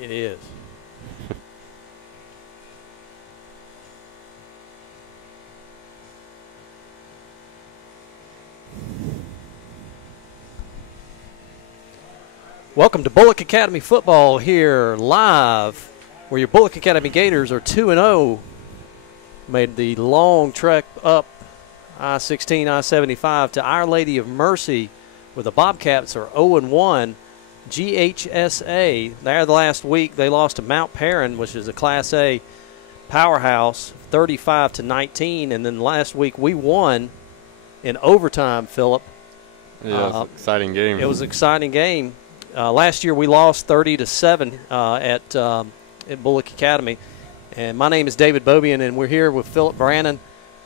It is. Welcome to Bullock Academy football here live, where your Bullock Academy Gators are 2-0. Made the long trek up I-16, I-75 to Our Lady of Mercy, where the Bobcats are 0-1. GHSA, there the last week they lost to Mount Perrin, which is a Class A powerhouse, 35-19, and then last week we won in overtime, Phillip. Yeah, it was an exciting game. It was an exciting game. Last year we lost 30-7 at Bullock Academy. And my name is David Beaubien, and we're here with Phillip Brannen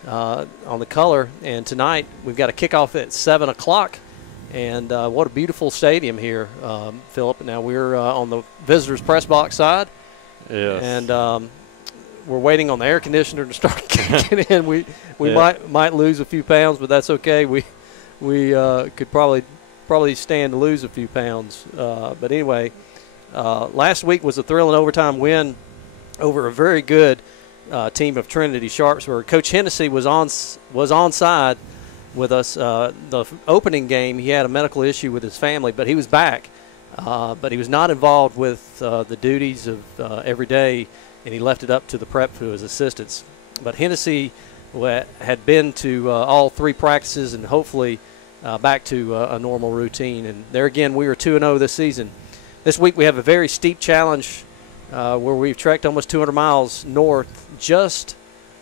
on the color. And tonight we've got a kickoff at 7 o'clock. And what a beautiful stadium here, Phillip. Now we're on the visitors' press box side. Yes. And we're waiting on the air conditioner to start kicking in. We might lose a few pounds, but that's okay. We could probably stand to lose a few pounds. But anyway, last week was a thrilling overtime win over a very good team of Trinity Sharpsburg. Coach Hennessy was on side with us. The opening game, he had a medical issue with his family, but he was back. But he was not involved with the duties of every day, and he left it up to the prep to his assistants. But Hennessy had been to all three practices and hopefully back to a normal routine. And there again, we were 2-0 this season. This week we have a very steep challenge where we've trekked almost 200 miles north, just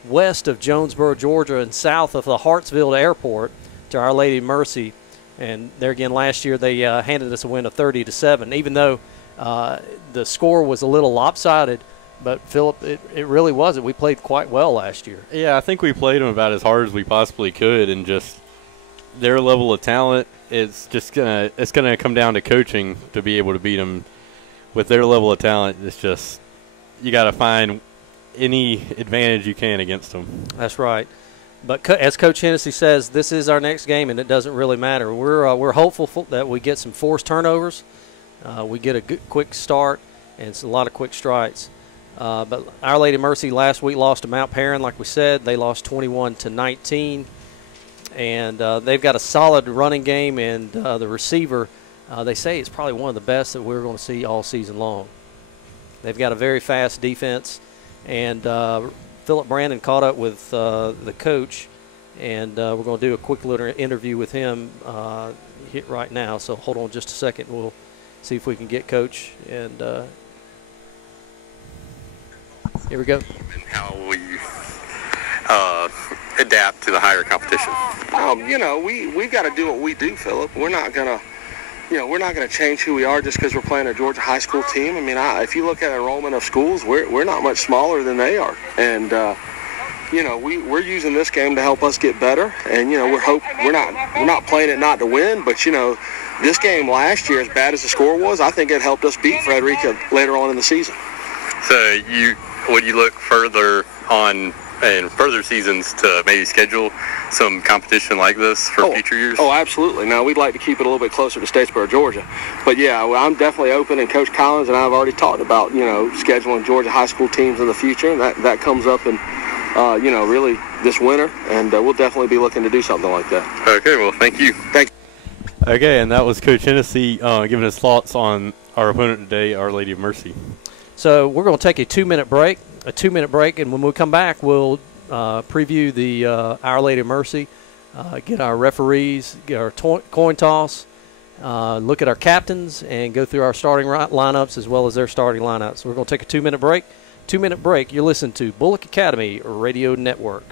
west of Jonesboro, Georgia, and south of the Hartsville Airport to Our Lady of Mercy. And there again, last year they handed us a win of 30-7, even though the score was a little lopsided. But, Phillip, it really wasn't. We played quite well last year. Yeah, I think we played them about as hard as we possibly could, and just their level of talent is just gonna come down to coaching to be able to beat them. With their level of talent, it's just you got to find any advantage you can against them. That's right. But as Coach Hennessy says, this is our next game, and it doesn't really matter. We're hopeful that we get some forced turnovers, we get a good, quick start, and it's a lot of quick strides. But Our Lady of Mercy last week lost to Mount Perrin, like we said. They lost 21-19. And they've got a solid running game, and the receiver, they say it's probably one of the best that we're going to see all season long. They've got a very fast defense, and Phillip Brannen caught up with the coach, and we're going to do a quick little interview with him right now. So hold on just a second. We'll see if we can get Coach. And here we go. And how will you adapt to the higher competition? We've got to do what we do, Phillip. We're not gonna change who we are just because we're playing a Georgia high school team. I mean, if you look at enrollment of schools, we're not much smaller than they are, and we're using this game to help us get better. And we're not playing it not to win, but this game last year, as bad as the score was, I think it helped us beat Frederica later on in the season. So would you look further on in further seasons to maybe schedule some competition like this for future years? Oh, absolutely. Now, we'd like to keep it a little bit closer to Statesboro, Georgia. But, yeah, I'm definitely open, and Coach Collins and I have already talked about, scheduling Georgia high school teams in the future, and that comes up in, really this winter, and we'll definitely be looking to do something like that. Okay, well, thank you. Thank you. Okay, and that was Coach Hennessy giving his thoughts on our opponent today, Our Lady of Mercy. So we're going to take a 2-minute break. And when we come back, we'll preview the Our Lady of Mercy, get our referees, get our coin toss, look at our captains, and go through our starting lineups as well as their starting lineups. So we're going to take a 2-minute break. 2-minute break. You're listening to Bullock Academy Radio Network.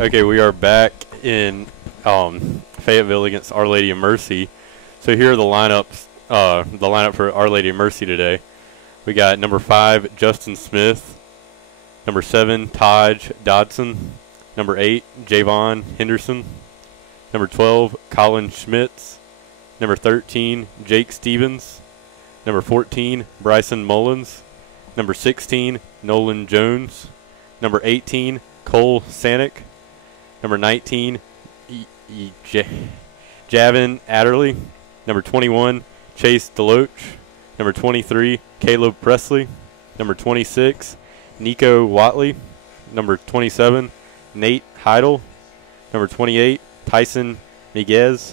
Okay, we are back in Fayetteville against Our Lady of Mercy. So here are the lineups. The lineup for Our Lady of Mercy today. We got number 5, Justin Smith. Number 7, Taj Dodson. Number 8, Javon Henderson. Number 12, Colin Schmitz. Number 13, Jake Stevens. Number 14, Bryson Mullins. Number 16, Nolan Jones. Number 18, Cole Sanick. Number 19, Javin Adderley. Number 21, Chase Deloach. Number 23, Caleb Presley. Number 26, Nico Watley. Number 27, Nate Heidel. Number 28, Tyson Miguez.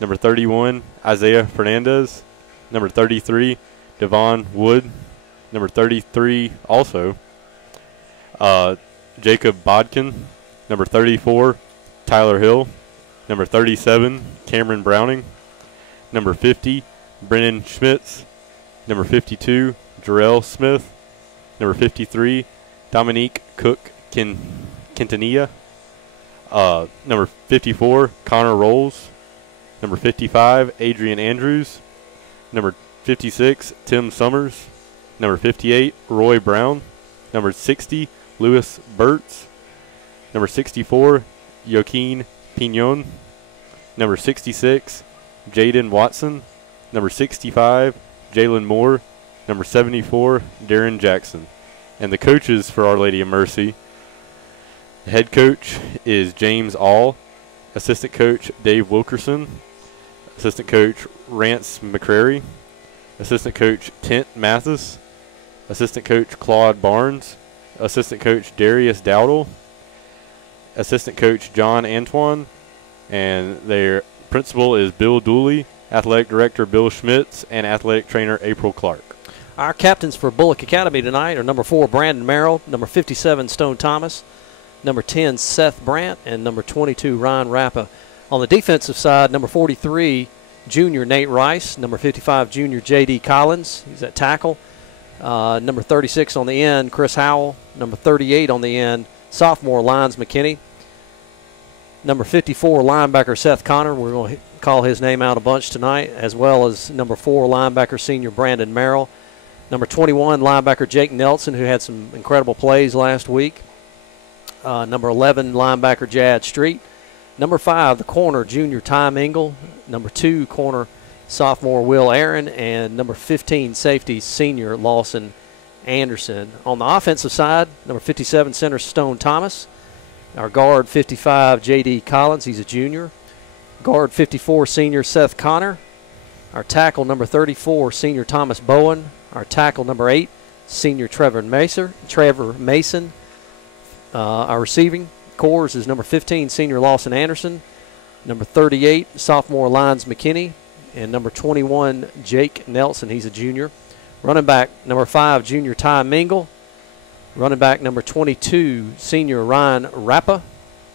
Number 31, Isaiah Fernandez. Number 33, Devon Wood. Number 33 also, Jacob Bodkin. Number 34, Tyler Hill. Number 37, Cameron Browning. Number 50, Brennan Schmitz. Number 52, Jarrell Smith. Number 53, Dominique Cook Quintanilla. Number 54, Connor Rolls. Number 55, Adrian Andrews. Number 56, Tim Summers. Number 58, Roy Brown. Number 60, Lewis Burtz. Number 64, Joaquin Pignon. Number 66, Jaden Watson. Number 65, Jalen Moore. Number 74, Darren Jackson. And the coaches for Our Lady of Mercy. The head coach is James All. Assistant coach, Dave Wilkerson. Assistant coach, Rance McCrary. Assistant coach, Tent Mathis. Assistant coach, Claude Barnes. Assistant coach, Darius Dowdle. Assistant coach, John Antoine. And their principal is Bill Dooley. Athletic director, Bill Schmitz. And athletic trainer, April Clark. Our captains for Bullock Academy tonight are number 4, Brandon Merrill. Number 57, Stone Thomas. Number 10, Seth Brandt. And number 22, Ryan Rappa. On the defensive side, number 43, junior Nate Rice. Number 55, junior J.D. Collins. He's at tackle. Number 36 on the end, Chris Howell. Number 38 on the end, sophomore Lyons McKinney. Number 54, linebacker Seth Connor. We're going to call his name out a bunch tonight, as well as number 4, linebacker senior Brandon Merrill. Number 21, linebacker Jake Nelson, who had some incredible plays last week. Number 11, linebacker Jad Street. Number 5, the corner, junior Ty Mingle. Number 2, corner, sophomore Will Aaron. And number 15, safety, senior Lawson Anderson. On the offensive side, number 57, center Stone Thomas. Our guard, 55, J.D. Collins. He's a junior. Guard, 54, senior Seth Connor. Our tackle, number 34, senior Thomas Bowen. Our tackle, number 8, senior Trevor Mason. Our receiving corps is number 15, senior Lawson Anderson. Number 38, sophomore Lyons McKinney. And number 21, Jake Nelson. He's a junior. Running back, number 5, junior Ty Mingle. Running back, number 22, senior Ryan Rappa.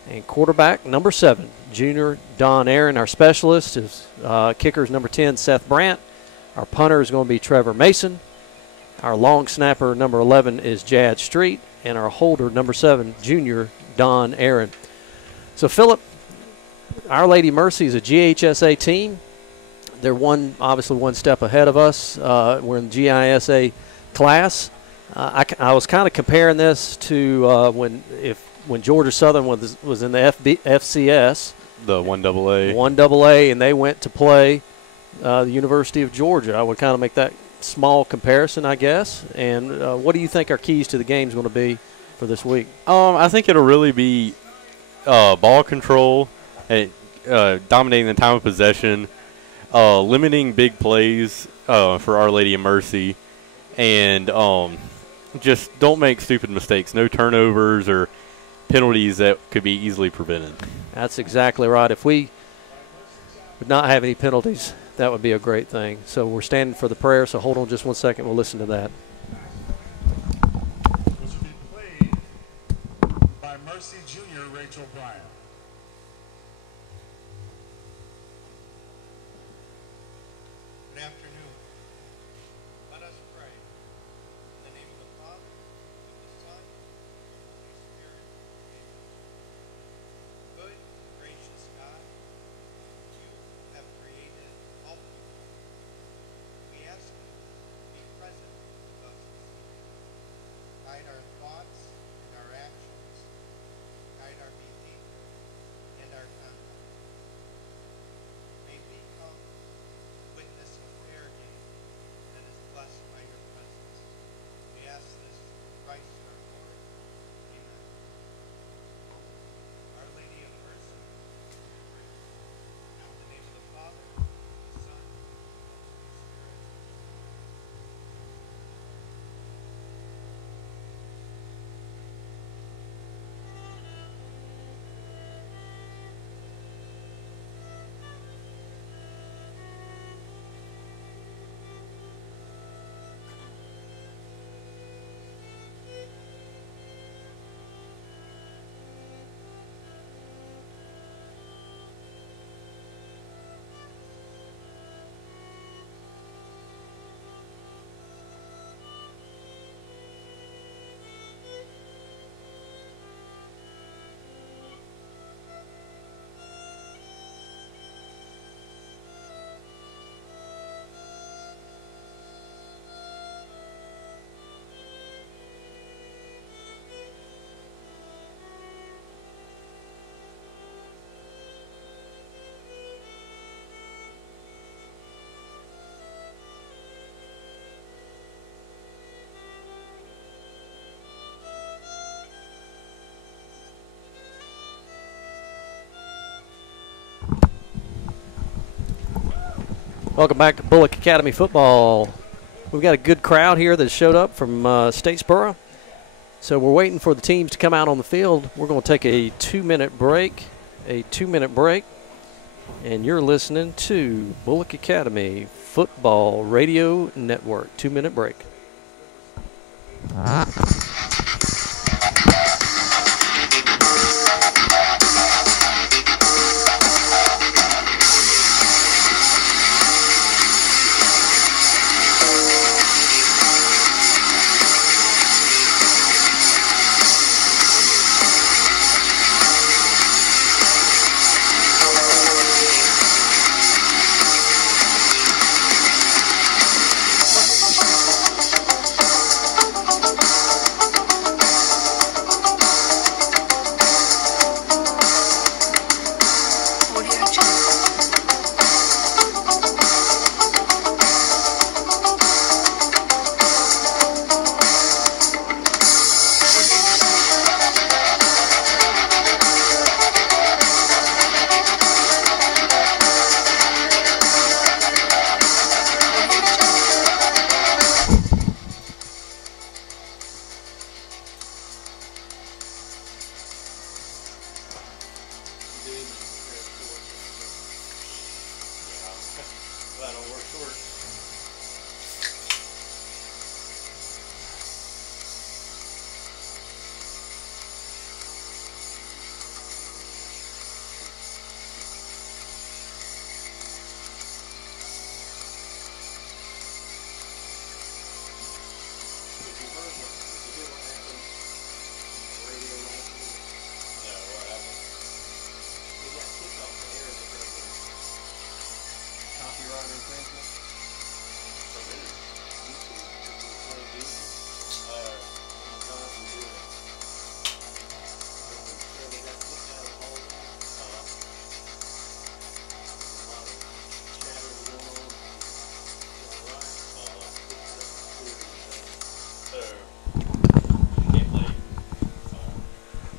And quarterback, number 7, junior Don Aaron. Our specialist is kickers, number 10, Seth Brandt. Our punter is going to be Trevor Mason. Our long snapper, number 11, is Jad Street. And our holder, number 7, junior Don Aaron. So, Phillip, Our Lady Mercy is a GHSA team. They're obviously one step ahead of us. We're in the GISA class. I was kind of comparing this to when Georgia Southern was in the FCS. The 1AA. 1AA, and they went to play the University of Georgia. I would kind of make that small comparison, I guess. And what do you think our keys to the game is going to be for this week? I think it'll really be ball control, and dominating the time of possession, limiting big plays for Our Lady of Mercy, and just don't make stupid mistakes. No turnovers or penalties that could be easily prevented. That's exactly right. If we would not have any penalties, that would be a great thing. So we're standing for the prayer, so hold on just 1 second. We'll listen to that. Which will be played by Mercy Junior Rachel Bryan. Good afternoon. Let us pray. In the name of the Father, and of the Son, and of the Holy Spirit. Amen. Welcome back to Bullock Academy football. We've got a good crowd here that showed up from Statesboro. So we're waiting for the teams to come out on the field. We're going to take a 2-minute break. And you're listening to Bullock Academy Football Radio Network. 2-minute break.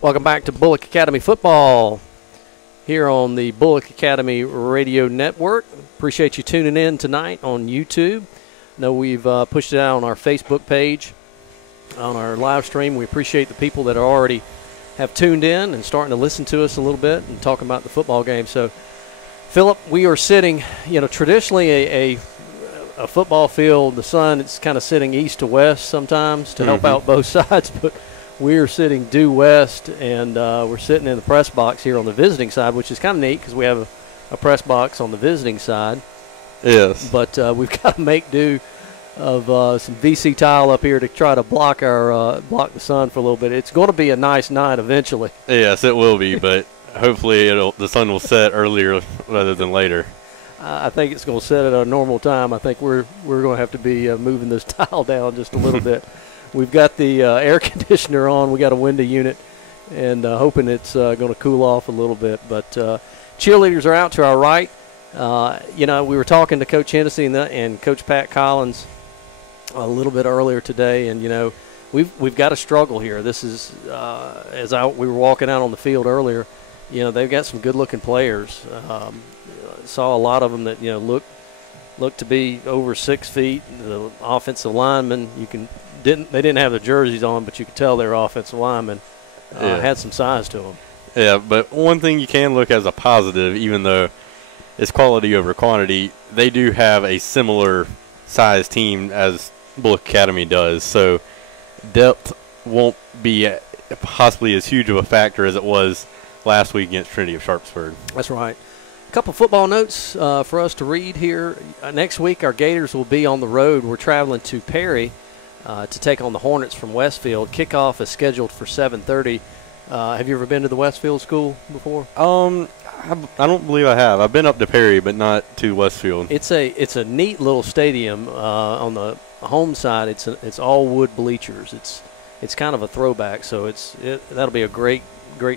Welcome back to Bullock Academy football here on the Bullock Academy Radio Network. Appreciate you tuning in tonight on YouTube. I know we've pushed it out on our Facebook page, on our live stream. We appreciate the people that already have tuned in and starting to listen to us a little bit and talking about the football game. So, Phillip, we are sitting, traditionally a football field, the sun is kind of sitting east to west sometimes to help out both sides, but we are sitting due west, and we're sitting in the press box here on the visiting side, which is kind of neat because we have a press box on the visiting side. Yes. But we've got to make do of some VC tile up here to try to block the sun for a little bit. It's going to be a nice night eventually. Yes, it will be, but hopefully the sun will set earlier rather than later. I think it's going to set at a normal time. I think we're going to have to be moving this tile down just a little bit. We've got the air conditioner on. We got a window unit, and hoping it's going to cool off a little bit. But cheerleaders are out to our right. We were talking to Coach Hennessy and Coach Pat Collins a little bit earlier today, and we've got a struggle here. This is we were walking out on the field earlier. They've got some good-looking players. Saw a lot of them that look to be over 6 feet. The offensive linemen, they didn't have the jerseys on, but you could tell they were offensive linemen. Had some size to them. Yeah, but one thing you can look as a positive, even though it's quality over quantity, they do have a similar size team as Bullock Academy does. So depth won't be possibly as huge of a factor as it was last week against Trinity of Sharpsburg. That's right. A couple football notes for us to read here. Next week, our Gators will be on the road. We're traveling to Perry to take on the Hornets from Westfield. Kickoff is scheduled for 7:30. Have you ever been to the Westfield school before? I don't believe I have. I've been up to Perry, but not to Westfield. It's a neat little stadium. On the home side, it's all wood bleachers. It's kind of a throwback, so that'll be a great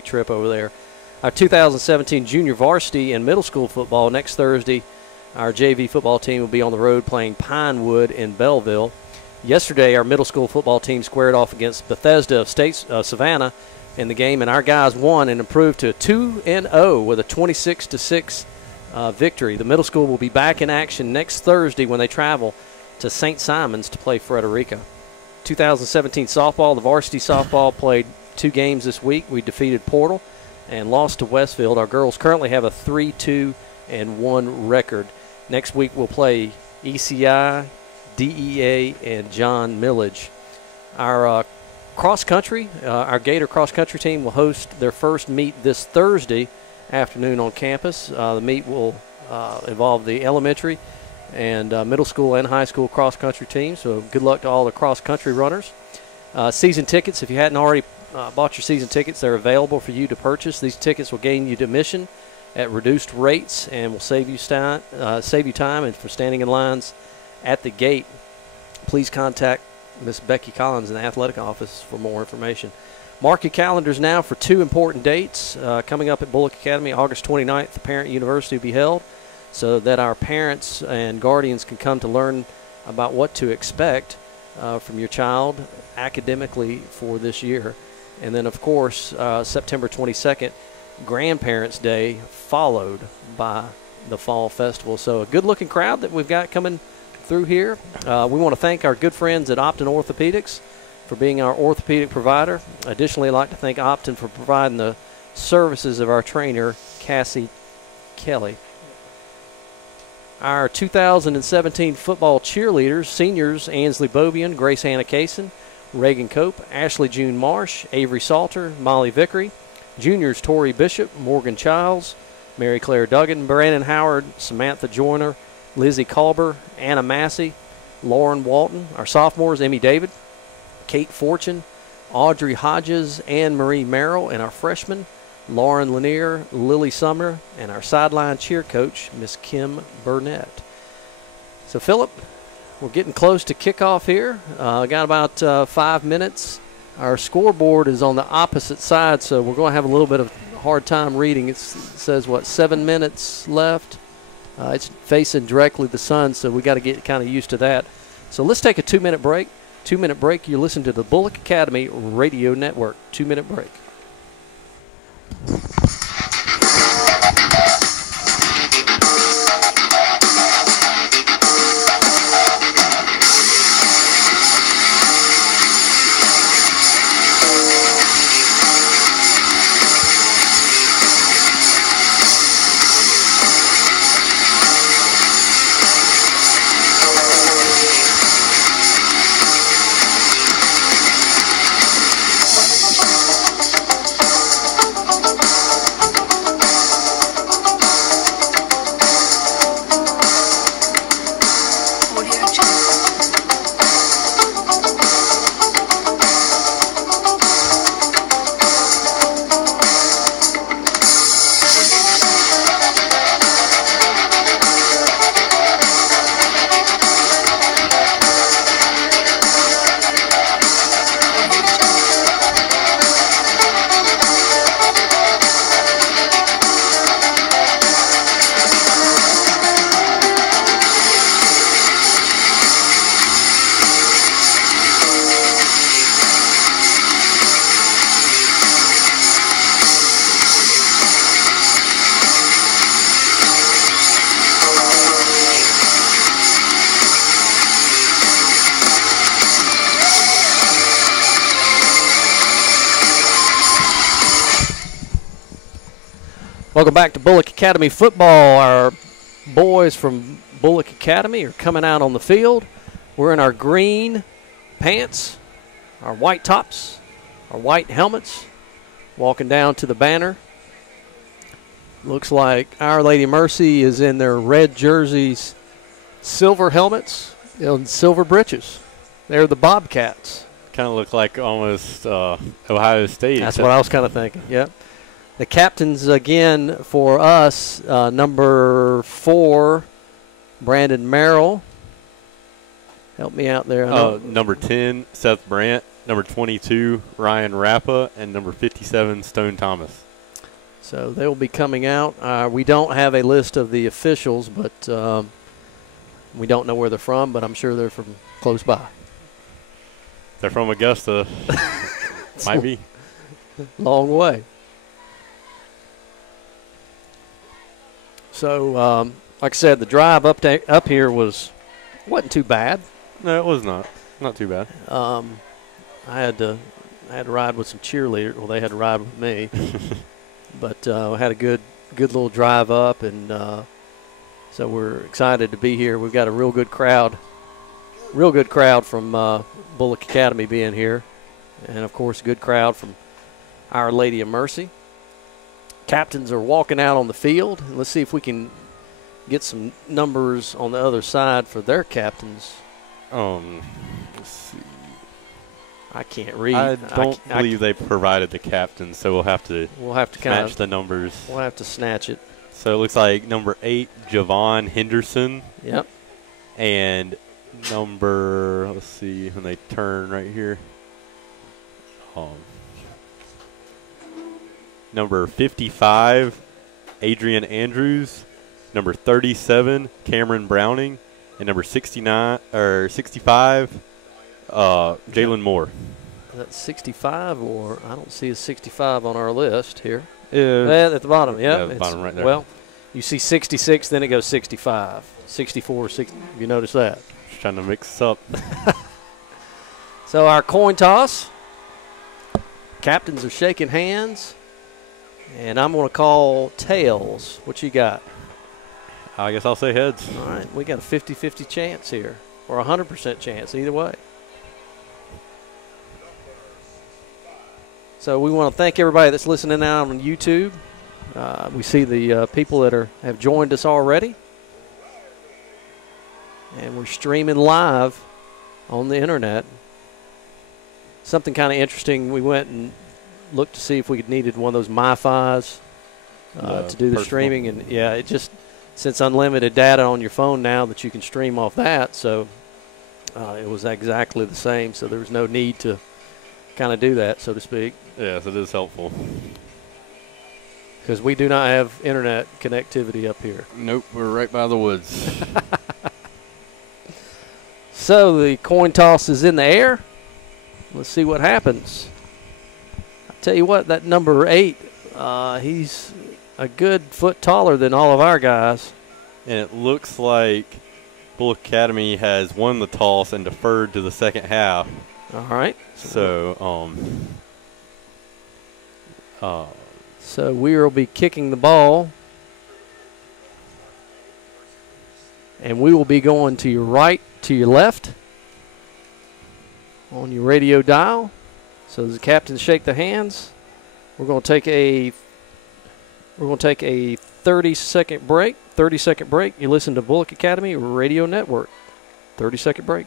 trip over there. Our 2017 junior varsity and middle school football next Thursday. Our JV football team will be on the road playing Pinewood in Belleville. Yesterday, our middle school football team squared off against Bethesda of Savannah in the game, and our guys won and improved to 2-0 with a 26-6 victory. The middle school will be back in action next Thursday when they travel to St. Simon's to play Frederica. 2017 softball, the varsity softball played 2 games this week. We defeated Portal and lost to Westfield. Our girls currently have a 3-2-1 record. Next week we'll play ECI, DEA, and John Millage. Our cross country, our Gator cross country team will host their first meet this Thursday afternoon on campus. The meet will involve the elementary and middle school and high school cross country teams. So good luck to all the cross country runners. Season tickets, if you hadn't already bought your season tickets, they're available for you to purchase. These tickets will gain you admission at reduced rates and will save you time and from standing in lines at the gate. Please contact Miss Becky Collins in the athletic office for more information. Mark your calendars now for 2 important dates coming up at Bullock Academy. August 29th, the Parent University will be held so that our parents and guardians can come to learn about what to expect from your child academically for this year. And then, of course, September 22nd, Grandparents' Day, followed by the Fall Festival. So a good-looking crowd that we've got coming through here. We want to thank our good friends at Optin Orthopedics for being our orthopedic provider. Additionally, I'd like to thank Optin for providing the services of our trainer, Cassie Kelly. Our 2017 football cheerleaders, seniors, Ansley Beaubien, Grace Hannah Kaysen, Reagan Cope, Ashley June Marsh, Avery Salter, Molly Vickery. Juniors, Tori Bishop, Morgan Childs, Mary Claire Duggan, Brannen Howard, Samantha Joyner, Lizzie Culber, Anna Massey, Lauren Walton. Our sophomores, Emmy David, Kate Fortune, Audrey Hodges, Anne Marie Merrill, and our freshmen, Lauren Lanier, Lily Summer, and our sideline cheer coach, Miss Kim Burnett. So, Phillip, we're getting close to kickoff here. Got about 5 minutes. Our scoreboard is on the opposite side, so we're going to have a little bit of a hard time reading. It says, 7 minutes left? It's facing directly the sun, so we got to get kind of used to that. So let's take a 2-minute break. 2-minute break. You listen to the Bullock Academy Radio Network. 2-minute break. Welcome back to Bullock Academy football. Our boys from Bullock Academy are coming out on the field. We're in our green pants, our white tops, our white helmets, walking down to the banner. Looks like Our Lady Mercy is in their red jerseys, silver helmets, and silver breeches. They're the Bobcats. Kind of look like almost Ohio State. That's what I was kind of thinking, yep. The captains, again, for us, number 4, Brandon Merrill. Help me out there. Number 10, Seth Brandt. Number 22, Ryan Rappa. And number 57, Stone Thomas. So they will be coming out. We don't have a list of the officials, but we don't know where they're from, but I'm sure they're from close by. They're from Augusta. Might be. Long way. So, like I said, the drive up here wasn't too bad. No, it was not. Not too bad. I had to ride with some cheerleaders. Well, they had to ride with me, but we had a good little drive up, and so we're excited to be here. We've got a real good crowd from Bullock Academy being here, and of course, a good crowd from Our Lady of Mercy. Captains are walking out on the field. Let's see if we can get some numbers on the other side for their captains. Let's see. I can't read. I don't believe they provided the captains, so we'll have to match the numbers. We'll have to snatch it. So it looks like number 8, Javon Henderson. Yep. And let's see, when they turn right here. Number 55, Adrian Andrews. Number 37, Cameron Browning. And number 65, Jalen Moore. Is that 65, or I don't see a 65 on our list here. Yeah. At the bottom, yeah. At the bottom right there. Well, you see 66, then it goes 65, 64, 60. Have you noticed that? Just trying to mix up. So our coin toss. Captains are shaking hands. And I'm going to call tails. What you got? I guess I'll say heads. All right, we got a 50-50 chance here, or a 100% chance, either way. So we want to thank everybody that's listening now on YouTube. We see the people that have joined us already. And we're streaming live on the internet. Something kind of interesting, we went and looked to see if we needed one of those MiFis to do the streaming. And, yeah, it just – since unlimited data on your phone now that you can stream off that, so it was exactly the same. So there was no need to kind of do that, so to speak. Yes, it is helpful. Because we do not have internet connectivity up here. Nope, we're right by the woods. So the coin toss is in the air. Let's see what happens. I'll tell you what, that number 8, he's a good foot taller than all of our guys. And it looks like Bullock Academy has won the toss and deferred to the second half. All right. So, so we will be kicking the ball. And we will be going to your right, to your left on your radio dial. So as the captains shake their hands, we're going to take a 30-second break. 30-second break. You listen to Bullock Academy Radio Network. 30-second break.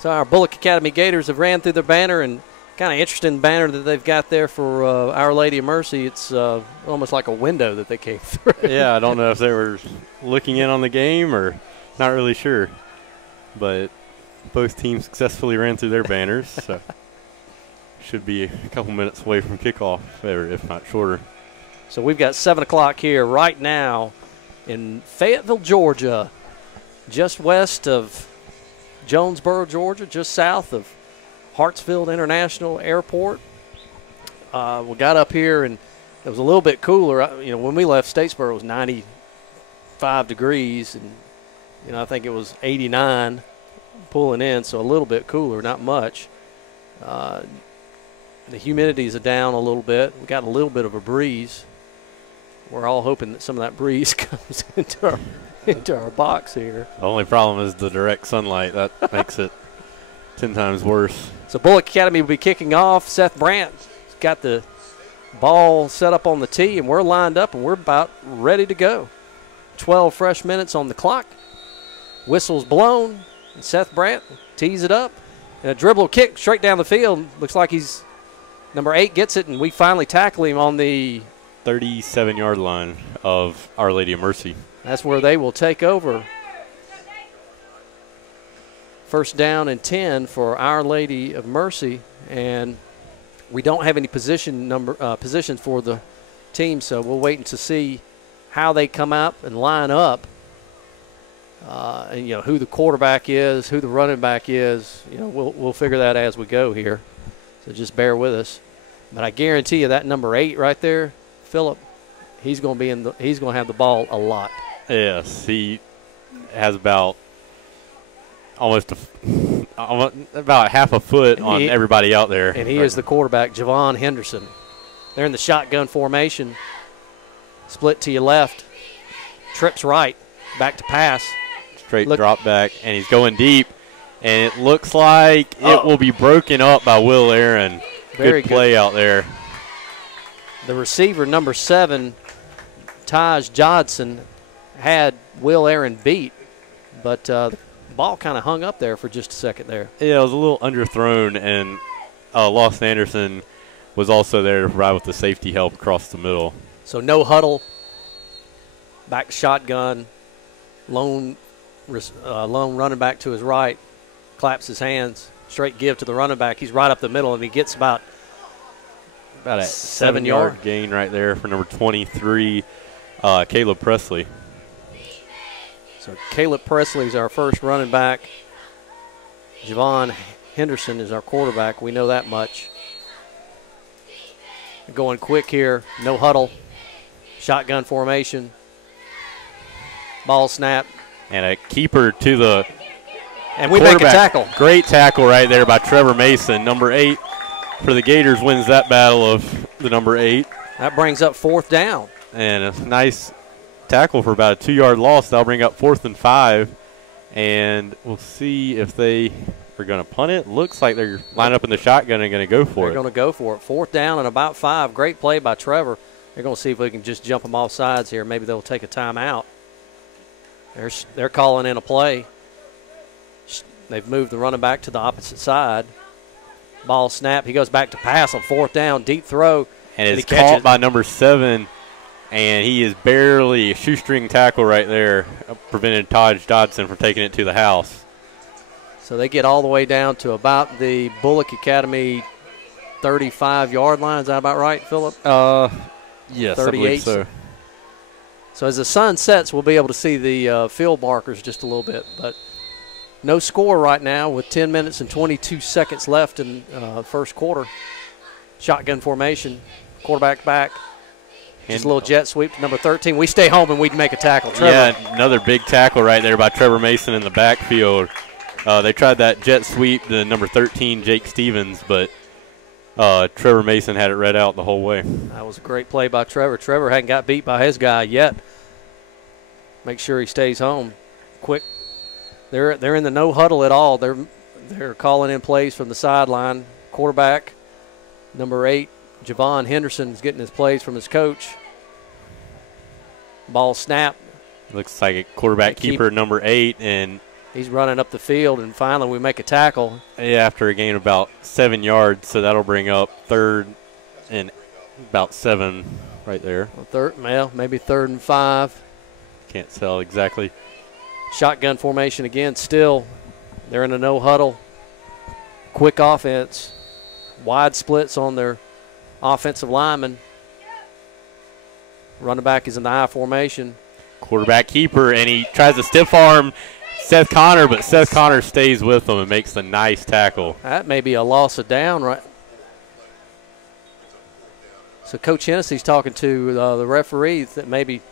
So our Bullock Academy Gators have ran through their banner, and kind of interesting banner that they've got there for Our Lady of Mercy. It's almost like a window that they came through. Yeah, I don't know if they were looking in on the game or not really sure. But both teams successfully ran through their banners, so should be a couple minutes away from kickoff, if not shorter. So we've got 7 o'clock here right now in Fayetteville, Georgia, just west of Jonesboro, Georgia, just south of Hartsfield International Airport. We got up here, and it was a little bit cooler. When we left Statesboro, it was 95 degrees, and I think it was 89 pulling in, so a little bit cooler, not much. The humidity is down a little bit. We got a little bit of a breeze. We're all hoping that some of that breeze comes into our box here. The only problem is the direct sunlight. That makes it 10 times worse. So Bullock Academy will be kicking off. Seth Brandt's got the ball set up on the tee, and we're lined up, and we're about ready to go. 12 fresh minutes on the clock. Whistle's blown, and Seth Brandt tees it up. And a dribble kick straight down the field. Looks like number 8 gets it, and we finally tackle him on the 37-yard line of Our Lady of Mercy. That's where they will take over. First down and 10 for Our Lady of Mercy, and we don't have any positions for the team, so we'll wait to see how they come up and line up. And who the quarterback is, who the running back is. We'll figure that as we go here. So just bear with us. But I guarantee you that number 8 right there, Phillip, he's going to have the ball a lot. Yes, he has about about half a foot on everybody out there. And he is the quarterback, Javon Henderson. They're in the shotgun formation. Split to your left. Trips right. Back to pass. Straight drop back, and he's going deep. And it looks like it will be broken up by Will Aaron. Very good play out there. The receiver, number 7, Taj Johnson, had Will Aaron beat, but the ball kind of hung up there for just a second there. Yeah, it was a little underthrown, and Lawson Anderson was also there to provide with the safety help across the middle. So no huddle, back shotgun, lone running back to his right, claps his hands, straight give to the running back. He's right up the middle, and he gets about a 7-yard gain right there for number 23, Caleb Presley. So Caleb Presley is our first running back. Javon Henderson is our quarterback. We know that much. Going quick here, no huddle, shotgun formation, ball snap. And a keeper to the and we make a tackle. Great tackle right there by Trevor Mason. Number 8 for the Gators wins that battle of the number 8. That brings up 4th down. And a nice tackle for about a 2-yard loss. That'll bring up 4th and 5. And we'll see if they are going to punt it. Looks like they're lined up in the shotgun and going to go for it. They're going to go for it. 4th down and about 5. Great play by Trevor. They're going to see if we can just jump them off sides here. Maybe they'll take a timeout. They're calling in a play. They've moved the running back to the opposite side. Ball snap. He goes back to pass on 4th down. Deep throw. And it's caught by number 7. And he is barely a shoestring tackle right there. Prevented Taj Dodson from taking it to the house. So they get all the way down to about the Bullock Academy 35-yard line. Is that about right, Phillip? Yes, 38. I believe so. So as the sun sets, we'll be able to see the field markers just a little bit. But no score right now with 10 minutes and 22 seconds left in first quarter. Shotgun formation, quarterback back. Just a little jet sweep to number 13. We stay home and we'd make a tackle. Trevor. Yeah, another big tackle right there by Trevor Mason in the backfield. They tried that jet sweep to number 13, Jake Stevens, but Trevor Mason had it read out the whole way. That was a great play by Trevor. Trevor hadn't got beat by his guy yet. Make sure he stays home. Quick. They're in the no huddle at all. They're calling in plays from the sideline. Quarterback, number 8, Javon Henderson is getting his plays from his coach. Ball snap. Looks like a quarterback keeper number 8, and he's running up the field, and finally we make a tackle. Yeah, after a gain of about 7 yards, so that'll bring up 3rd and about 7 right there. Maybe 3rd and 5. Can't tell exactly. Shotgun formation again. Still, they're in a no huddle. Quick offense. Wide splits on their offensive lineman. Running back is in the I formation. Quarterback keeper, and he tries to stiff arm Seth Connor, but Seth Connor stays with him and makes the nice tackle. That may be a loss of down, right? So Coach Hennessy's talking to the referee that maybe,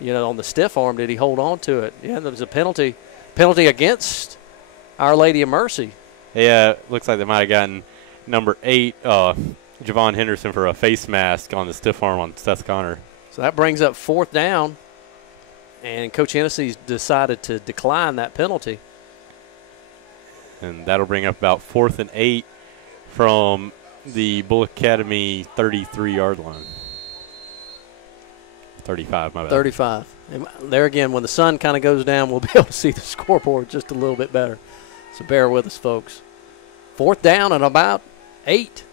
on the stiff arm, did he hold on to it? Yeah, there was a penalty against Our Lady of Mercy. Yeah, looks like they might have gotten number 8, Javon Henderson, for a face mask on the stiff arm on Seth Connor. So that brings up 4th down, and Coach Hennessy's decided to decline that penalty. And that'll bring up about 4th and 8 from the Bullock Academy 33-yard line. 35, my bad. 35. And there again, when the sun kind of goes down, we'll be able to see the scoreboard just a little bit better. So bear with us, folks. 4th down and about 8.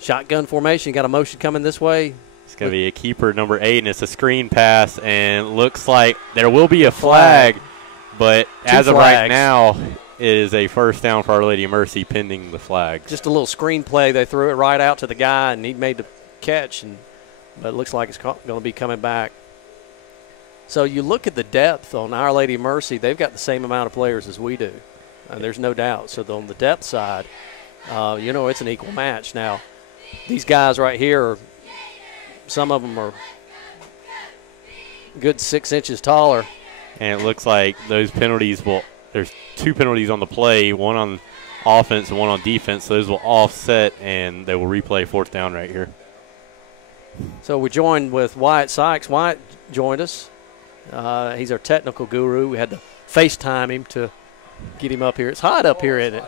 Shotgun formation. Got a motion coming this way. It's going to be a keeper, number 8, and it's a screen pass, and looks like there will be a flag, but as of right now, it is a first down for Our Lady of Mercy pending the flag. Just a little screen play. They threw it right out to the guy, and he made the catch, but it looks like it's going to be coming back. So you look at the depth on Our Lady of Mercy, they've got the same amount of players as we do, and there's no doubt. So on the depth side, it's an equal match. Now, these guys right here, some of them are good 6 inches taller. And it looks like those penalties there's 2 penalties on the play, one on offense and one on defense. Those will offset, and they will replay 4th down right here. So we joined with Wyatt Sikes. Wyatt joined us. He's our technical guru. We had to FaceTime him to get him up here. It's hot up here, isn't it?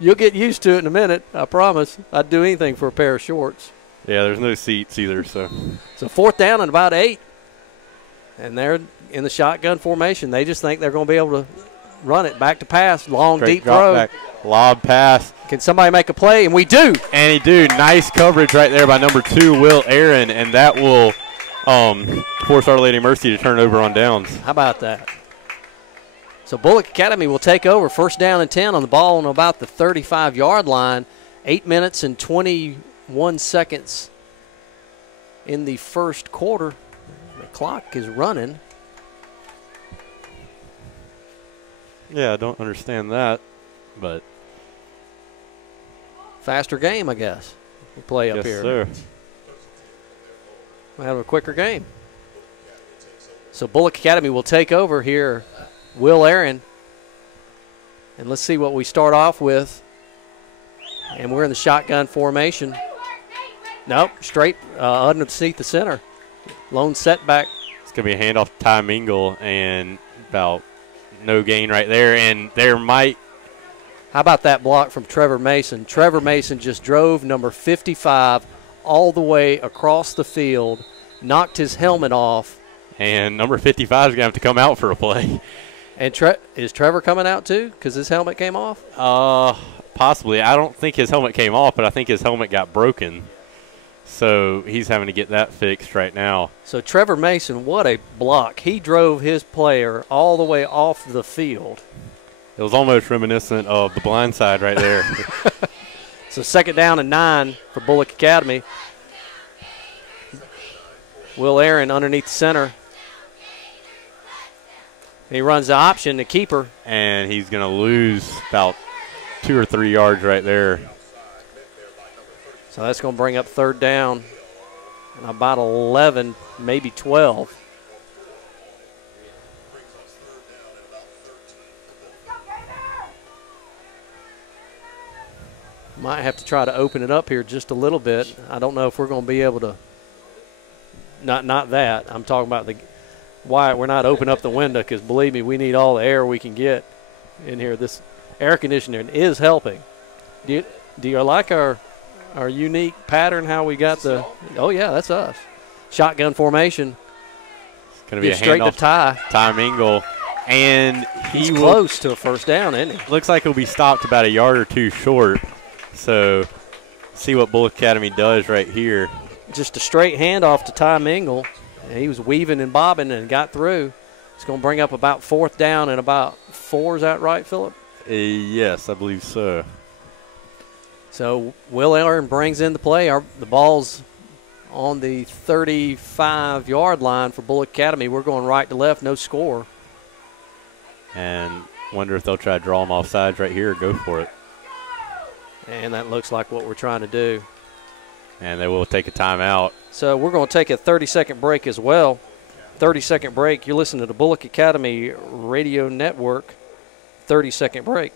You'll get used to it in a minute, I promise. I'd do anything for a pair of shorts. Yeah, there's no seats either. So 4th down and about 8. And they're in the shotgun formation. They just think they're going to be able to run it back to pass, long, straight deep throw. Back, lob pass. Can somebody make a play? And we do. And he do. Nice coverage right there by number 2, Will Aaron, and that will force Our Lady of Mercy to turn over on downs. How about that? So Bullock Academy will take over, 1st down and 10 on the ball on about the 35-yard line. 8 minutes and 21 seconds in the first quarter. The clock is running. Yeah, I don't understand that, but faster game, I guess. We'll play up here. Yes, sir. We'll have a quicker game. So Bullock Academy will take over here. Will Aaron. And let's see what we start off with. And we're in the shotgun formation. Nope, straight underneath the center. Lone setback. It's going to be a handoff to Ty Mingle, and about no gain right there. And there might. How about that block from Trevor Mason? Trevor Mason just drove number 55 all the way across the field, knocked his helmet off. And number 55 is going to have to come out for a play. And is Trevor coming out too because his helmet came off? Possibly. I don't think his helmet came off, but I think his helmet got broken. So he's having to get that fixed right now. So Trevor Mason, what a block. He drove his player all the way off the field. It was almost reminiscent of the blind side right there. So 2nd down and 9 for Bullock Academy. Will Aaron underneath the center. And he runs the option, the keeper. And he's going to lose about 2 or 3 yards right there. So that's going to bring up 3rd down. And about 11, maybe 12. Might have to try to open it up here just a little bit. I don't know if we're going to be able to. Not that. I'm talking about why we're not opening up the window, because believe me, we need all the air we can get in here. This air conditioning is helping. Do you like our unique pattern, how we got the – oh, yeah, that's us. Shotgun formation. It's going to be a straight handoff to Ty. Ty Mingle. And he's close to a 1st down, isn't he? Looks like he'll be stopped about a yard or 2 short. So see what Bullock Academy does right here. Just a straight handoff to Ty Mingle. And he was weaving and bobbing and got through. It's going to bring up about 4th down and about 4. Is that right, Phillip? Yes, I believe so. So Will Aaron brings in the play. The ball's on the 35-yard line for Bullock Academy. We're going right to left, no score. And wonder if they'll try to draw him off sides right here or go for it. And that looks like what we're trying to do. And they will take a timeout. So we're going to take a 30-second break as well. 30-second break. You're listening to the Bullock Academy Radio Network. 30-second break.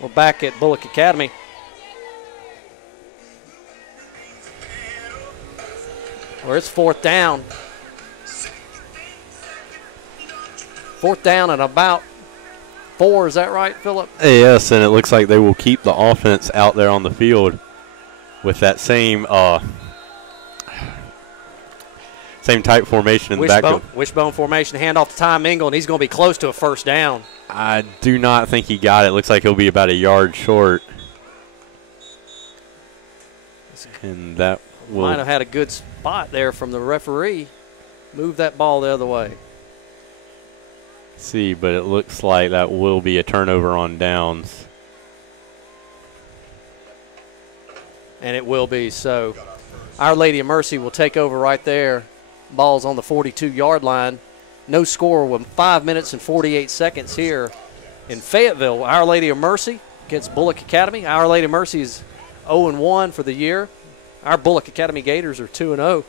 We're back at Bullock Academy. Where it's 4th down. 4th down and about 4. Is that right, Phillip? Yes, and it looks like they will keep the offense out there on the field with that same type formation in the backfield. Wishbone formation, handoff to Ty Mingle, and he's going to be close to a 1st down. I do not think he got it. Looks like he'll be about a yard short. And that will might have had a good spot there from the referee. Move that ball the other way. See, but it looks like that will be a turnover on downs. And it will be. So Our Lady of Mercy will take over right there. Ball's on the 42-yard line. No score with 5 minutes and 48 seconds here in Fayetteville. Our Lady of Mercy against Bullock Academy. Our Lady of Mercy is 0-1 for the year. Our Bullock Academy Gators are 2-0.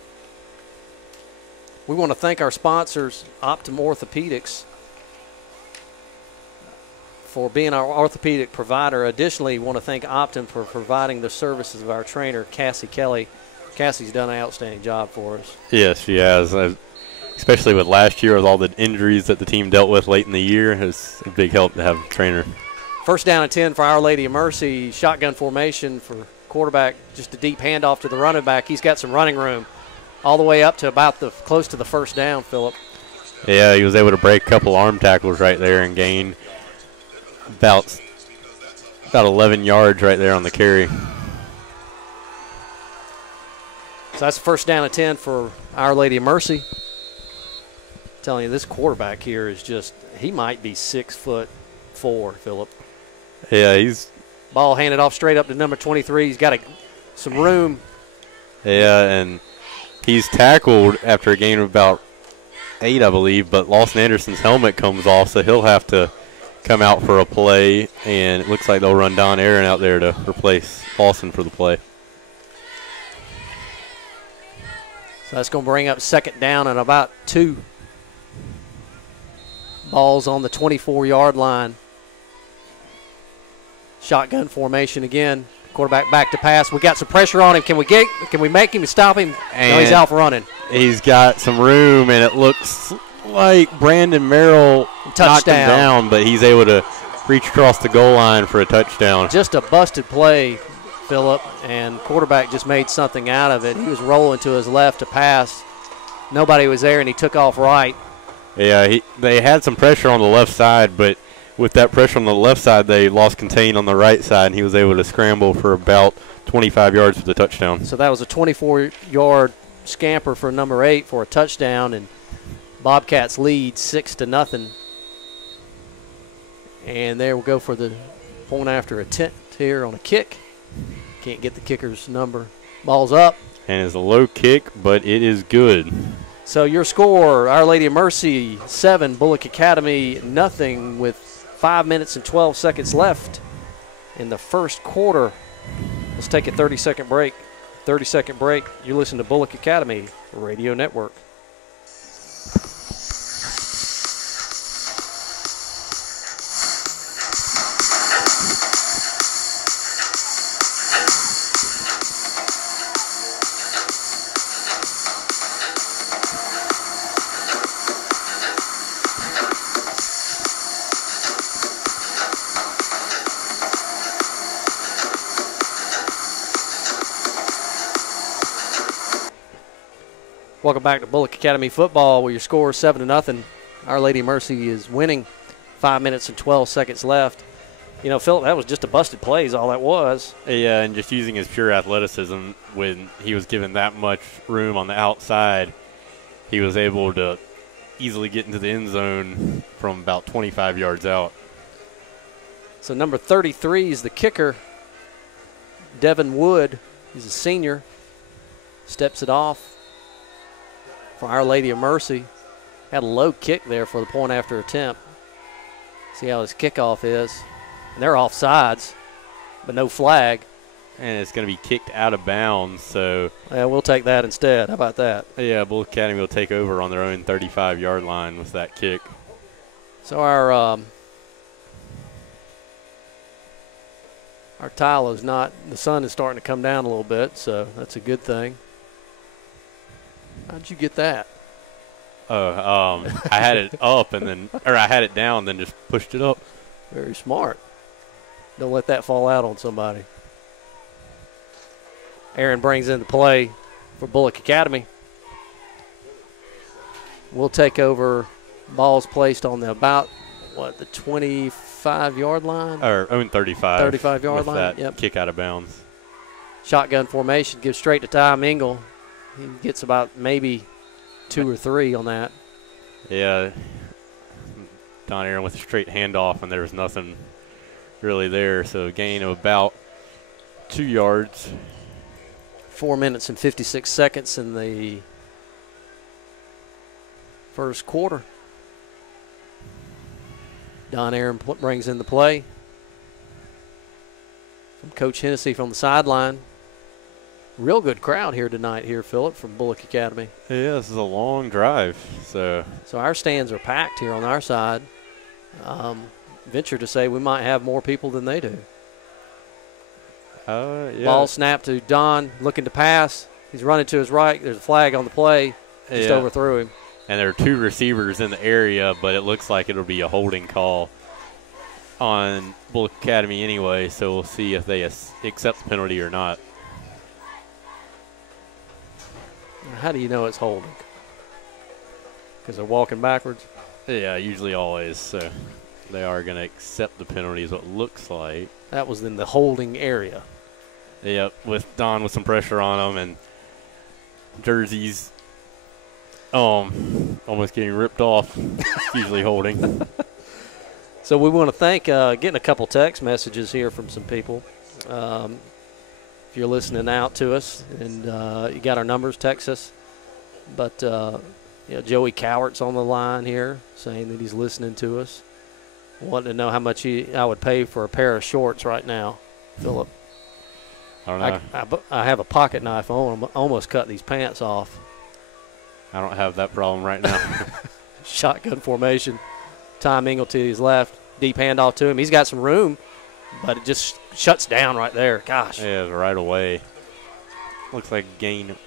We want to thank our sponsors, Optum Orthopedics, for being our orthopedic provider. Additionally, we want to thank Optum for providing the services of our trainer, Cassie Kelly. Cassie's done an outstanding job for us. Yes, she has. Especially with last year, with all the injuries that the team dealt with late in the year, it's a big help to have a trainer. 1st down and 10 for Our Lady of Mercy. Shotgun formation for quarterback. Just a deep handoff to the running back. He's got some running room all the way up to about close to the 1st down, Phillip. Yeah, he was able to break a couple arm tackles right there and gain about 11 yards right there on the carry. So that's 1st down and 10 for Our Lady of Mercy. I'm telling you, this quarterback here is just, he might be 6'4", Phillip. Yeah, he's. Ball handed off straight up to number 23. He's got some room. Yeah, and he's tackled after a gain of about 8, I believe, but Lawson Anderson's helmet comes off, so he'll have to come out for a play, and it looks like they'll run Don Aaron out there to replace Lawson for the play. So that's going to bring up 2nd down and about 2. Ball's on the 24-yard line. Shotgun formation again. Quarterback back to pass. We got some pressure on him. Can we make him stop him? And no, he's off running. He's got some room, and it looks like Brandon Merrill knocked him down, but he's able to reach across the goal line for a touchdown. Just a busted play, Phillip, and quarterback just made something out of it. He was rolling to his left to pass. Nobody was there, and he took off right. Yeah, they had some pressure on the left side, but with that pressure on the left side, they lost contain on the right side, and he was able to scramble for about 25 yards for the touchdown. So that was a 24-yard scamper for number 8 for a touchdown, and Bobcats lead 6-0. And there we'll go for the point after attempt here on a kick. Can't get the kicker's number. Ball's up. And it's a low kick, but it is good. So your score, Our Lady of Mercy 7, Bullock Academy nothing, with 5 minutes and 12 seconds left in the first quarter. Let's take a 30-second break. 30-second break. You're listening to Bullock Academy Radio Network. Welcome back to Bullock Academy football, where your score is 7-0. Our Lady of Mercy is winning. 5 minutes and 12 seconds left. You know, Phillip, that was just a busted play is all that was. Yeah, and just using his pure athleticism, when he was given that much room on the outside, he was able to easily get into the end zone from about 25 yards out. So number 33 is the kicker, Devin Wood. He's a senior. Steps it off for Our Lady of Mercy. Had a low kick there for the point after attempt. See how his kickoff is. And they're off sides, but no flag. And it's going to be kicked out of bounds, so. Yeah, we'll take that instead. How about that? Yeah, Bullock Academy will take over on their own 35-yard line with that kick. So our tile is not, the sun is starting to come down a little bit, so that's a good thing. How'd you get that? I had it up I had it down, then just pushed it up. Very smart. Don't let that fall out on somebody. Aaron brings in the play for Bullock Academy. We'll take over. Ball's placed on the the 25-yard line? Or 35. 35-yard line, that yep. Kick out of bounds. Shotgun formation, gives straight to Ty Mingle. He gets about maybe 2 or 3 on that. Yeah. Don Aaron with a straight handoff, and there was nothing really there. So a gain of about 2 yards. 4 minutes and 56 seconds in the first quarter. Don Aaron brings in the play from Coach Hennessy from the sideline. Real good crowd here tonight here, Phillip, from Bullock Academy. Yeah, this is a long drive. So our stands are packed here on our side. Venture to say we might have more people than they do. Yeah. Ball snapped to Don, looking to pass. He's running to his right. There's a flag on the play. Just overthrew him. And there are 2 receivers in the area, but it looks like it'll be a holding call on Bullock Academy anyway, so we'll see if they accept the penalty or not. How do you know it's holding? Because they're walking backwards? Yeah, usually always. So they are going to accept the penalty is what it looks like. That was in the holding area. Yep, with Don with some pressure on him and jerseys almost getting ripped off. Usually holding. So we want to thank, getting a couple text messages here from some people. If you're listening out to us and you got our numbers, text us. But Joey Cowart's on the line here saying that he's listening to us. Wanting to know how much I would pay for a pair of shorts right now, Phillip. I don't know. I have a pocket knife. I almost cut these pants off. I don't have that problem right now. Shotgun formation. Ty Mingle to his left. Deep handoff to him. He's got some room, but it just shuts down right there. Gosh. Yeah, right away. Looks like a gain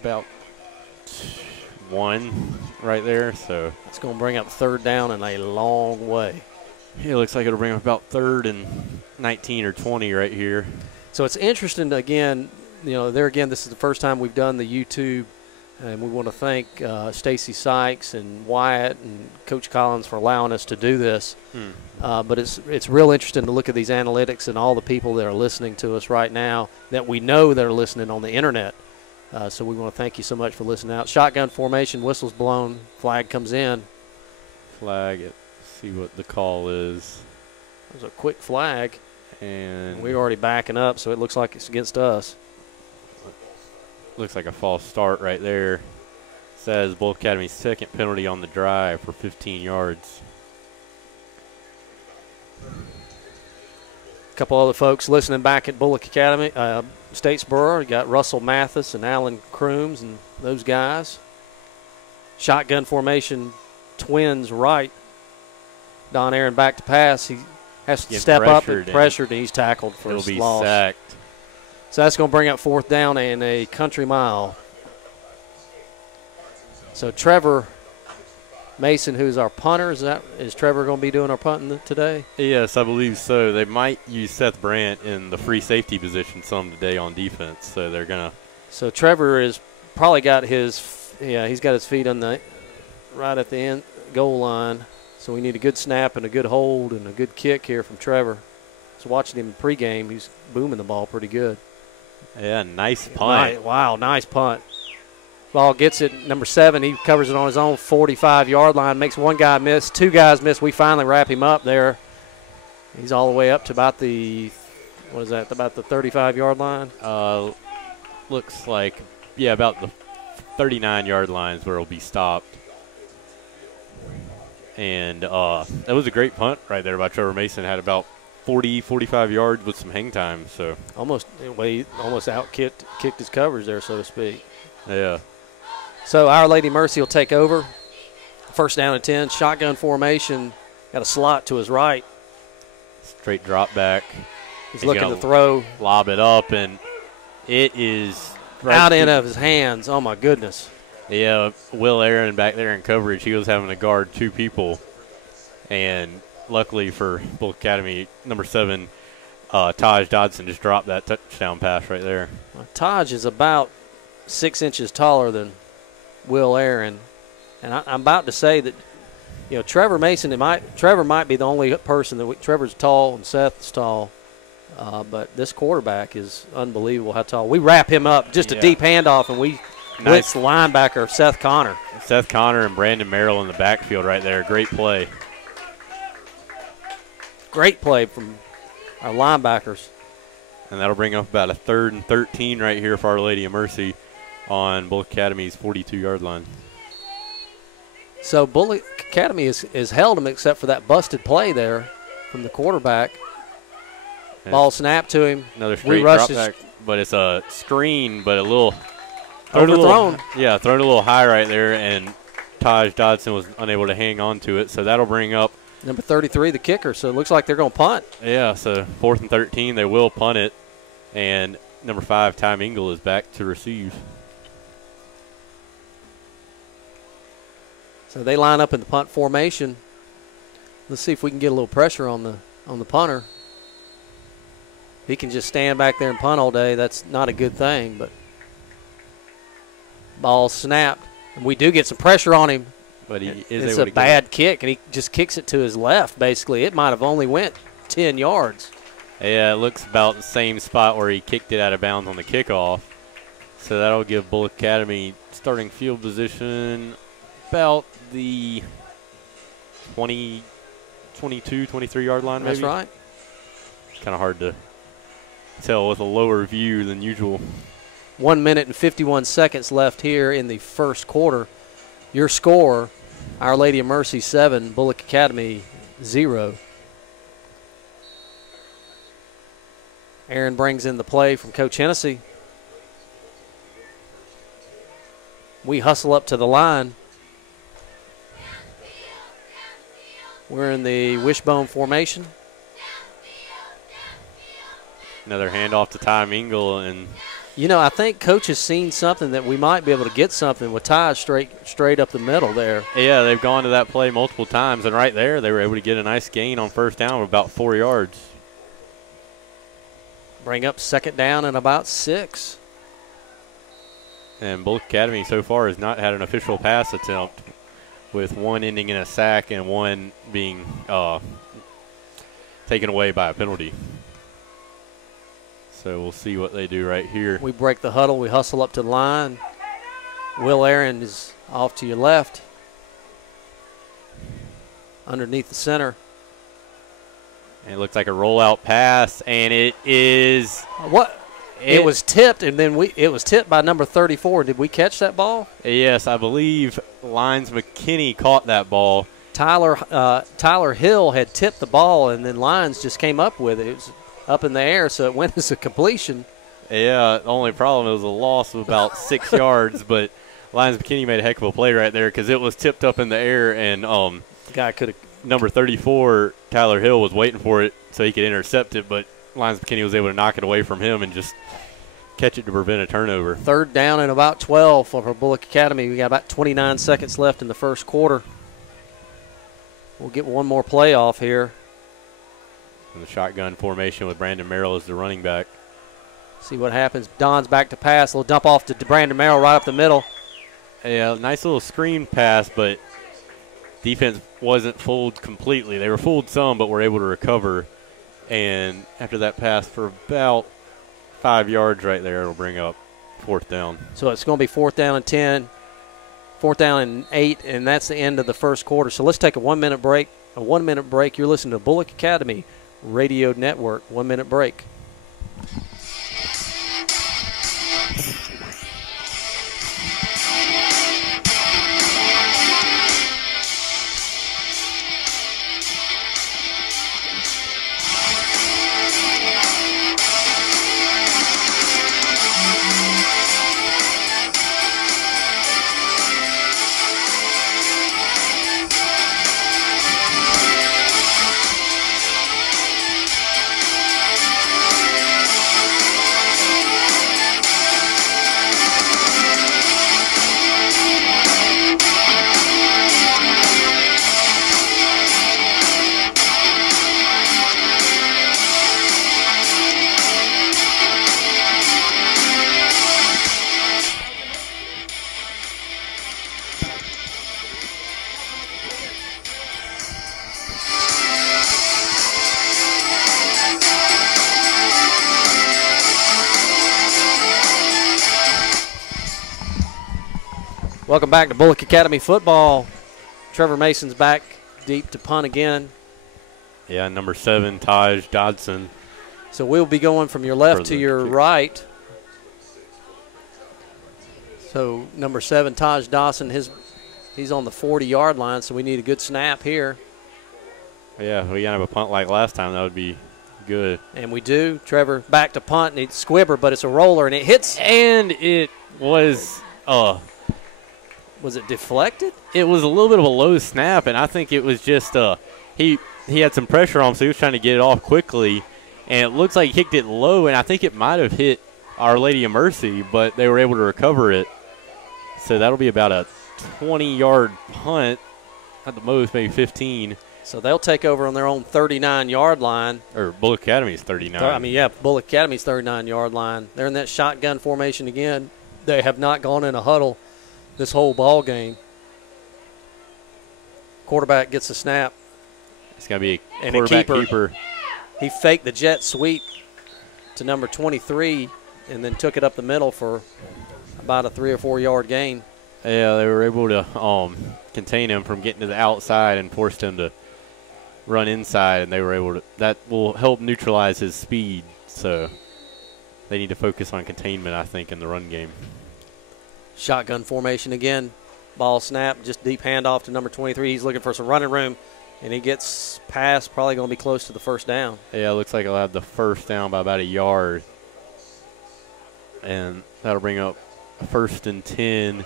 about 1 right there. So it's going to bring up 3rd down in a long way. Yeah, it looks like it'll bring up about 3rd and 19 or 20 right here. So it's interesting, again, this is the first time we've done the YouTube, and we want to thank Stacy Sikes and Wyatt and Coach Collins for allowing us to do this. But it's real interesting to look at these analytics and all the people that are listening to us right now that we know that are listening on the internet. So we want to thank you so much for listening out. Shotgun formation, whistle's blown, flag comes in. Flag, let's see what the call is. There's a quick flag. And we're already backing up, so it looks like it's against us. Looks like a false start right there. Says Bullock Academy's 2nd penalty on the drive for 15 yards. A couple other folks listening back at Bullock Academy. Statesboro, you got Russell Mathis and Alan Crooms and those guys. Shotgun formation, twins right. Don Aaron back to pass. He has to step up and pressured, and he's tackled for his loss. He'll be sacked. So that's going to bring up 4th down and a country mile. So Trevor Mason, who's our punter, is Trevor going to be doing our punting today? Yes, I believe so. They might use Seth Brandt in the free safety position some today on defense, so they're going to. So Trevor is probably got he's got his feet on right at the end goal line. So we need a good snap and a good hold and a good kick here from Trevor. So watching him pregame, he's booming the ball pretty good. Yeah, nice punt. Wow, nice punt. Ball gets it, number 7. He covers it on his own 45-yard line, makes 1 guy miss, 2 guys miss. We finally wrap him up there. He's all the way up to about the 35-yard line? Looks like, about the 39-yard lines where he'll be stopped. And that was a great punt right there by Trevor Mason. Had about 40, 45 yards with some hang time. So almost out-kicked his coverage there, so to speak. Yeah. So Our Lady Mercy will take over. 1st down and 10. Shotgun formation. Got a slot to his right. Straight drop back. He's looking to throw. Lob it up, and it is out in of his hands. Oh, my goodness. Yeah, Will Aaron back there in coverage, he was having to guard 2 people. And luckily for Bullock Academy, number 7, Taj Dodson just dropped that touchdown pass right there. Well, Taj is about 6 inches taller than Will Aaron. And I'm about to say that, Trevor Mason, Trevor might be the only person that Trevor's tall and Seth's tall. But this quarterback is unbelievable how tall. We wrap him up, just a deep handoff, and we blitz the linebacker, Seth Connor. Seth Connor and Brandon Merrill in the backfield right there. Great play. Great play from our linebackers. And that'll bring up about a 3rd and 13 right here for Our Lady of Mercy on Bullock Academy's 42-yard line. So Bullock Academy has held him except for that busted play there from the quarterback. Ball snapped to him. Another straight drop back, but it's a screen, but a little overthrown. Thrown a little high right there, and Taj Dodson was unable to hang on to it. So that'll bring up number 33, the kicker. So it looks like they're going to punt. Yeah, so 4th and 13, they will punt it, and number 5, Ty Mingle, is back to receive. So they line up in the punt formation. Let's see if we can get a little pressure on the punter. He can just stand back there and punt all day. That's not a good thing, but ball snapped. And we do get some pressure on him. But it's a bad kick, and he just kicks it to his left, basically. It might have only went 10 yards. Yeah, it looks about the same spot where he kicked it out of bounds on the kickoff. So that'll give Bullock Academy starting field position about the 20, 22, 23-yard line, maybe. That's right. It's kind of hard to tell with a lower view than usual. 1 minute and 51 seconds left here in the first quarter. Your score, Our Lady of Mercy 7, Bullock Academy 0. Aaron brings in the play from Coach Hennessy. We hustle up to the line. We're in the wishbone formation. Another handoff to Ty Mingle, and I think Coach has seen something that we might be able to get something with Ty straight up the middle there. Yeah, they've gone to that play multiple times, and right there they were able to get a nice gain on first down of about 4 yards. Bring up 2nd down and about 6. And Bullock Academy so far has not had an official pass attempt, with one ending in a sack and one being taken away by a penalty. So we'll see what they do right here. We break the huddle. We hustle up to the line. Will Aaron is off to your left, underneath the center. And it looks like a rollout pass, and it is what? It was tipped, and then it was tipped by number 34. Did we catch that ball? Yes, I believe Lyons McKinney caught that ball. Tyler Hill had tipped the ball, and then Lyons just came up with it. It was up in the air, so it went as a completion. Yeah, the only problem was a loss of about 6 yards, but Lyons McKinney made a heck of a play right there because it was tipped up in the air, and guy could have. Number 34, Tyler Hill, was waiting for it so he could intercept it, but Lyons McKinney was able to knock it away from him and just catch it to prevent a turnover. 3rd down and about 12 for Bullock Academy. We got about 29 seconds left in the first quarter. We'll get one more play off here. In the shotgun formation with Brandon Merrill as the running back. See what happens. Don's back to pass. A little dump off to Brandon Merrill right up the middle. Yeah, nice little screen pass, but defense wasn't fooled completely. They were fooled some, but were able to recover. And after that pass for about 5 yards right there, it'll bring up 4th down. So it's going to be 4th down and 10, 4th down and 8, and that's the end of the first quarter. So let's take a 1 minute break. A 1 minute break. You're listening to Bullock Academy Radio Network. 1 minute break. Welcome back to Bullock Academy football. Trevor Mason's back deep to punt again. Yeah, number 7, Taj Dodson. So we'll be going from your left to your right. So number 7, Taj Dawson, he's on the 40-yard line, so we need a good snap here. Yeah, if we can have a punt like last time, that would be good. And we do. Trevor back to punt, and it's squibber, but it's a roller, and it hits. And it was it deflected? It was a little bit of a low snap, and I think it was just he had some pressure on him, so he was trying to get it off quickly. And it looks like he kicked it low, and I think it might have hit Our Lady of Mercy, but they were able to recover it. So that'll be about a 20-yard punt at the most, maybe 15. So they'll take over on their own 39-yard line. Or Bullock Academy's 39. Bullock Academy's 39-yard line. They're in that shotgun formation again. They have not gone in a huddle this whole ball game. Quarterback gets the snap. It's going to be a quarterback keeper. He faked the jet sweep to number 23 and then took it up the middle for about a 3 or 4 yard gain. Yeah, they were able to contain him from getting to the outside and forced him to run inside, and they were able to. That will help neutralize his speed, so they need to focus on containment, I think, in the run game. Shotgun formation again. Ball snap, just deep handoff to number 23. He's looking for some running room, and he gets past, probably going to be close to the first down. Yeah, it looks like he'll have the first down by about a yard, and that'll bring up 1st and 10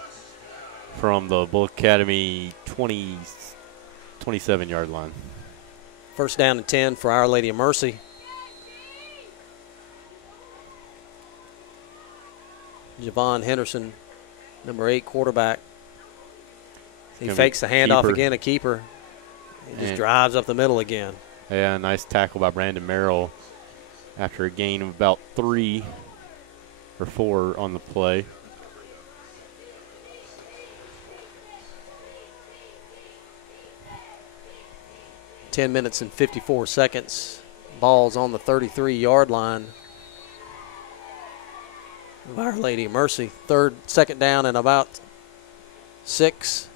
from the Bullock Academy 27-yard line. 1st down and 10 for Our Lady of Mercy. Javon Henderson, number 8 quarterback. He fakes the handoff again, a keeper. He just drives up the middle again. Yeah, nice tackle by Brandon Merrill after a gain of about 3 or 4 on the play. $10 minutes and 54 seconds. Ball's on the 33-yard line of Our Lady of Mercy. 2nd down and about 6.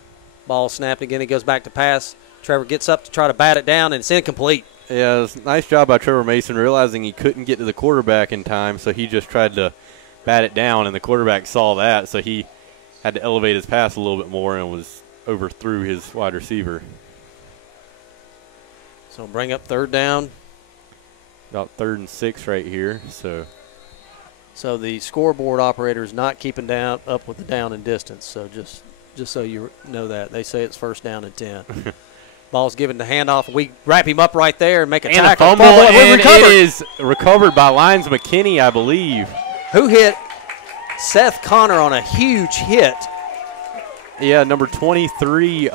Ball snapped again. He goes back to pass. Trevor gets up to try to bat it down, and it's incomplete. Yeah, it was a nice job by Trevor Mason realizing he couldn't get to the quarterback in time, so he just tried to bat it down, and the quarterback saw that, so he had to elevate his pass a little bit more and was overthrew his wide receiver. So bring up 3rd down. About 3rd and 6 right here. So the scoreboard operator is not keeping up with the down and distance. So just so you know that. They say it's 1st down and 10. Ball's given the handoff. We wrap him up right there and make a tackle. A fumble, and it is recovered by Lyons McKinney, I believe. Who hit Seth Connor on a huge hit. Yeah, number 23,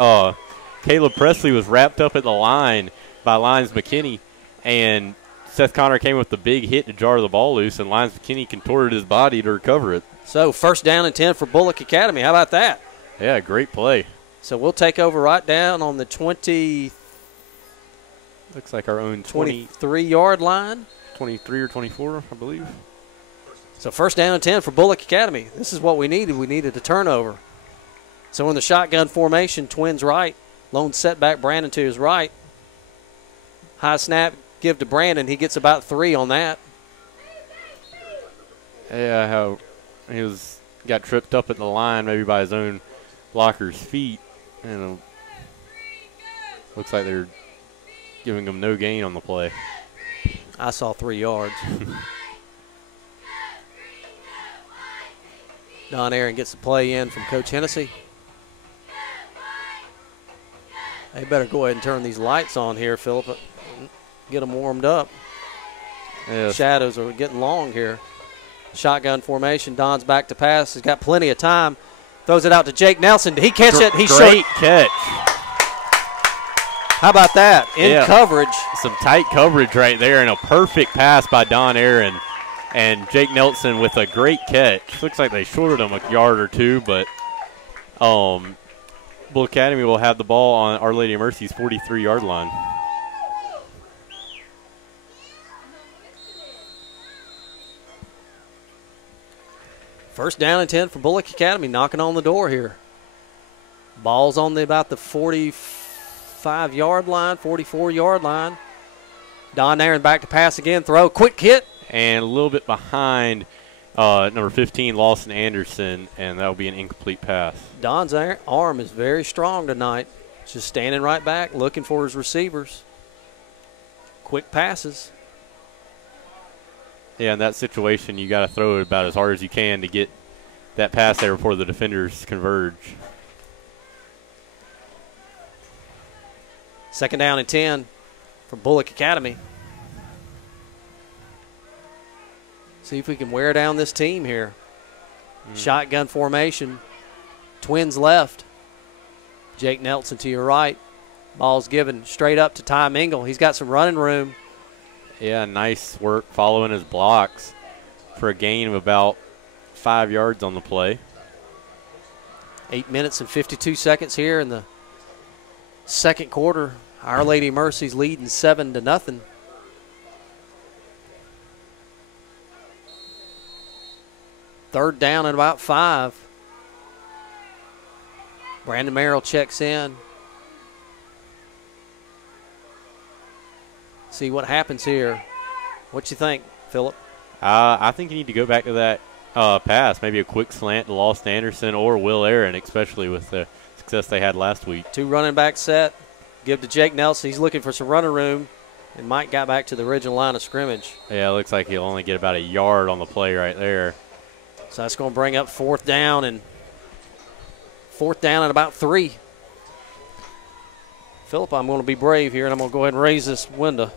Caleb Presley was wrapped up at the line by Lyons McKinney, and Seth Connor came with the big hit to jar the ball loose, and Lyons McKinney contorted his body to recover it. So 1st down and 10 for Bullock Academy. How about that? Yeah, great play. So we'll take over right down on the 20. Looks like our own 23-yard line. 23 or 24, I believe. So 1st down and 10 for Bullock Academy. This is what we needed. We needed a turnover. So in the shotgun formation, twins right. Lone setback, Brannen to his right. High snap, give to Brannen. He gets about 3 on that. Yeah, how he got tripped up at the line, maybe by his own blocker's feet, and looks like they're giving him no gain on the play. I saw 3 yards. Don Aaron gets the play in from Coach Hennessy. They better go ahead and turn these lights on here, Phillip. Get them warmed up. Yes. Shadows are getting long here. Shotgun formation. Don's back to pass. He's got plenty of time. Throws it out to Jake Nelson. Did he catch it? He Great catch. How about that? In coverage. Some tight coverage right there, and a perfect pass by Don Aaron. And Jake Nelson with a great catch. Looks like they shorted him a yard or 2, but Bullock Academy will have the ball on Our Lady of Mercy's 43-yard line. First down and 10 for Bullock Academy, knocking on the door here. Ball's on about the 45-yard line, 44-yard line. Don Aaron back to pass again. Throw, quick hit. And a little bit behind number 15, Lawson Anderson, and that'll be an incomplete pass. Don's arm is very strong tonight. Just standing right back, looking for his receivers. Quick passes. Yeah, in that situation, you got to throw it about as hard as you can to get that pass there before the defenders converge. 2nd down and 10 for Bullock Academy. See if we can wear down this team here. Shotgun formation. Twins left. Jake Nelson to your right. Ball's given straight up to Ty Mingle. He's got some running room. Yeah, nice work following his blocks for a gain of about 5 yards on the play. 8 minutes and 52 seconds here in the second quarter. Our Lady of Mercy's leading 7-0. Third down and about 5. Brandon Merrill checks in. See what happens here. What you think, Phillip? I think you need to go back to that pass, maybe a quick slant to Lawson Anderson or Will Aaron, especially with the success they had last week. 2 running back set. Give to Jake Nelson. He's looking for some running room. And Mike got back to the original line of scrimmage. Yeah, it looks like he'll only get about a yard on the play right there. So that's going to bring up 4th down and about 3. Phillip, I'm going to be brave here, and I'm going to go ahead and raise this window.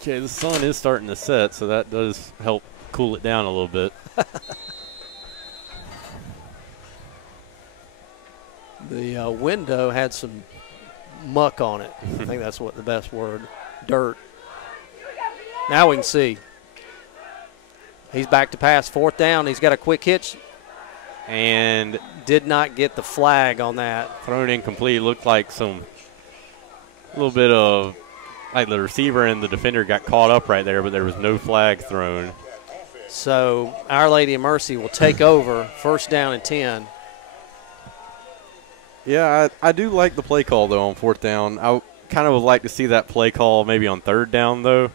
Okay, the sun is starting to set, so that does help cool it down a little bit. The window had some muck on it. I think that's what the best word, dirt. Now we can see. He's back to pass, 4th down. He's got a quick hitch. And did not get the flag on that. Thrown incomplete. Looked like a little bit of, like the receiver and the defender got caught up right there, but there was no flag thrown. So Our Lady of Mercy will take over, 1st down and 10. Yeah, I do like the play call, though, on 4th down. I kind of would like to see that play call maybe on 3rd down, though,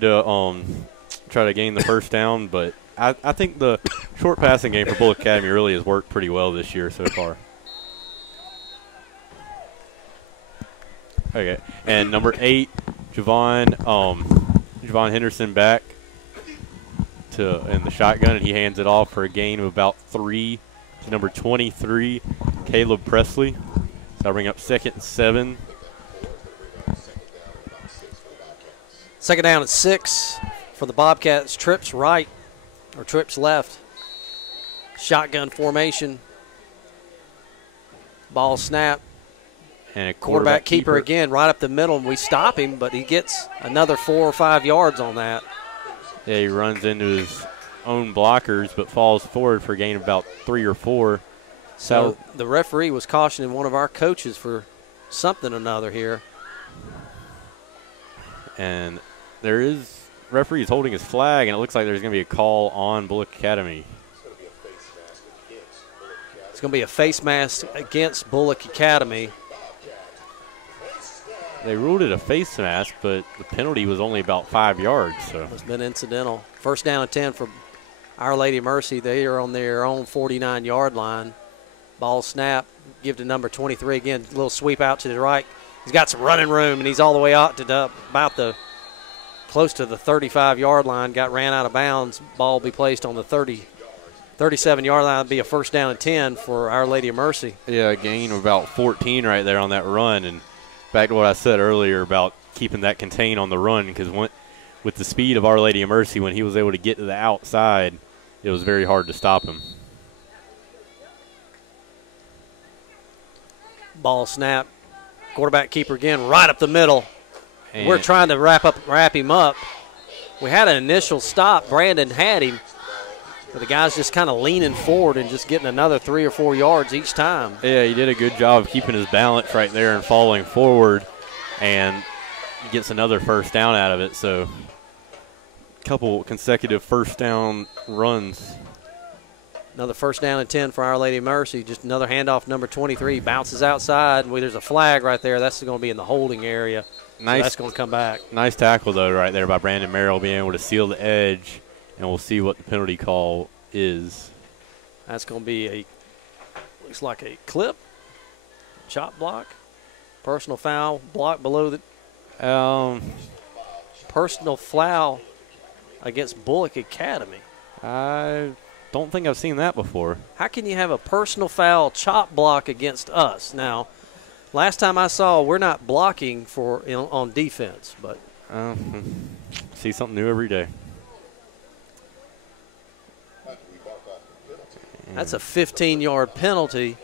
to try to gain the 1st down. But I think the short passing game for Bullock Academy really has worked pretty well this year so far. Okay, and number 8, Javon Henderson back in the shotgun, and he hands it off for a gain of about 3 to number 23, Caleb Presley. So I'll bring up 2nd and 7. 2nd down and 6 for the Bobcats. Trips right, or trips left. Shotgun formation. Ball snap. And a quarterback keeper again right up the middle, and we stop him, but he gets another 4 or 5 yards on that. Yeah, he runs into his own blockers but falls forward for a gain of about 3 or 4. So the referee was cautioning one of our coaches for something or another here. And there is referee's holding his flag, and it looks like there's going to be a call on Bullock Academy. It's going to be a face mask against Bullock Academy. They ruled it a face mask, but the penalty was only about 5 yards. So it's been incidental. 1st down and 10 for Our Lady of Mercy. They are on their own 49-yard line. Ball snap, give to number 23 again. A little sweep out to the right. He's got some running room, and he's all the way out to about close to the 35-yard line. Ran out of bounds. Ball will be placed on the 37-yard line. It'll be a 1st down and 10 for Our Lady of Mercy. Yeah, a gain of about 14 right there on that run. And back to what I said earlier about keeping that contain on the run, because with the speed of Our Lady of Mercy, when he was able to get to the outside, it was very hard to stop him. Ball snap. Quarterback keeper again right up the middle. And we're trying to wrap him up. We had an initial stop. Brandon had him. But the guy's just kind of leaning forward and just getting another 3 or 4 yards each time. Yeah, he did a good job of keeping his balance right there and falling forward, and he gets another 1st down out of it. So a couple consecutive 1st down runs. Another first down and 10 for Our Lady of Mercy. Just another handoff, number 23. Bounces outside. There's a flag right there. That's going to be in the holding area. Nice. So that's going to come back. Nice tackle, though, right there by Brandon Merrill, being able to seal the edge, and we'll see what the penalty call is. That's going to be looks like a clip, chop block, personal foul, block below the personal foul against Bullock Academy. I don't think I've seen that before. How can you have a personal foul chop block against us? Now, last time I saw, we're not blocking on defense, but see something new every day. That's a 15-yard penalty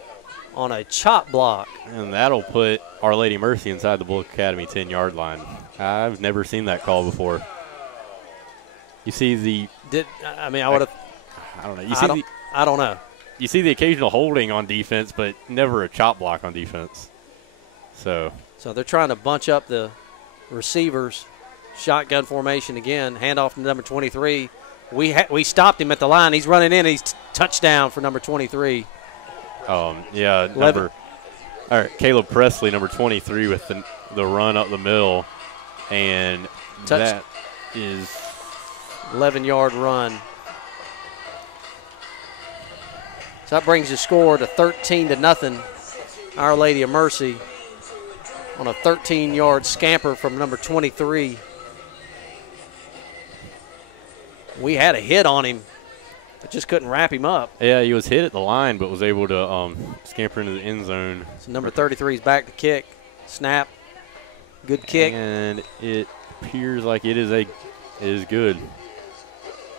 on a chop block. And that'll put Our Lady Mercy inside the Bullock Academy 10-yard line. I've never seen that call before. You see the I would have. I don't know. I don't know. You see the occasional holding on defense, but never a chop block on defense. So they're trying to bunch up the receivers. Shotgun formation again. Handoff to number 23. We stopped him at the line. He's running in. He's touchdown for number 23. Yeah, all right, Caleb Presley, number 23, with the run up the middle, and that is 11-yard run. So that brings the score to 13-0. Our Lady of Mercy on a 13-yard scamper from number 23. We had a hit on him, but just couldn't wrap him up. Yeah, he was hit at the line, but was able to scamper into the end zone. So number 33 is back to kick. Snap. Good kick. And it appears like it is good.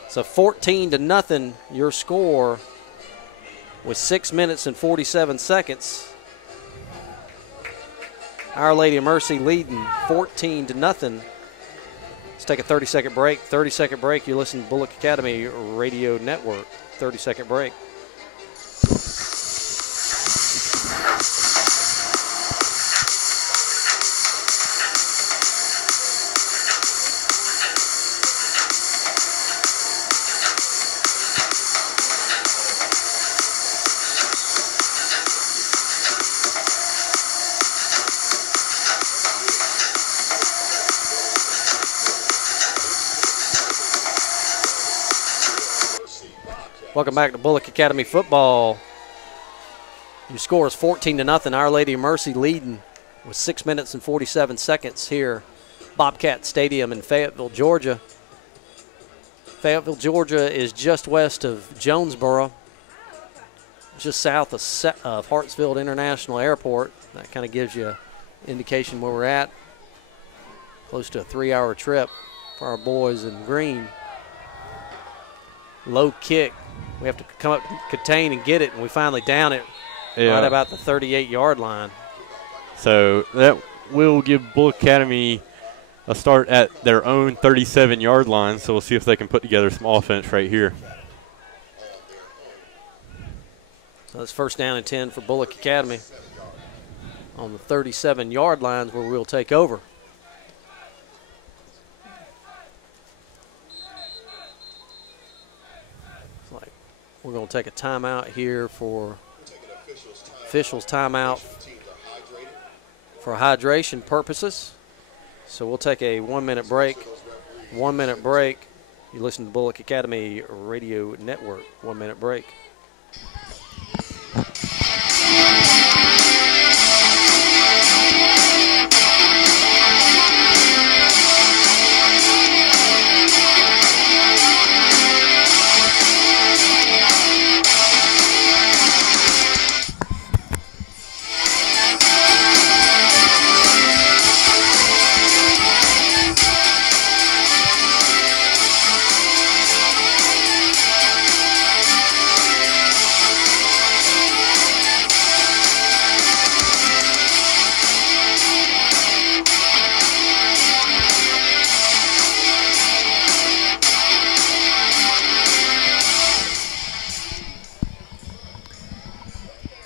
So 14-0, your score with 6 minutes and 47 seconds. Our Lady of Mercy leading 14-0. Let's take a 30-second break. 30-second break. You're listening to Bullock Academy Radio Network. 30-second break. Welcome back to Bullock Academy football. Your score is 14-0. Our Lady of Mercy leading with 6 minutes and 47 seconds here. Bobcat Stadium in Fayetteville, Georgia. Fayetteville, Georgia is just west of Jonesboro, just south of Hartsfield International Airport. That kind of gives you an indication where we're at. Close to a 3-hour trip for our boys in green. Low kick. We have to come up, contain, and get it, and we finally down it right about the 38-yard line. So that will give Bullock Academy a start at their own 37-yard line, so we'll see if they can put together some offense right here. So that's first down and 10 for Bullock Academy on the 37-yard lines where we'll take over. We're going to take a timeout here for officials' timeout for hydration purposes. So we'll take a 1 minute break. 1 minute break. You listen to Bullock Academy Radio Network. 1 minute break.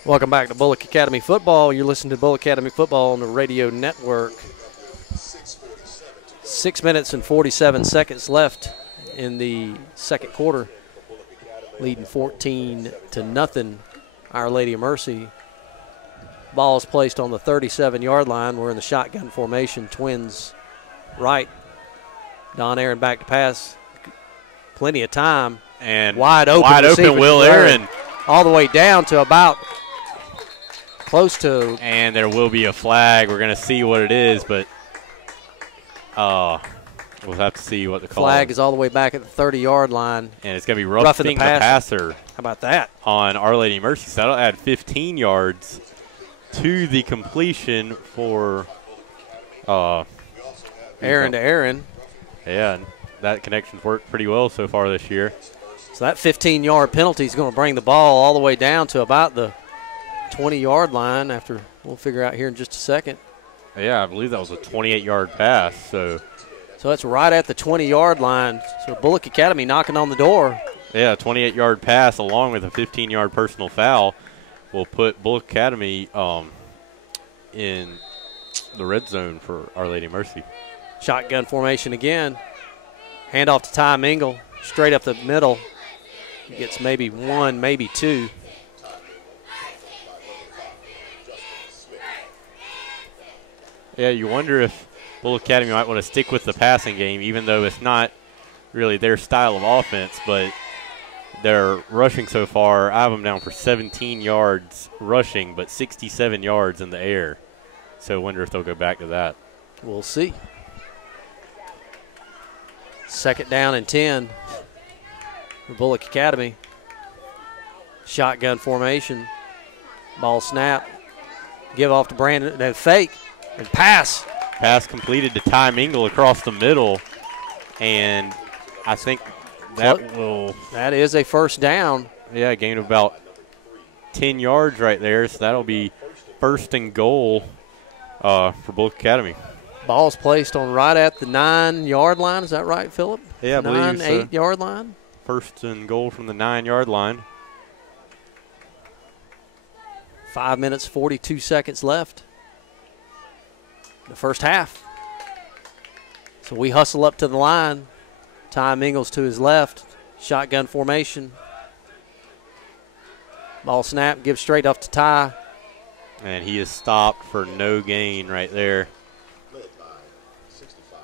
Welcome back to Bullock Academy Football. You're listening to Bullock Academy Football on the radio network. 6 minutes and 47 seconds left in the second quarter. leading 14-0. Our Lady of Mercy. Ball is placed on the 37-yard line. We're in the shotgun formation. Twins right. Don Aaron back to pass. Plenty of time. And wide open Will Aaron. All the way down to about close to. And there will be a flag. We're going to see what it is, but we'll have to see what the call flag is all the way back at the 30-yard line. And it's going to be roughing the passer. How about that? On Our Lady of Mercy. So that'll add 15 yards to the completion for Aaron to Aaron. Yeah, and that connection's worked pretty well so far this year. So that 15-yard penalty is going to bring the ball all the way down to about the 20-yard line after we'll figure out here in just a second. Yeah, I believe that was a 28-yard pass. So that's right at the 20-yard line. So Bullock Academy knocking on the door. Yeah, a 28-yard pass along with a 15-yard personal foul will put Bullock Academy in the red zone for Our Lady of Mercy. Shotgun formation again. Handoff to Ty Mingle. Straight up the middle. Gets maybe one, maybe two. Yeah, you wonder if Bullock Academy might want to stick with the passing game, even though it's not really their style of offense, but they're rushing so far. I have them down for 17 yards rushing, but 67 yards in the air. So I wonder if they'll go back to that. We'll see. 2nd down and 10 for Bullock Academy. Shotgun formation. Ball snap. Give off to Brannen. Then fake and pass. Pass completed to Ty Mingle across the middle. And I think that is a first down. Yeah, gain of about 10 yards right there. So that'll be 1st and goal for Bullock Academy. Ball's placed on right at the 9-yard line. Is that right, Phillip? Yeah, I believe so. 8-yard line. 1st and goal from the 9-yard line. 5 minutes, 42 seconds left. The first half. So we hustle up to the line. Ty Mingles to his left. Shotgun formation. Ball snap, gives straight off to Ty. And he is stopped for no gain right there. Led by 65,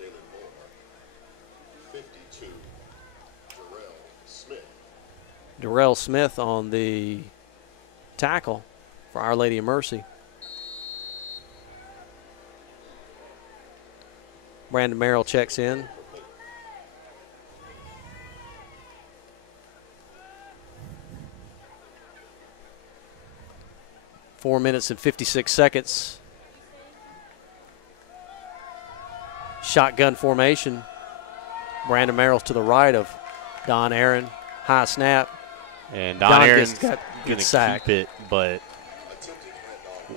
Jalen Moore. 52, Darrell Smith. Darrell Smith on the tackle for Our Lady of Mercy. Brandon Merrill checks in. Four minutes and 56 seconds. Shotgun formation. Brandon Merrill's to the right of Don Aaron. High snap. And Don Aaron's going to keep it, but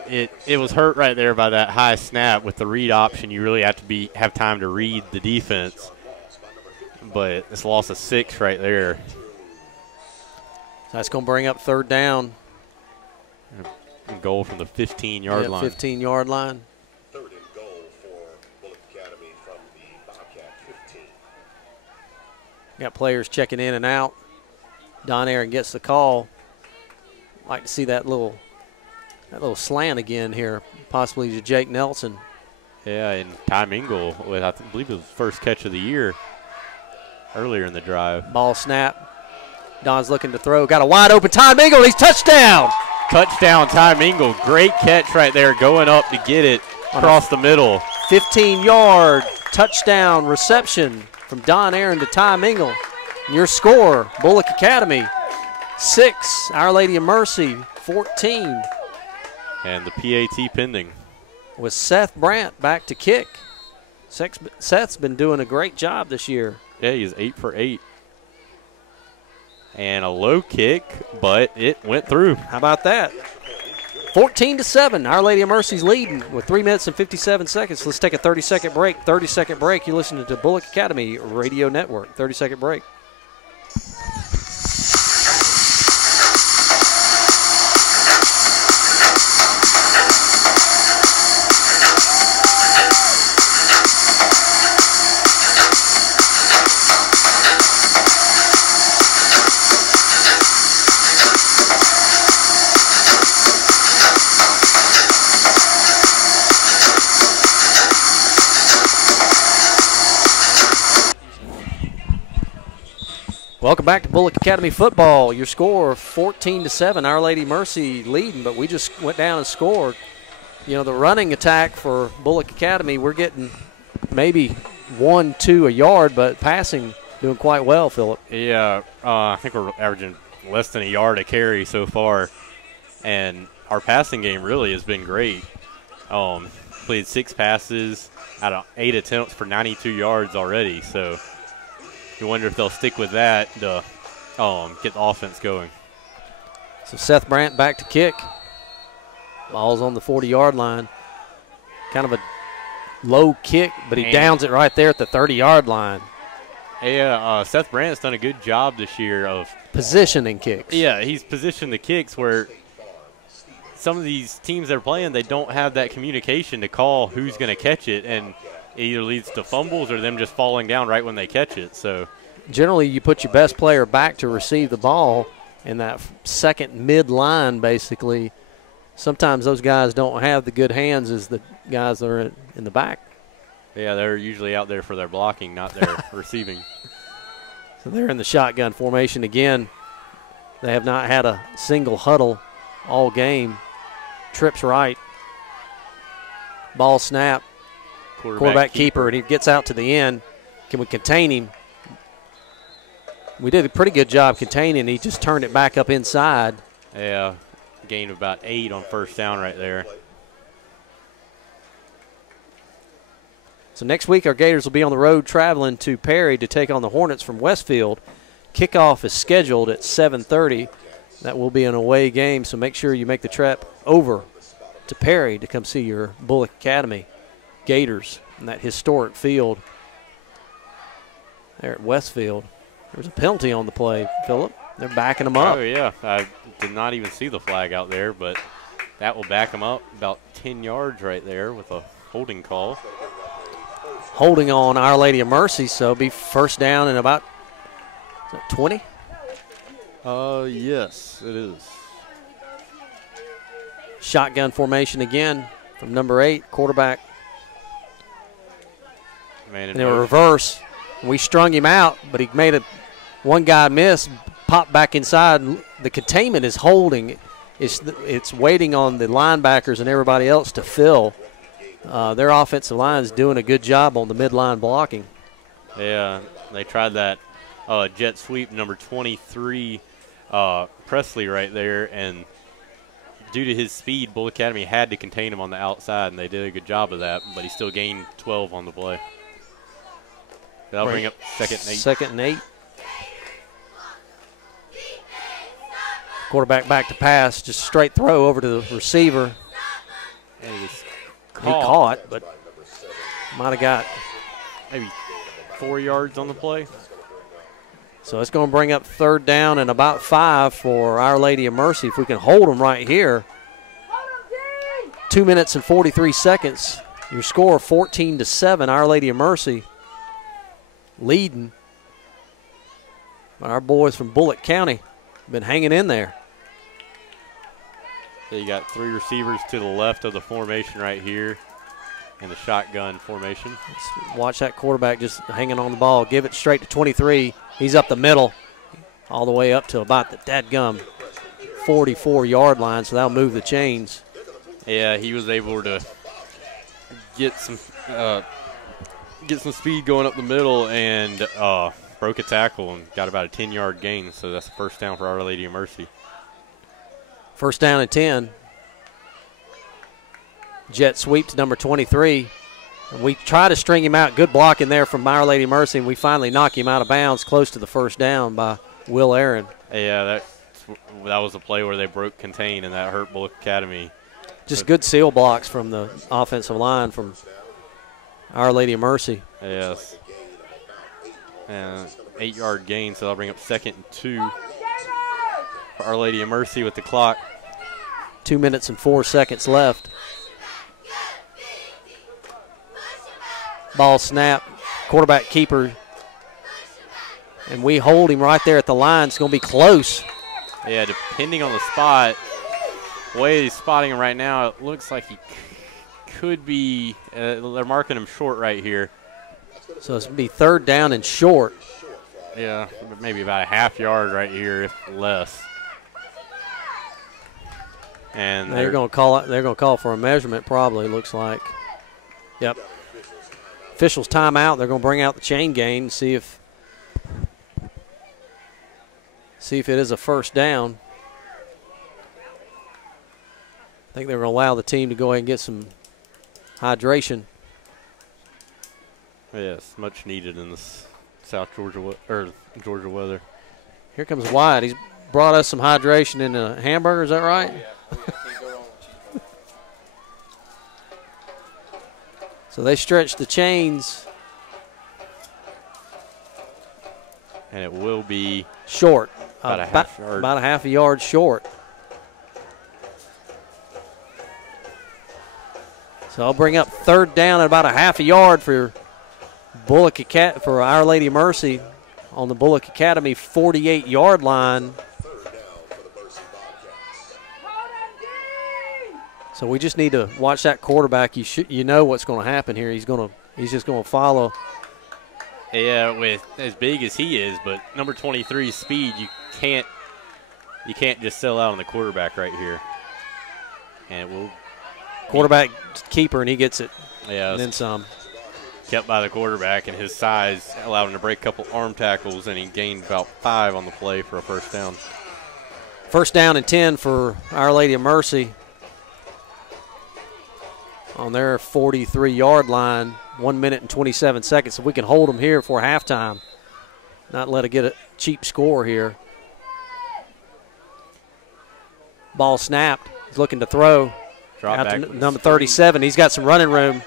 it was hurt right there by that high snap. With the read option, you really have to have time to read the defense. But it's a loss of 6 right there. So that's going to bring up 3rd down. Goal from the 15-yard line. 15-yard line. 3rd and goal for Bullock Academy from the Bobcat 15. Got players checking in and out. Don Aaron gets the call. Like to see that little slant again here, possibly to Jake Nelson. Yeah, and Ty Mingle with I believe it was his first catch of the year earlier in the drive. Ball snap. Don's looking to throw. Got a wide open Ty Mingle. He's touchdown. Touchdown, Ty Mingle. Great catch right there, going up to get it across the middle. 15-yard touchdown reception from Don Aaron to Ty Mingle. And your score, Bullock Academy 6, Our Lady of Mercy 14. And the PAT pending. With Seth Brandt back to kick. Seth's been doing a great job this year. Yeah, he's 8 for 8. And a low kick, but it went through. How about that? 14-7. Our Lady of Mercy's leading with 3 minutes and 57 seconds. Let's take a 30-second break. 30-second break. You're listening to Bullock Academy Radio Network. 30-second break. Welcome back to Bullock Academy football. Your score 14-7. Our Lady Mercy leading, but we just went down and scored. You know, the running attack for Bullock Academy, we're getting maybe 1-2 a yard, but passing doing quite well, Phillip. Yeah, I think we're averaging less than a yard a carry so far, and our passing game really has been great. Played 6 passes out of 8 attempts for 92 yards already, so you wonder if they'll stick with that to get the offense going. So Seth Brandt back to kick. Ball's on the 40-yard line. Kind of a low kick, but he downs it right there at the 30-yard line. Yeah, Seth Brandt's done a good job this year of positioning kicks. Yeah, he's positioned the kicks where some of these teams that are playing, they don't have that communication to call who's going to catch it, and it either leads to fumbles or them just falling down right when they catch it. So generally you put your best player back to receive the ball in that second mid-line basically. Sometimes those guys don't have the good hands as the guys that are in the back. Yeah, they're usually out there for their blocking, not their receiving. So they're in the shotgun formation again. They have not had a single huddle all game. Trips right. Ball snap. Quarterback keeper, and he gets out to the end. Can we contain him? We did a pretty good job containing. He just turned it back up inside. Yeah, gained about 8 on first down right there. So next week our Gators will be on the road traveling to Perry to take on the Hornets from Westfield. Kickoff is scheduled at 7:30. That will be an away game, so make sure you make the trip over to Perry to come see your Bullock Academy Gators in that historic field there at Westfield. There was a penalty on the play, Phillip. They're backing them up. Oh, yeah. I did not even see the flag out there, but that will back them up about 10 yards right there with a holding call. Holding on Our Lady of Mercy, so it'll be first down in about 20? Yes, it is. Shotgun formation again from number 8, quarterback. Man in a reverse. We strung him out, but he made one guy miss, popped back inside. The containment is holding. It's waiting on the linebackers and everybody else to fill. Their offensive line is doing a good job on the midline blocking. Yeah, they tried that jet sweep, number 23, Presley right there, and due to his speed, Bullock Academy had to contain him on the outside, and they did a good job of that, but he still gained 12 on the play. That'll bring up 2nd and 8. 2nd and 8. Quarterback back to pass, just straight throw over to the receiver. And he caught, but might have got maybe 4 yards on the play. So it's going to bring up 3rd down and about 5 for Our Lady of Mercy. If we can hold them right here. 2 minutes and 43 seconds. Your score 14-7. Our Lady of Mercy leading. But our boys from Bullock County have been hanging in there. So you got 3 receivers to the left of the formation right here in the shotgun formation. Let's watch that quarterback just hanging on the ball. Give it straight to 23. He's up the middle all the way up to about the dadgum 44-yard line, so that'll move the chains. Yeah, he was able to get some speed going up the middle and broke a tackle and got about a 10-yard gain, so that's the first down for Our Lady of Mercy. First down and 10. Jet sweep to number 23. And we try to string him out. Good blocking there from Our Lady of Mercy, and we finally knock him out of bounds close to the first down by Will Aaron. Yeah, that was a play where they broke contain, and that hurt Bullock Academy. Just good seal blocks from the offensive line from Our Lady of Mercy. Yes. And 8-yard gain, so that'll bring up 2nd and 2 for Our Lady of Mercy with the clock. 2 minutes and 4 seconds left. Ball snap, quarterback keeper, and we hold him right there at the line. It's going to be close. Yeah, depending on the spot, the way he's spotting him right now, it looks like he could be, they're marking him short right here. So it's going to be 3rd down and short. yeah, maybe about a half yard right here, if less. And they're going to call it. They're going to call for a measurement. Probably looks like. Yep. Officials timeout. They're going to bring out the chain gang and see if it is a first down. I think they're going to allow the team to go ahead and get some hydration. Yes, much needed in this South Georgia Georgia weather. Here comes Wyatt. He's brought us some hydration in a hamburger. Is that right? So they stretch the chains. And it will be short. About a half yard. About a half a yard short. So I'll bring up third down at about a half a yard for for Our Lady of Mercy on the Bullock Academy 48-yard line. So we just need to watch that quarterback. You know what's going to happen here. He's just going to follow. Yeah, with as big as he is, but number 23's speed, you can't just sell out on the quarterback right here. And it will quarterback keeper, and he gets it. Yeah, and then some. Kept by the quarterback, and his size allowed him to break a couple arm tackles, and he gained about 5 on the play for a first down. First down and 10 for Our Lady of Mercy on their 43-yard line. 1 minute and 27 seconds. So we can hold them here for halftime, not let it get a cheap score here. Ball snapped. He's looking to throw. Drop out back to number 37. He's got some running room.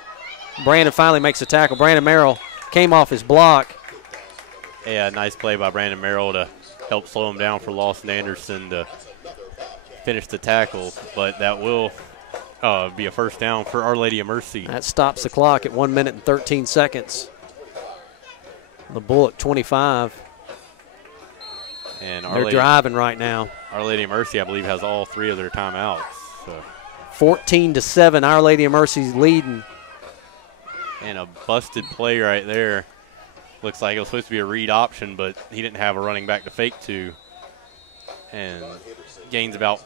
Brannen finally makes a tackle. Brandon Merrill came off his block. Yeah, nice play by Brandon Merrill to help slow him down for Lawson Anderson to finish the tackle, but that will be a first down for Our Lady of Mercy. That stops the clock at 1 minute and 13 seconds. The Bullock 25. And they're driving right now. Our Lady of Mercy, I believe, has all 3 of their timeouts. So 14-7, Our Lady of Mercy's leading. And a busted play right there. Looks like it was supposed to be a read option, but he didn't have a running back to fake to. And gains about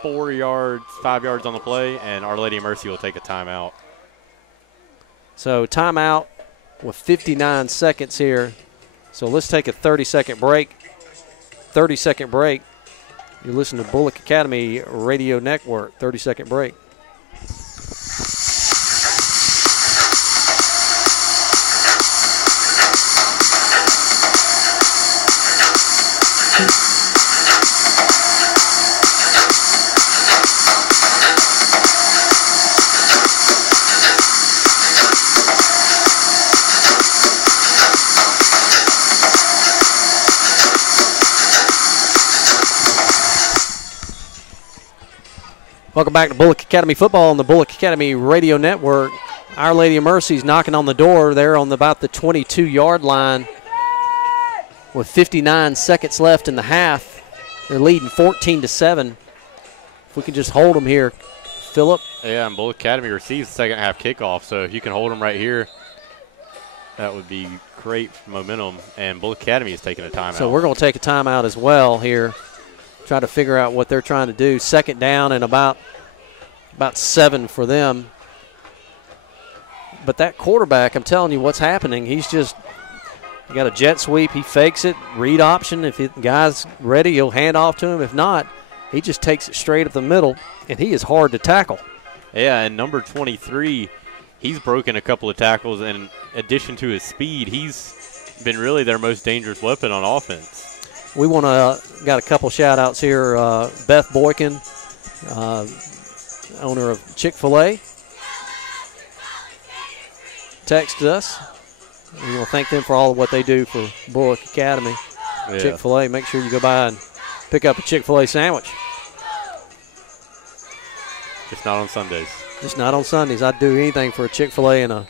4 yards, 5 yards on the play, and Our Lady of Mercy will take a timeout. So timeout with 59 seconds here. So let's take a 30-second break. 30-second break. You're listening to Bullock Academy Radio Network. 30-second break. Welcome back to Bullock Academy Football on the Bullock Academy Radio Network. Our Lady of Mercy's knocking on the door there on about the 22-yard line with 59 seconds left in the half. They're leading 14-7. If we can just hold them here, Phillip. Yeah, and Bullock Academy receives the second half kickoff, so if you can hold them right here, that would be great momentum. And Bullock Academy is taking a timeout. So we're going to take a timeout as well here. Try to figure out what they're trying to do. Second down and about 7 for them. But that quarterback, I'm telling you what's happening. He's just got a jet sweep. He fakes it, read option. If the guy's ready, he'll hand off to him. If not, he just takes it straight up the middle, and he is hard to tackle. Yeah, and number 23, he's broken a couple of tackles, and in addition to his speed, he's been really their most dangerous weapon on offense. We want to got a couple shout-outs here. Beth Boykin, owner of Chick-fil-A, texted us. We want to thank them for all of what they do for Bullock Academy. Yeah. Chick-fil-A, make sure you go by and pick up a Chick-fil-A sandwich. Just not on Sundays. Just not on Sundays. I'd do anything for a Chick-fil-A and a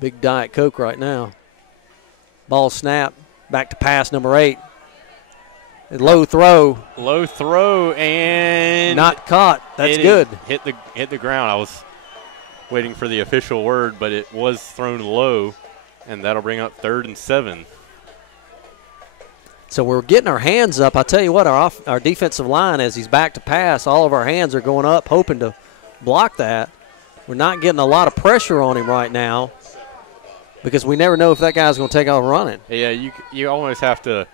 big Diet Coke right now. Ball snap. Back to pass, number 8. Low throw. Low throw and not caught. That's good. Hit the ground. I was waiting for the official word, but it was thrown low, And that'll bring up 3rd and 7. So we're getting our hands up. I tell you what, our defensive line, as he's back to pass, all of our hands are going up, hoping to block that. We're not getting a lot of pressure on him right now because we never know if that guy's going to take off running. Yeah, you almost have to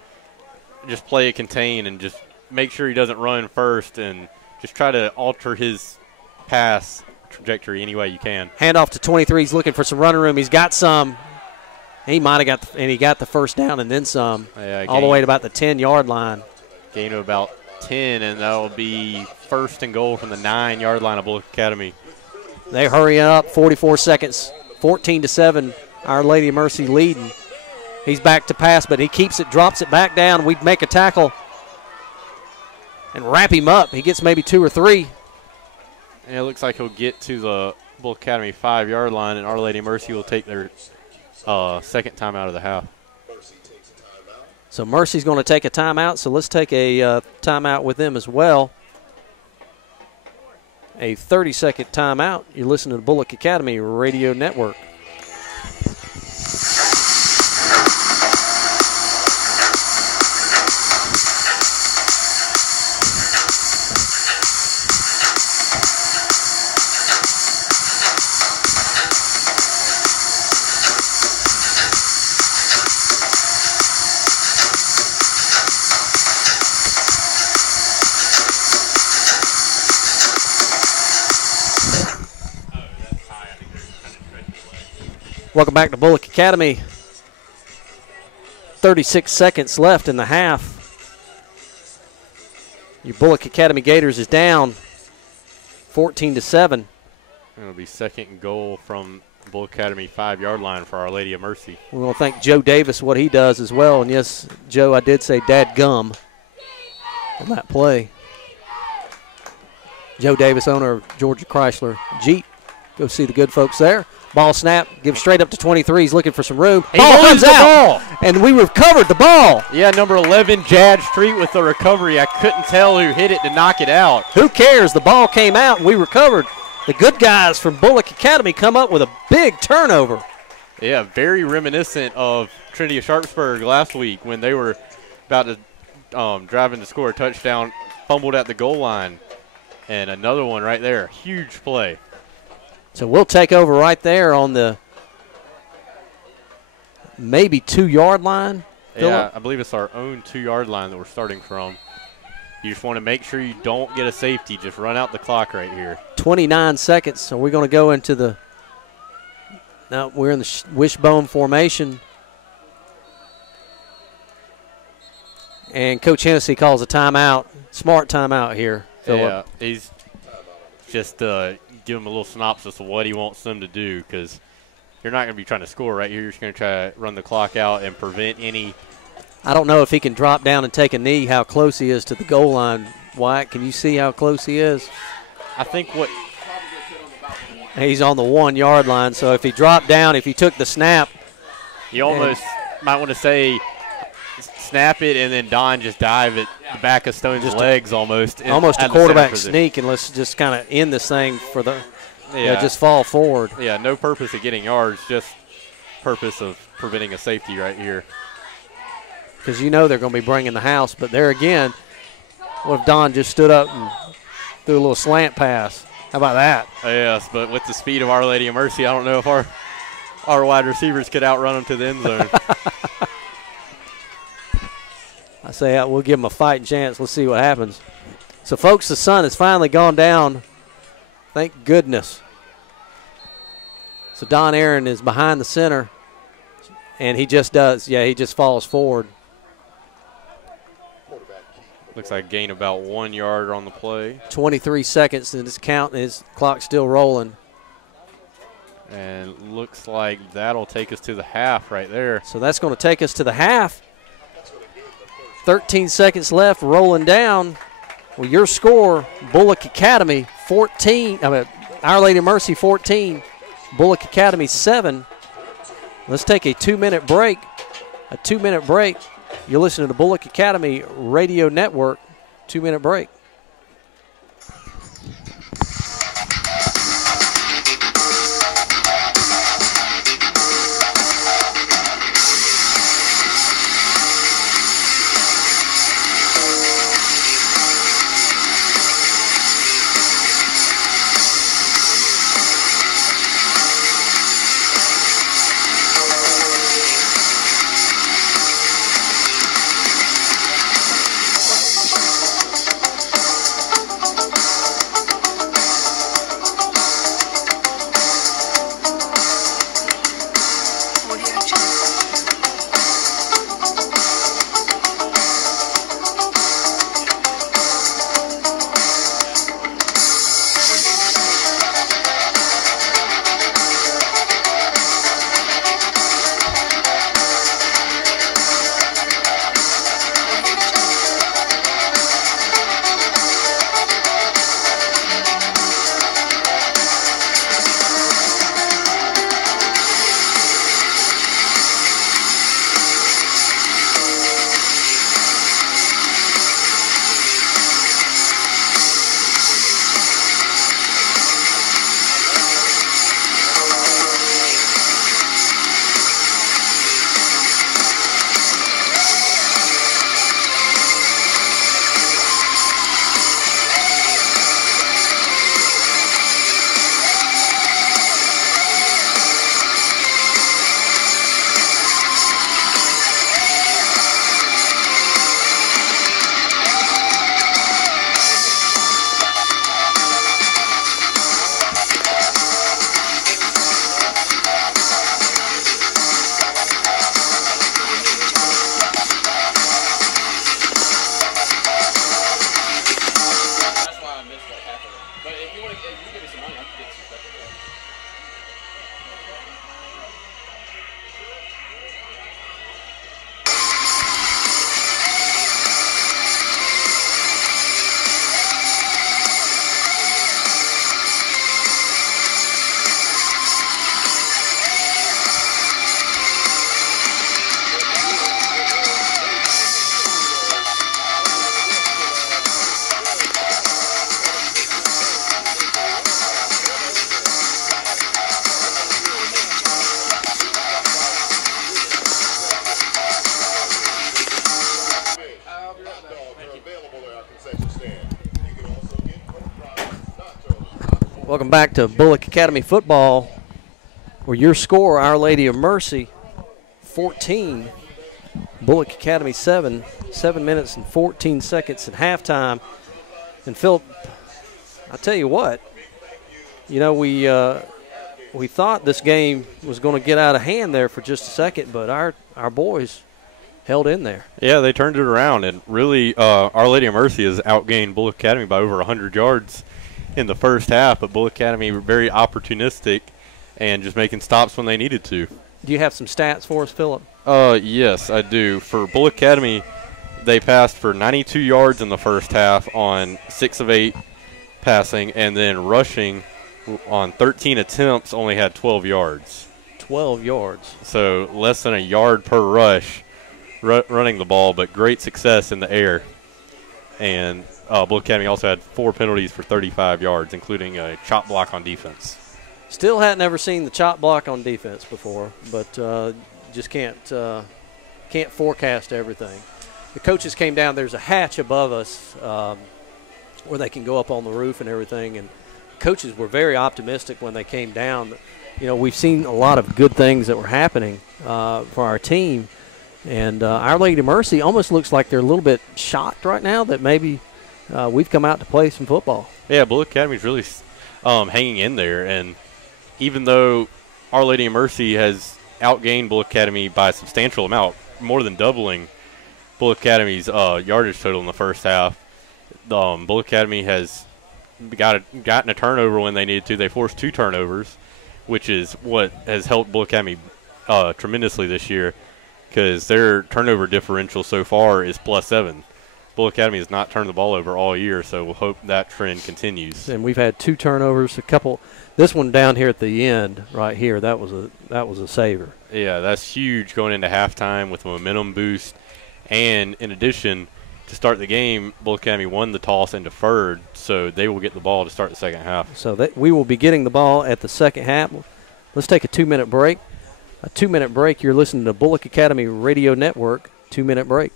just play it contain and just make sure he doesn't run first and just try to alter his pass trajectory any way you can. Handoff to 23. He's looking for some running room. He's got some. He might have got, and he got the first down and then some, all the way to about the 10-yard line. Gain of about 10, and that will be 1st and goal from the 9-yard line of Bullock Academy. They hurry up, 44 seconds, 14-7, Our Lady of Mercy leading. He's back to pass, but he keeps it, drops it back down. We make a tackle and wrap him up. He gets maybe 2 or 3. And it looks like he'll get to the Bullock Academy 5-yard line, and Our Lady of Mercy will take their second time out of the half. So Mercy's going to take a timeout, so let's take a timeout with them as well. A 30-second timeout. You're listening to the Bullock Academy Radio Network. Welcome back to Bullock Academy. 36 seconds left in the half. Your Bullock Academy Gators is down 14-7. It'll be 2nd and goal from Bullock Academy 5-yard line for Our Lady of Mercy. We want to thank Joe Davis what he does as well. And yes, Joe, I did say dad gum on that play. Joe Davis, owner of Georgia Chrysler Jeep. Go see the good folks there. Ball snap, give straight up to 23. He's looking for some room. Ball comes out, and we recovered the ball. Yeah, number 11, Jad Street with the recovery. I couldn't tell who hit it to knock it out. Who cares? The ball came out, and we recovered. The good guys from Bullock Academy come up with a big turnover. Yeah, very reminiscent of Trinity of Sharpsburg last week when they were about to drive in to score a touchdown, fumbled at the goal line, and another one right there. Huge play. So we'll take over right there on the maybe 2-yard line. Phillip? Yeah, I believe it's our own 2-yard line that we're starting from. You just want to make sure you don't get a safety. Just run out the clock right here. 29 seconds. So we're going to go into the – now we're in the wishbone formation. And Coach Hennessy calls a timeout. Smart timeout here, Phillip. Yeah, he's just give him a little synopsis of what he wants them to do, because you're not going to be trying to score right here. You're just going to try to run the clock out and prevent any. I don't know if he can drop down and take a knee, how close he is to the goal line. Wyatt, can you see how close he is? I think what. He's on the 1-yard line, so if he dropped down, if he took the snap. You almost might want to say snap it and then Don just dive at the back of Stone's legs almost. Almost a quarterback sneak, and let's just kind of end this thing for the just fall forward. Yeah, no purpose of getting yards, just purpose of preventing a safety right here. Because you know they're going to be bringing the house, but there again, what if Don just stood up and threw a little slant pass? How about that? Yes, but with the speed of Our Lady of Mercy, I don't know if our wide receivers could outrun them to the end zone. I say we'll give them a fighting chance. Let's see what happens. So, folks, the sun has finally gone down. Thank goodness. So Don Aaron is behind the center, and he just does. Yeah, he just falls forward. Looks like gain about 1 yard on the play. 23 seconds, and his clock's still rolling. And looks like that'll take us to the half right there. So that's going to take us to the half. 13 seconds left, rolling down. Well, your score, Bullock Academy 14. Our Lady of Mercy 14, Bullock Academy 7. Let's take a 2-minute break. A 2-minute break. You're listening to Bullock Academy Radio Network. 2-minute break. Welcome back to Bullock Academy football, where your score, Our Lady of Mercy, 14, Bullock Academy 7, 7 minutes and 14 seconds at halftime. And Phillip, I tell you what, you know, we thought this game was going to get out of hand there for just a second, but our boys held in there. Yeah, they turned it around, and really Our Lady of Mercy has outgained Bullock Academy by over 100 yards in the first half, but Bullock Academy were very opportunistic and just making stops when they needed to. Do you have some stats for us, Phillip? Yes, I do. For Bullock Academy, they passed for 92 yards in the first half on 6 of 8 passing, and then rushing on 13 attempts only had 12 yards. 12 yards. So less than a yard per rush running the ball, but great success in the air. And Bullock Academy also had 4 penalties for 35 yards, including a chop block on defense. Still hadn't ever seen the chop block on defense before, but just can't forecast everything. The coaches came down. There's a hatch above us where they can go up on the roof and everything, and coaches were very optimistic when they came down. You know, we've seen a lot of good things that were happening for our team, and Our Lady of Mercy almost looks like they're a little bit shocked right now that maybe we've come out to play some football. Yeah, Bullock Academy's really hanging in there, and even though Our Lady of Mercy has outgained Bullock Academy by a substantial amount, more than doubling Bullock Academy's yardage total in the first half, Bullock Academy has gotten a turnover when they needed to. They forced 2 turnovers, which is what has helped Bullock Academy tremendously this year, because their turnover differential so far is +7. Bullock Academy has not turned the ball over all year, so we'll hope that trend continues. And we've had 2 turnovers, a couple. This one down here at the end, right here, that was a saver. Yeah, that's huge going into halftime with a momentum boost. And in addition, to start the game, Bullock Academy won the toss and deferred, so they will get the ball to start the second half. So that we will be getting the ball at the second half. Let's take a 2-minute break. A 2-minute break. You're listening to Bullock Academy Radio Network. 2-minute break.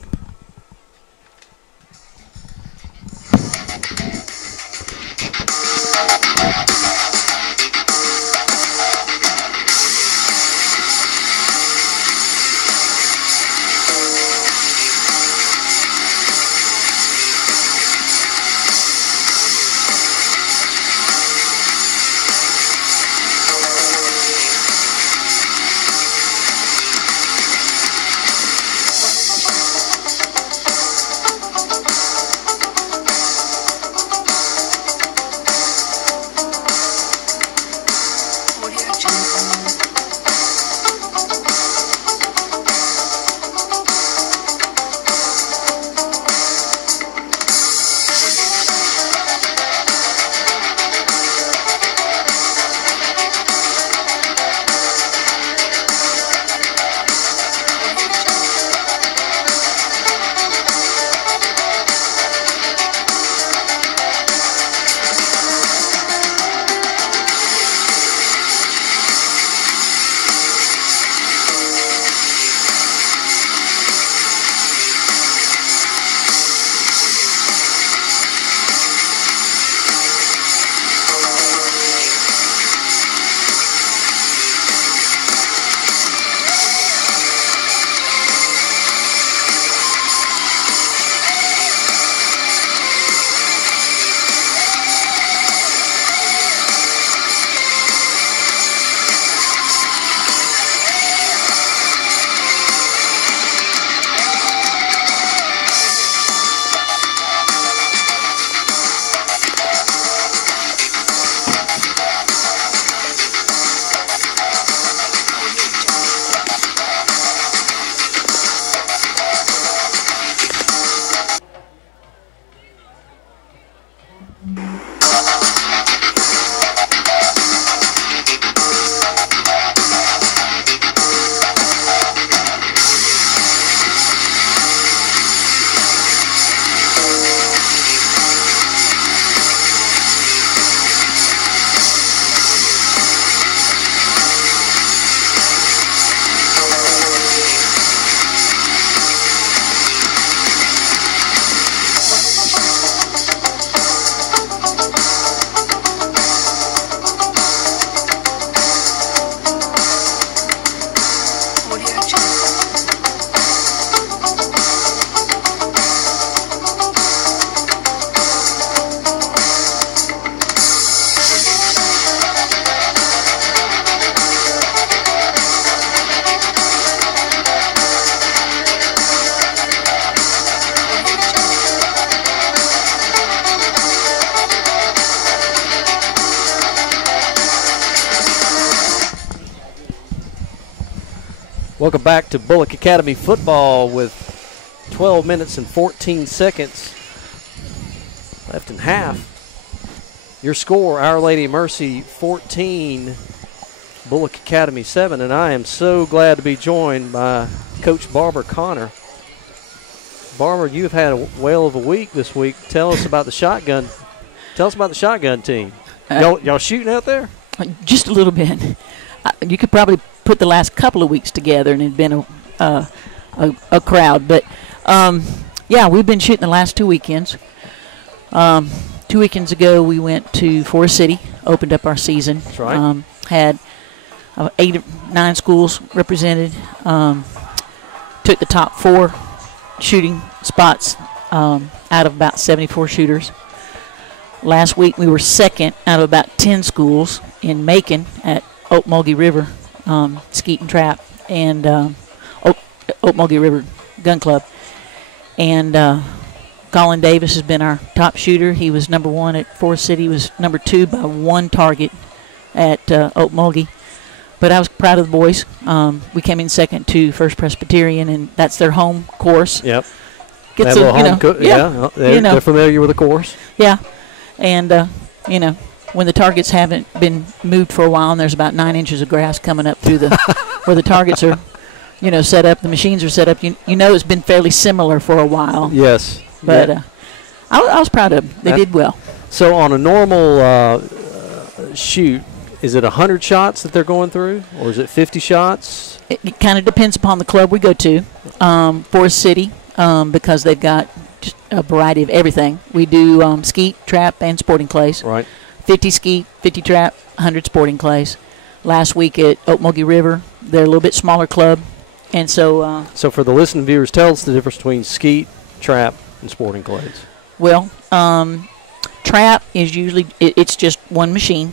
Welcome back to Bullock Academy football with 12 minutes and 14 seconds left in half. Your score, Our Lady of Mercy 14, Bullock Academy 7, and I am so glad to be joined by Coach Barbara Connor. Barbara, you've had a whale of a week this week. Tell us about the shotgun. Tell us about the shotgun team. Y'all shooting out there? Just a little bit. You could probably put the last couple of weeks together and it'd been a crowd. But, yeah, we've been shooting the last 2 weekends. 2 weekends ago, we went to Forest City, opened up our season. That's right. Had 8 or 9 schools represented. Took the top 4 shooting spots out of about 74 shooters. Last week, we were second out of about 10 schools in Macon at Okmulgee River Skeet and Trap and Okmulgee River Gun Club. And Colin Davis has been our top shooter. He was number 1 at Forest City. He was number 2 by 1 target at Okmulgee. But I was proud of the boys. We came in second to First Presbyterian, and that's their home course. Yep. Gets They have a home they're familiar with the course. Yeah. And, when the targets haven't been moved for a while and there's about 9 inches of grass coming up through the where the targets are, set up, the machines are set up, it's been fairly similar for a while. Yes. But I was proud of them. They did well. So on a normal shoot, is it 100 shots that they're going through, or is it 50 shots? It kind of depends upon the club we go to. Forest City, because they've got just a variety of everything. We do skeet, trap, and sporting clays. Right. 50 skeet, 50 trap, 100 sporting clays. Last week at Okmulgee River, they're a little bit smaller club. And so... so for the listening viewers, tell us the difference between skeet, trap, and sporting clays. Well, trap is usually, it's just one machine,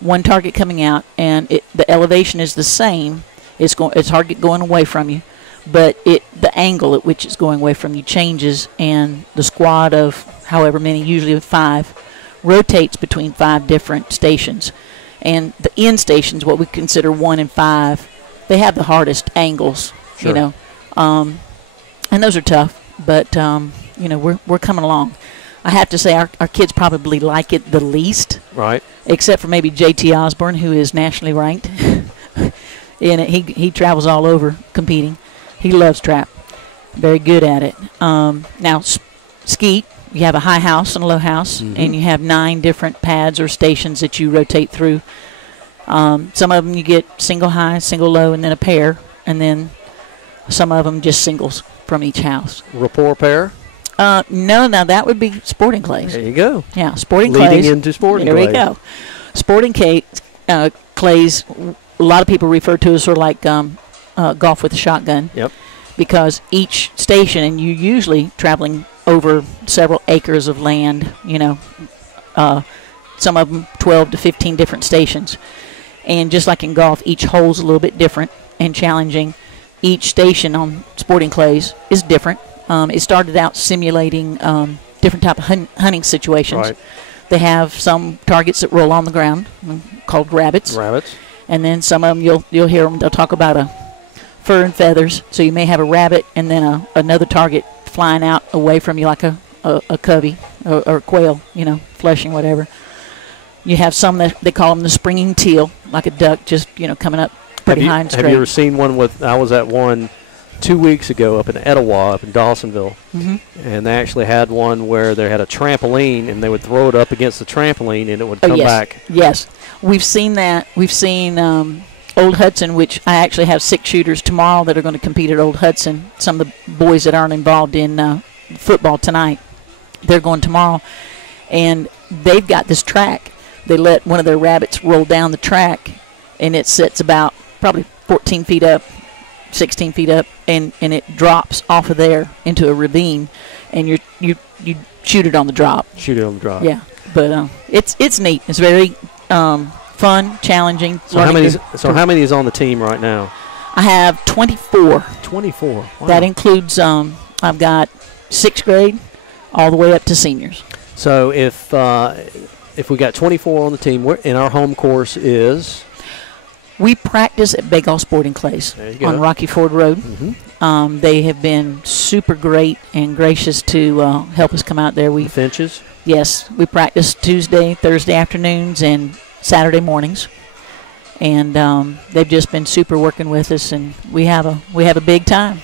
one target coming out, and the elevation is the same. It's target going away from you, but the angle at which it's going away from you changes, and the squad of however many, usually 5, rotates between 5 different stations. And the end stations, what we consider 1 and 5, they have the hardest angles, Sure. And those are tough, but we're coming along. I have to say our kids probably like it the least, right? Except for maybe J.T. Osborne, who is nationally ranked. And he travels all over competing. He loves trap. Very good at it. Now, skeet, you have a high house and a low house, and you have 9 different pads or stations that you rotate through. Some of them you get single high, single low, and then a pair, and then some of them just singles from each house. Rapport pair? No, now that would be sporting clays. There you go. Yeah, sporting Leading clays. into sporting there clays. There we go. Sporting clays, a lot of people refer to as sort of like golf with a shotgun. Yep. Because each station, and you're usually traveling over several acres of land, some of them 12 to 15 different stations. And just like in golf, each hole's a little bit different and challenging. Each station on sporting clays is different. It started out simulating different type of hunting situations. Right. They have some targets that roll on the ground called rabbits. Rabbits. And then some of them you'll hear them. They'll talk about a fur and feathers. So you may have a rabbit and then another target flying out away from you like a covey or a quail, flushing, whatever. You have some that they call them the springing teal, like a duck just coming up pretty high and straight. Have you ever seen one I was at one 2 weeks ago up in Etowah, up in Dawsonville, and they actually had one where they had a trampoline, and they would throw it up against the trampoline, and it would come back. Yes, we've seen that. We've seen Old Hudson, which I actually have 6 shooters tomorrow that are going to compete at Old Hudson. Some of the boys that aren't involved in football tonight, they're going tomorrow, and they've got this track. They let one of their rabbits roll down the track, and it sits about probably 14 feet up, 16 feet up, and it drops off of there into a ravine, and you shoot it on the drop. Shoot it on the drop. Yeah, but it's neat. It's very fun, challenging. So how many is on the team right now? I have 24. 24. Wow. That includes I've got 6th grade all the way up to seniors. So if we got 24 on the team, and our home course is We practice at Bagall Sporting Clays There you go. on Rocky Ford Road. Mm-hmm. They have been super great and gracious to help us come out there. The Finches. Yes, we practice Tuesday, Thursday afternoons, and Saturday mornings. And they've just been super working with us, and we have a big time.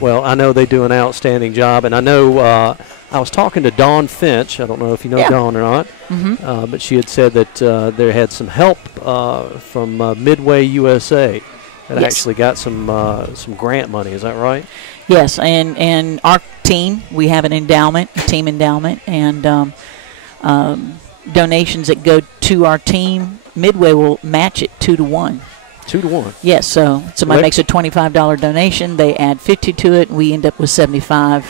Well, I know they do an outstanding job, and I know I was talking to Dawn Finch. I don't know if you know Dawn or not, but she had said that they had some help from Midway USA that actually got some grant money. Is that right? Yes, and our team, we have an endowment, a team endowment, and donations that go to our team, Midway will match it 2 to 1. 2 to 1. Yes, so somebody makes a $25 donation, they add 50 to it, and we end up with $75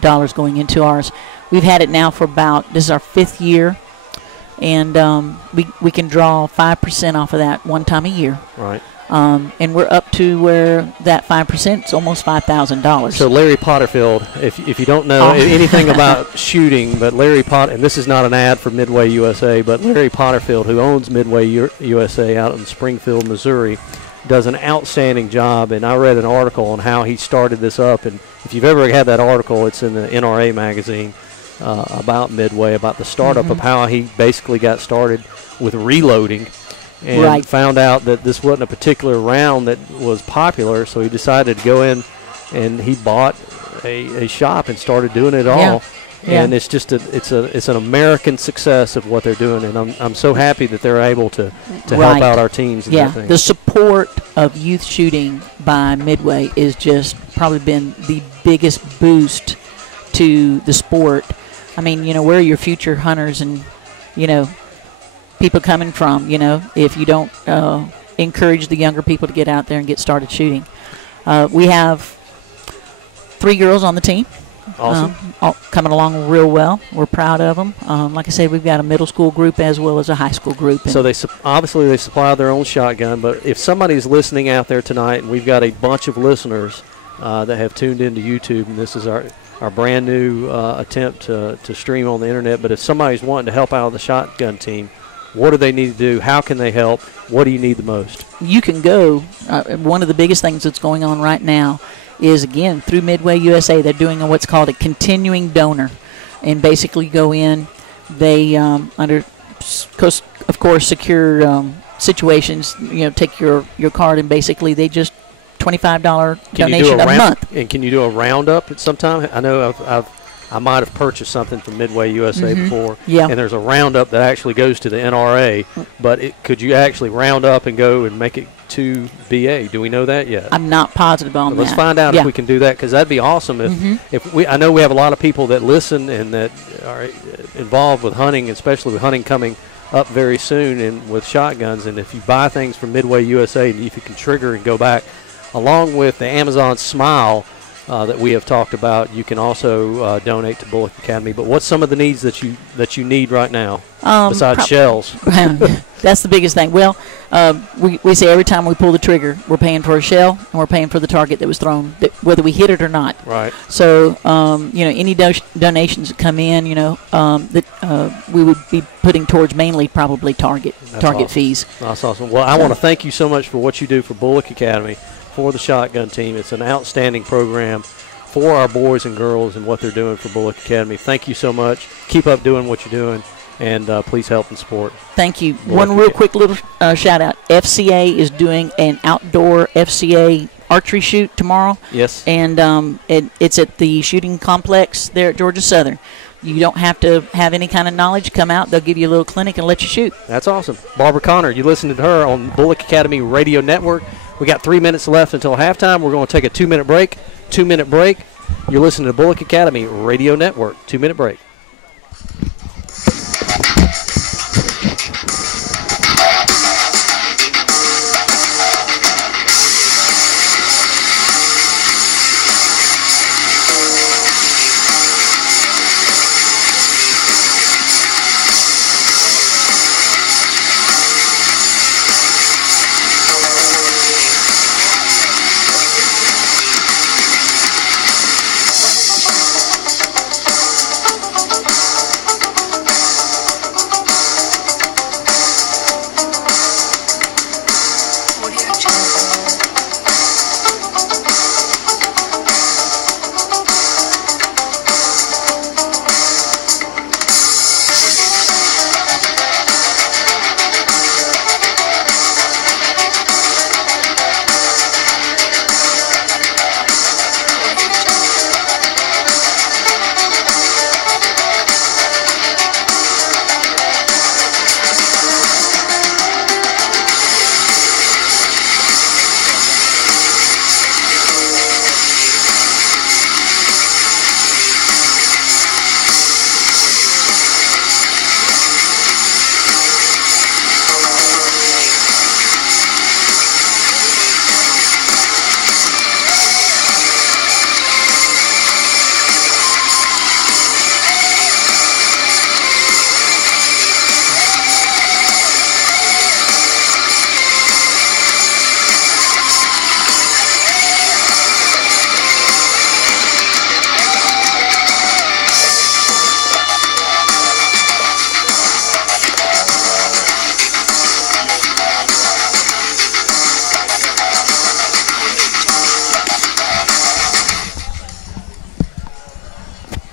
dollars going into ours. We've had it now for this is our 5th year, and we can draw 5% off of that one time a year. Right. And we're up to where that 5% is almost $5,000. So Larry Potterfield, if you don't know anything about shooting, but Larry and this is not an ad for Midway USA, but Larry Potterfield, who owns Midway USA out in Springfield, Missouri, does an outstanding job. And I read an article on how he started this up. And if you've ever had that article, it's in the NRA magazine about Midway, about the startup of how he basically got started with reloading. And found out that this wasn't a particular round that was popular, so he decided to go in and he bought a shop and started doing it all. Yeah. And it's just it's an American success of what they're doing, and I'm so happy that they're able to help out our teams. And everything. The support of youth shooting by Midway is just probably been the biggest boost to the sport. I mean, where are your future hunters and people coming from, if you don't encourage the younger people to get out there and get started shooting. We have 3 girls on the team. Awesome. All coming along real well. We're proud of them. Like I said, we've got a middle school group as well as a high school group. So they obviously they supply their own shotgun, but if somebody's listening out there tonight, and we've got a bunch of listeners that have tuned into YouTube, and this is our brand new attempt to stream on the internet, but if somebody's wanting to help out the shotgun team, what do they need to do? How can they help? What do you need the most? You can go. One of the biggest things that's going on right now is, again, through Midway USA, they're doing what's called a continuing donor. And basically go in, they, under, of course, secure situations, take your card, and basically they just $25 donation a month. And can you do a roundup at some time? I know I might have purchased something from Midway USA before, and there's a roundup that actually goes to the NRA, but could you actually round up and go and make it to BA? Do we know that yet? I'm not positive on that. Let's find out if we can do that, because that'd be awesome. I know we have a lot of people that listen and that are involved with hunting, especially with hunting coming up very soon and with shotguns, and if you buy things from Midway USA, and if you can trigger and go back, along with the Amazon Smile that we have talked about, you can also donate to Bullock Academy. But what's some of the needs that you need right now besides shells? That's the biggest thing. Well, we say every time we pull the trigger, we're paying for a shell and we're paying for the target that was thrown, whether we hit it or not. Right. So any donations that come in, that we would be putting towards mainly probably target awesome. Fees. That's awesome. Well, I want to thank you so much for what you do for Bullock Academy, for the shotgun team. It's an outstanding program for our boys and girls and what they're doing for Bullock Academy. Thank you so much. Keep up doing what you're doing, and please help and support. Thank you. One real quick little shout out. FCA is doing an outdoor FCA archery shoot tomorrow. Yes. And it's at the shooting complex there at Georgia Southern. You don't have to have any kind of knowledge. Come out. They'll give you a little clinic and let you shoot. That's awesome. Barbara Connor, you listened to her on Bullock Academy Radio Network. We got 3 minutes left until halftime. We're going to take a 2-minute break. 2-minute break. You're listening to Bullock Academy Radio Network. 2-minute break.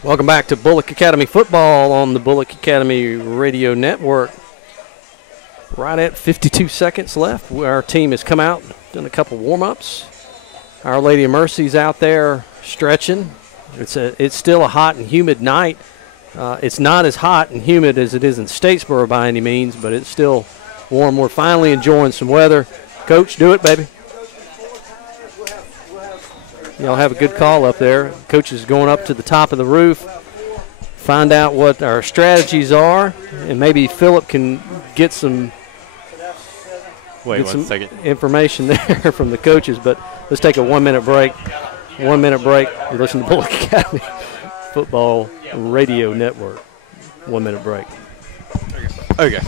Welcome back to Bullock Academy football on the Bullock Academy Radio Network. Right at 52 seconds left. Our team has come out, done a couple warm-ups. Our Lady of Mercy's out there stretching. It's still a hot and humid night. It's not as hot and humid as it is in Statesboro by any means, but it's still warm. We're finally enjoying some weather. Coach, do it, baby. Y'all have a good call up there. Coach is going up to the top of the roof, find out what our strategies are, and maybe Phillip can get some, information there from the coaches. But let's take a 1 minute break. 1 minute break. You listen to Bullock Academy Football Radio Network. 1 minute break. Okay.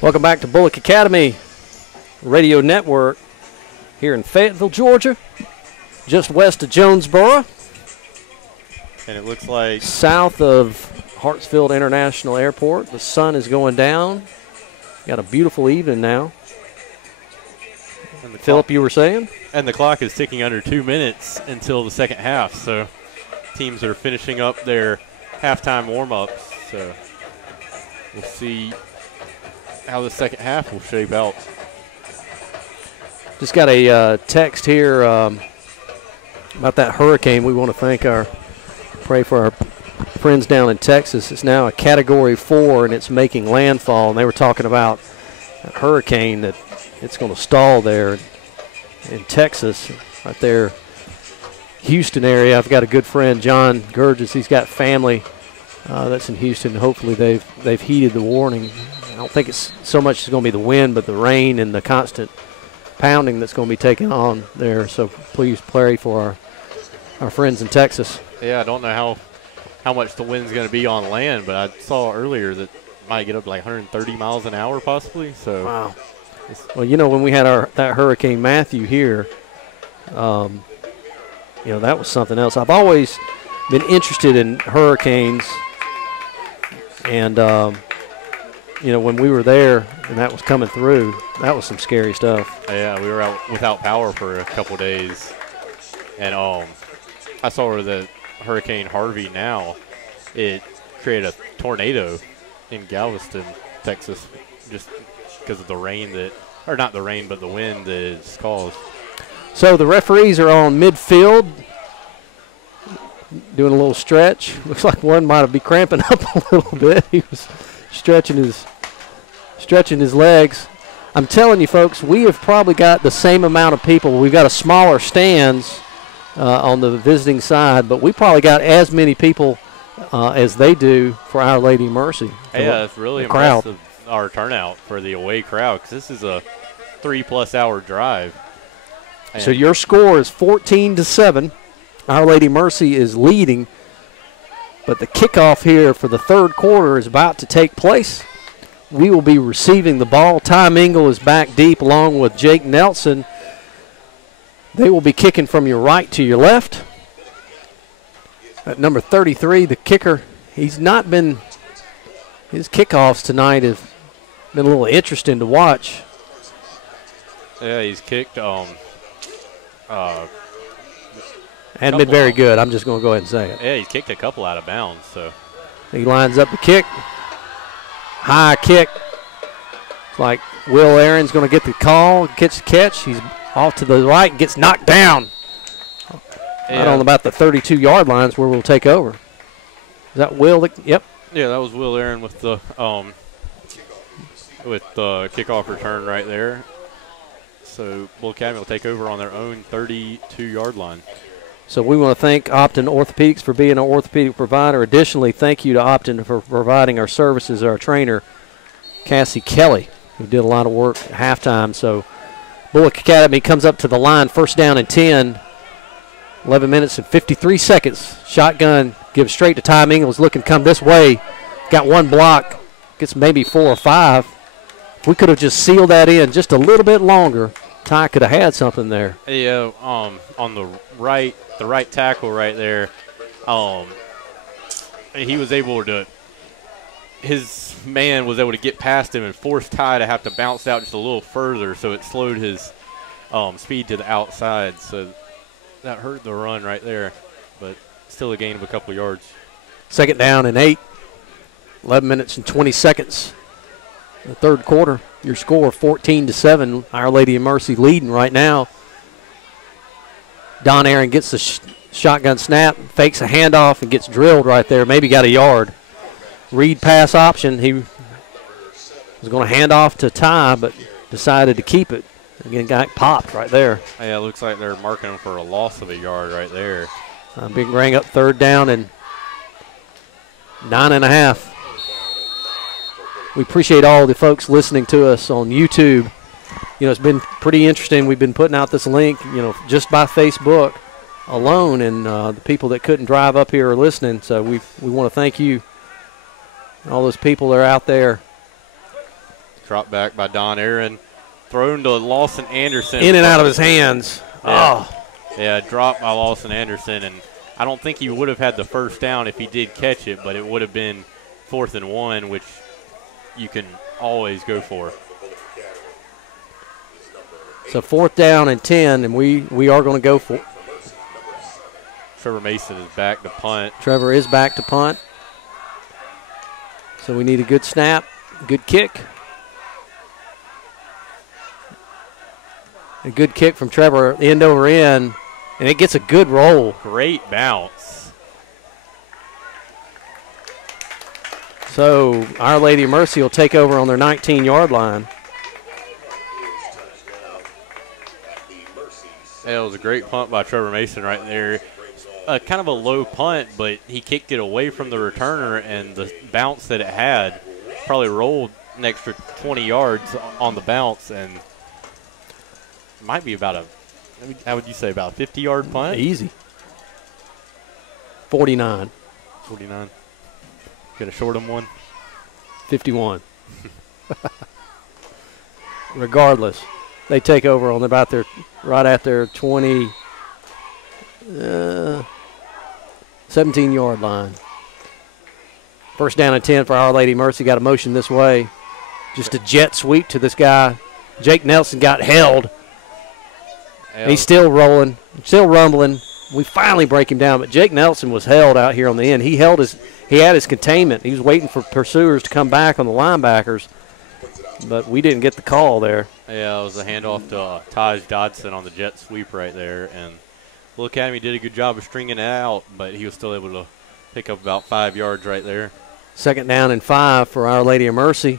Welcome back to Bullock Academy Radio Network here in Fayetteville, Georgia, just west of Jonesboro. And it looks like south of Hartsfield International Airport. The sun is going down. Got a beautiful evening now. Phillip, you were saying? And the clock is ticking under 2 minutes until the second half. So teams are finishing up their halftime warm-ups. So we'll see how the second half will shape out. Just got a text here about that hurricane. We want to pray for our friends down in Texas. It's now a Category 4 and it's making landfall. And they were talking about a hurricane that it's going to stall there in Texas, right there, Houston area. I've got a good friend, John Gurgis. He's got family that's in Houston. Hopefully they've heeded the warning. I don't think it's so much it's going to be the wind, but the rain and the constant pounding that's going to be taken on there. So please pray for our friends in Texas. Yeah, I don't know how much the wind's going to be on land, but I saw earlier that it might get up to like 130 miles an hour possibly. So wow. Well, when we had that Hurricane Matthew here, that was something else. I've always been interested in hurricanes, and when we were there and that was coming through, that was some scary stuff. Yeah, we were out without power for a couple days. And I saw where the Hurricane Harvey now, it created a tornado in Galveston, Texas, just because of the rain not the rain, but the wind that it's caused. So the referees are on midfield, doing a little stretch. Looks like one might be cramping up a little bit. He was stretching his legs. I'm telling you, folks, we have probably got the same amount of people. We've got a smaller stands on the visiting side, but we probably got as many people as they do for Our Lady of Mercy. Yeah, it's really impressive, our turnout for the away crowd, because this is a 3+ hour drive. And so your score is 14-7. Our Lady of Mercy is leading, but the kickoff here for the third quarter is about to take place. We will be receiving the ball. Ty Mingle is back deep along with Jake Nelson. They will be kicking from your right to your left. At number 33, the kicker, his kickoffs tonight have been a little interesting to watch. Yeah, he's kicked hadn't been very good. I'm just going to go ahead and say it. Yeah, he's kicked a couple out of bounds. So he lines up the kick. High kick. It's like Will Aaron's going to get the call, catch the catch. He's Off to the right, gets knocked down. Yeah. Right on about the 32-yard lines where we'll take over. Is that Will? Yep. Yeah, that was Will Aaron with the kickoff return right there. So Bullock Academy will take over on their own 32-yard line. So we want to thank Optin Orthopedics for being our orthopedic provider. Additionally, thank you to Optin for providing our services, our trainer, Cassie Kelly, who did a lot of work at halftime. So Bullock Academy comes up to the line, first down and 10. 11 minutes and 53 seconds. Shotgun gives straight to Ty Mingles, looking to come this way. Got one block, gets maybe 4 or 5. If we could have just sealed that in just a little bit longer, Ty could have had something there. Yeah, on the right tackle right there, he was able to, his man was able to get past him and force Ty to have to bounce out just a little further, so it slowed his speed to the outside. So that hurt the run right there, but still a gain of a couple yards. Second down and 8. 11 minutes and 20 seconds. The third quarter. Your score 14-7. Our Lady of Mercy leading right now. Don Aaron gets the shotgun snap, fakes a handoff, and gets drilled right there. Maybe got a yard. Read pass option. He was going to hand off to Ty, but decided to keep it. Again, got popped right there. Yeah, it looks like they're marking him for a loss of a yard right there. Big Ring up third down and 9.5. We appreciate all the folks listening to us on YouTube. You know, it's been pretty interesting. We've been putting out this link, you know, just by Facebook alone, and the people that couldn't drive up here are listening. So we want to thank you, all those people that are out there. Drop back by Don Aaron. Thrown to Lawson Anderson. In and out of his hands. Yeah. Oh. Yeah, dropped by Lawson Anderson, and I don't think he would have had the first down if he did catch it, but it would have been 4th and 1, which you can always go for. So 4th down and 10, and we are going to go for it. Trevor Mason is back to punt. Trevor is back to punt. So we need a good snap, good kick. A good kick from Trevor, end over end, and it gets a good roll. Great bounce. So Our Lady of Mercy will take over on their 19-yard line. That was a great punt by Trevor Mason right there. Kind of a low punt, but he kicked it away from the returner, and the bounce that it had probably rolled an extra 20 yards on the bounce, and might be about how would you say, about a 50-yard punt? Easy. 49. 49. Could have short him one. 51. Regardless, they take over on about their right at their 17-yard line. First down and 10 for Our Lady Mercy. Got a motion this way. Just a jet sweep to this guy. Jake Nelson got held. He's still rolling, still rumbling. We finally break him down, but Jake Nelson was held out here on the end. He had his containment. He was waiting for pursuers to come back on the linebackers, but we didn't get the call there. Yeah, it was a handoff to Taj Dodson on the jet sweep right there, and Bullock Academy did a good job of stringing it out, but he was still able to pick up about 5 yards right there. Second down and 5 for Our Lady of Mercy.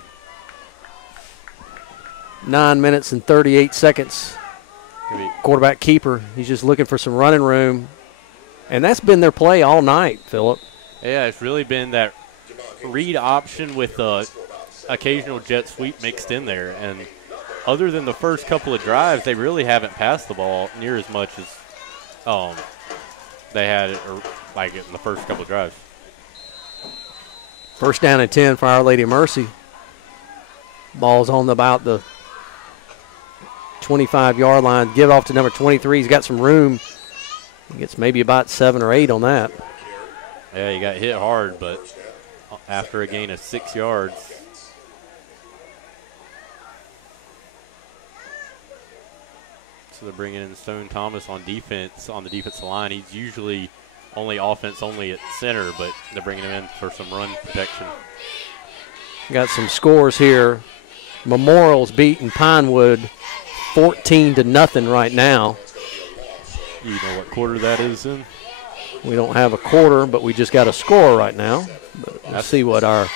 9 minutes and 38 seconds. Quarterback keeper, he's just looking for some running room. And that's been their play all night, Phillip. Yeah, it's really been that read option with the occasional jet sweep mixed in there. And other than the first couple of drives, they really haven't passed the ball near as much as they had it, or like it in the first couple of drives. First down and 10 for Our Lady of Mercy. Ball's on about the 25-yard line. Give off to number 23. He's got some room. He gets maybe about 7 or 8 on that. Yeah, he got hit hard, but after a gain of 6 yards. So they're bringing in Stone Thomas on defense, on the defensive line. He's usually only offense only at center, but they're bringing him in for some run protection. Got some scores here. Memorial's beating Pinewood 14-0 right now. You know what quarter that is in? We don't have a quarter, but we just got a score right now. But we'll see what our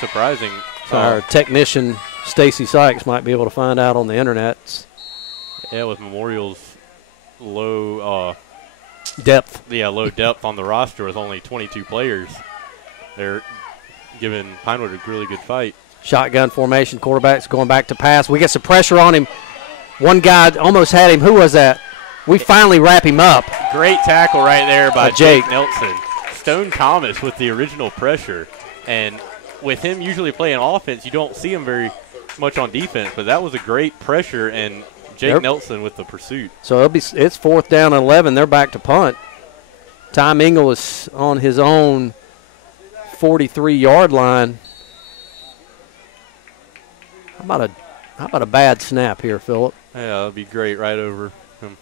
surprising. Our technician, Stacy Sikes, might be able to find out on the internet. Yeah, with Memorial's low depth. Yeah, low depth on the roster with only 22 players. They're giving Pinewood a really good fight. Shotgun formation, quarterback's going back to pass. We get some pressure on him. One guy almost had him. Who was that? We finally wrap him up. Great tackle right there by Jake Nelson. Stone Thomas with the original pressure. And with him usually playing offense, you don't see him very much on defense. But that was a great pressure, and Jake Nelson with the pursuit. So it's 4th down and 11. They're back to punt. Tom Engel is on his own 43-yard line. How about a bad snap here, Phillip? Yeah, that'd be great right over him.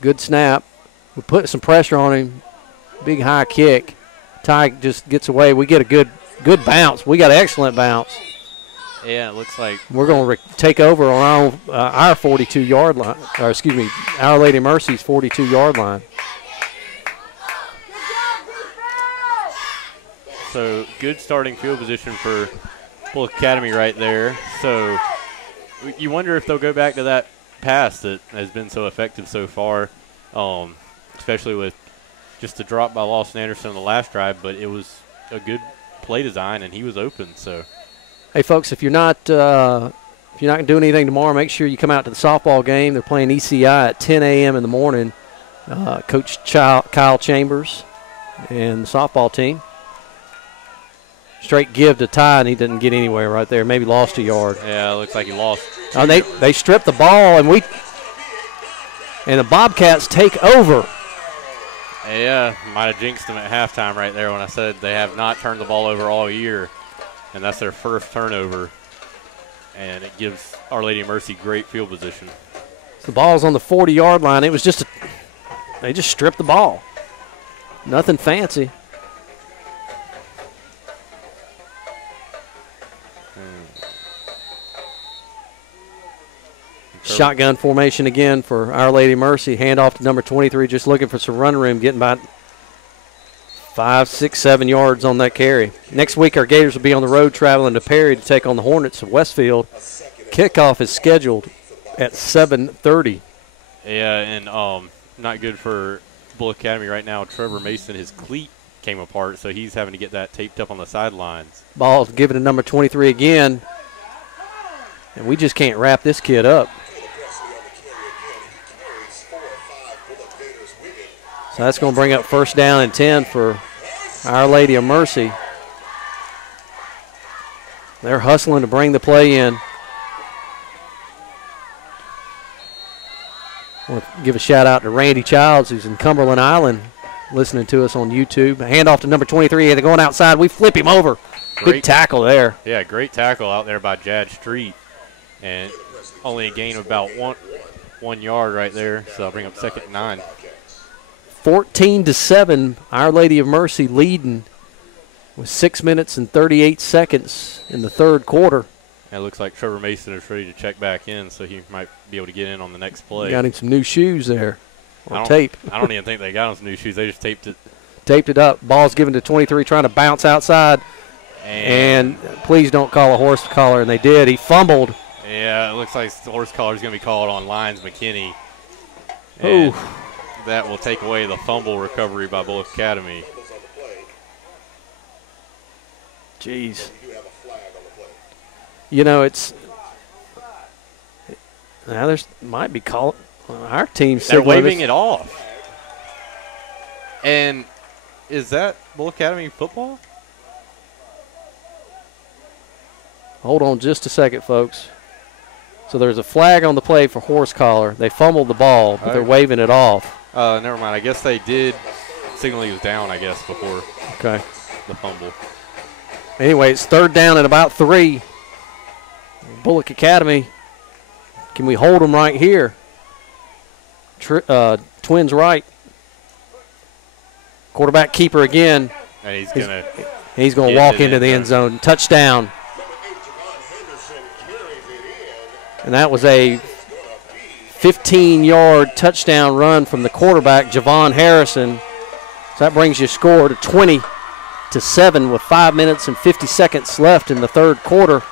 Good snap. We put some pressure on him. Big high kick. Ty just gets away. We get a good bounce. We got an excellent bounce. Yeah, it looks like we're going to take over on our 42-yard line. Or excuse me, Our Lady of Mercy's 42-yard line. So good starting field position for Bullock Academy right there. So you wonder if they'll go back to that pass that has been so effective so far, especially with just the drop by Lawson Anderson on the last drive. But it was a good play design, and he was open. So, hey folks, if you're not going to do anything tomorrow, make sure you come out to the softball game. They're playing ECI at 10 a.m. in the morning. Coach Kyle Chambers and the softball team. Straight give to Ty, and he didn't get anywhere right there. Maybe lost a yard. Yeah, it looks like he lost. Oh, they stripped the ball, and the Bobcats take over. Yeah, might have jinxed them at halftime right there when I said they have not turned the ball over all year, and that's their first turnover, and it gives Our Lady of Mercy great field position. So the ball's on the 40-yard line. It was they just stripped the ball. Nothing fancy. Shotgun formation again for Our Lady of Mercy. Handoff to number 23, just looking for some run room, getting about 5, 6, 7 yards on that carry. Next week, our Gators will be on the road traveling to Perry to take on the Hornets of Westfield. Kickoff is scheduled at 7:30. Yeah, and not good for Bullock Academy right now. Trevor Mason, his cleat came apart, so he's having to get that taped up on the sidelines. Ball's given to number 23 again, and we just can't wrap this kid up. So that's going to bring up 1st down and 10 for Our Lady of Mercy. They're hustling to bring the play in. I want to give a shout out to Randy Childs, who's in Cumberland Island, listening to us on YouTube. Handoff to number 23. They're going outside. We flip him over. Good tackle there. Yeah, great tackle out there by Jad Street. And only a gain of about one yard right there. So I'll bring up 2nd and 9. 14-7, Our Lady of Mercy leading with 6 minutes and 38 seconds in the 3rd quarter. It looks like Trevor Mason is ready to check back in, so he might be able to get in on the next play. Got him some new shoes there, or tape. I don't even think they got him some new shoes. They just taped it. Taped it up. Ball's given to 23, trying to bounce outside. And please don't call a horse collar, and they did. He fumbled. Yeah, it looks like the horse collar is going to be called on Lyons McKinney. Ooh. That will take away the fumble recovery by Bullock Academy. Jeez. You know, it's now there's might be call our team. They're waving it off. And is that Bullock Academy football? Hold on just a second, folks. So there's a flag on the play for horse collar. They fumbled the ball, but they're waving it off. Never mind. I guess they did signal he was down, I guess, before the fumble. Anyway, it's 3rd down and about 3. Bullock Academy, can we hold them right here? Twins right. Quarterback keeper again. And he's going to walk into the end zone. Touchdown. And that was a 15-yard touchdown run from the quarterback, Javon Harrison. So that brings your score to 20-7 with 5 minutes and 50 seconds left in the third quarter.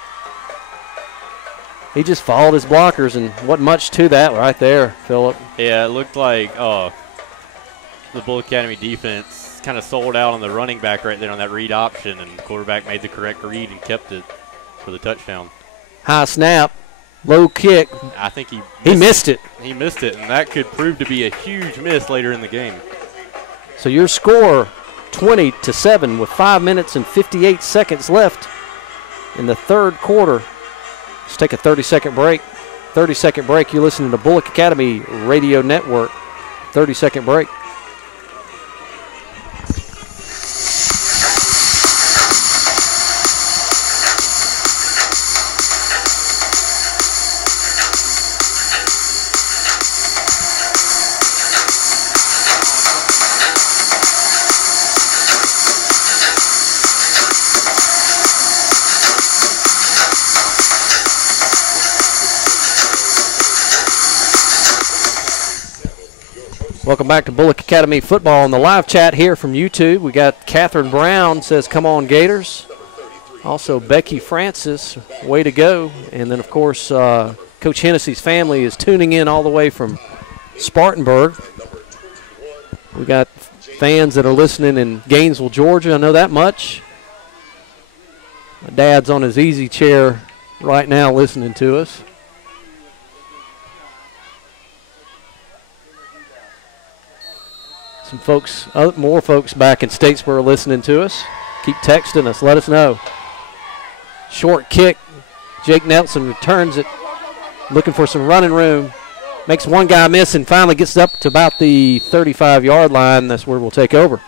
He just followed his blockers, and wasn't much to that right there, Phillip. Yeah, it looked like the Bullock Academy defense kind of sold out on the running back right there on that read option, and the quarterback made the correct read and kept it for the touchdown. High snap, low kick. I think he missed it. He missed it, and that could prove to be a huge miss later in the game. So your score, 20-7 with 5 minutes and 58 seconds left in the third quarter. Let's take a 30-second break. 30-second break. You're listening to Bullock Academy Radio Network. 30-second break. Welcome back to Bullock Academy Football on the live chat here from YouTube. We got Catherine Brown says, "Come on, Gators." Also, Becky Francis, way to go. And then, of course, Coach Hennessy's family is tuning in all the way from Spartanburg. We got fans that are listening in Gainesville, Georgia. I know that much. My dad's on his easy chair right now listening to us. Some folks, more folks back in Statesboro listening to us. Keep texting us. Let us know. Short kick. Jake Nelson returns it. Looking for some running room. Makes one guy miss and finally gets up to about the 35-yard line. That's where we'll take over.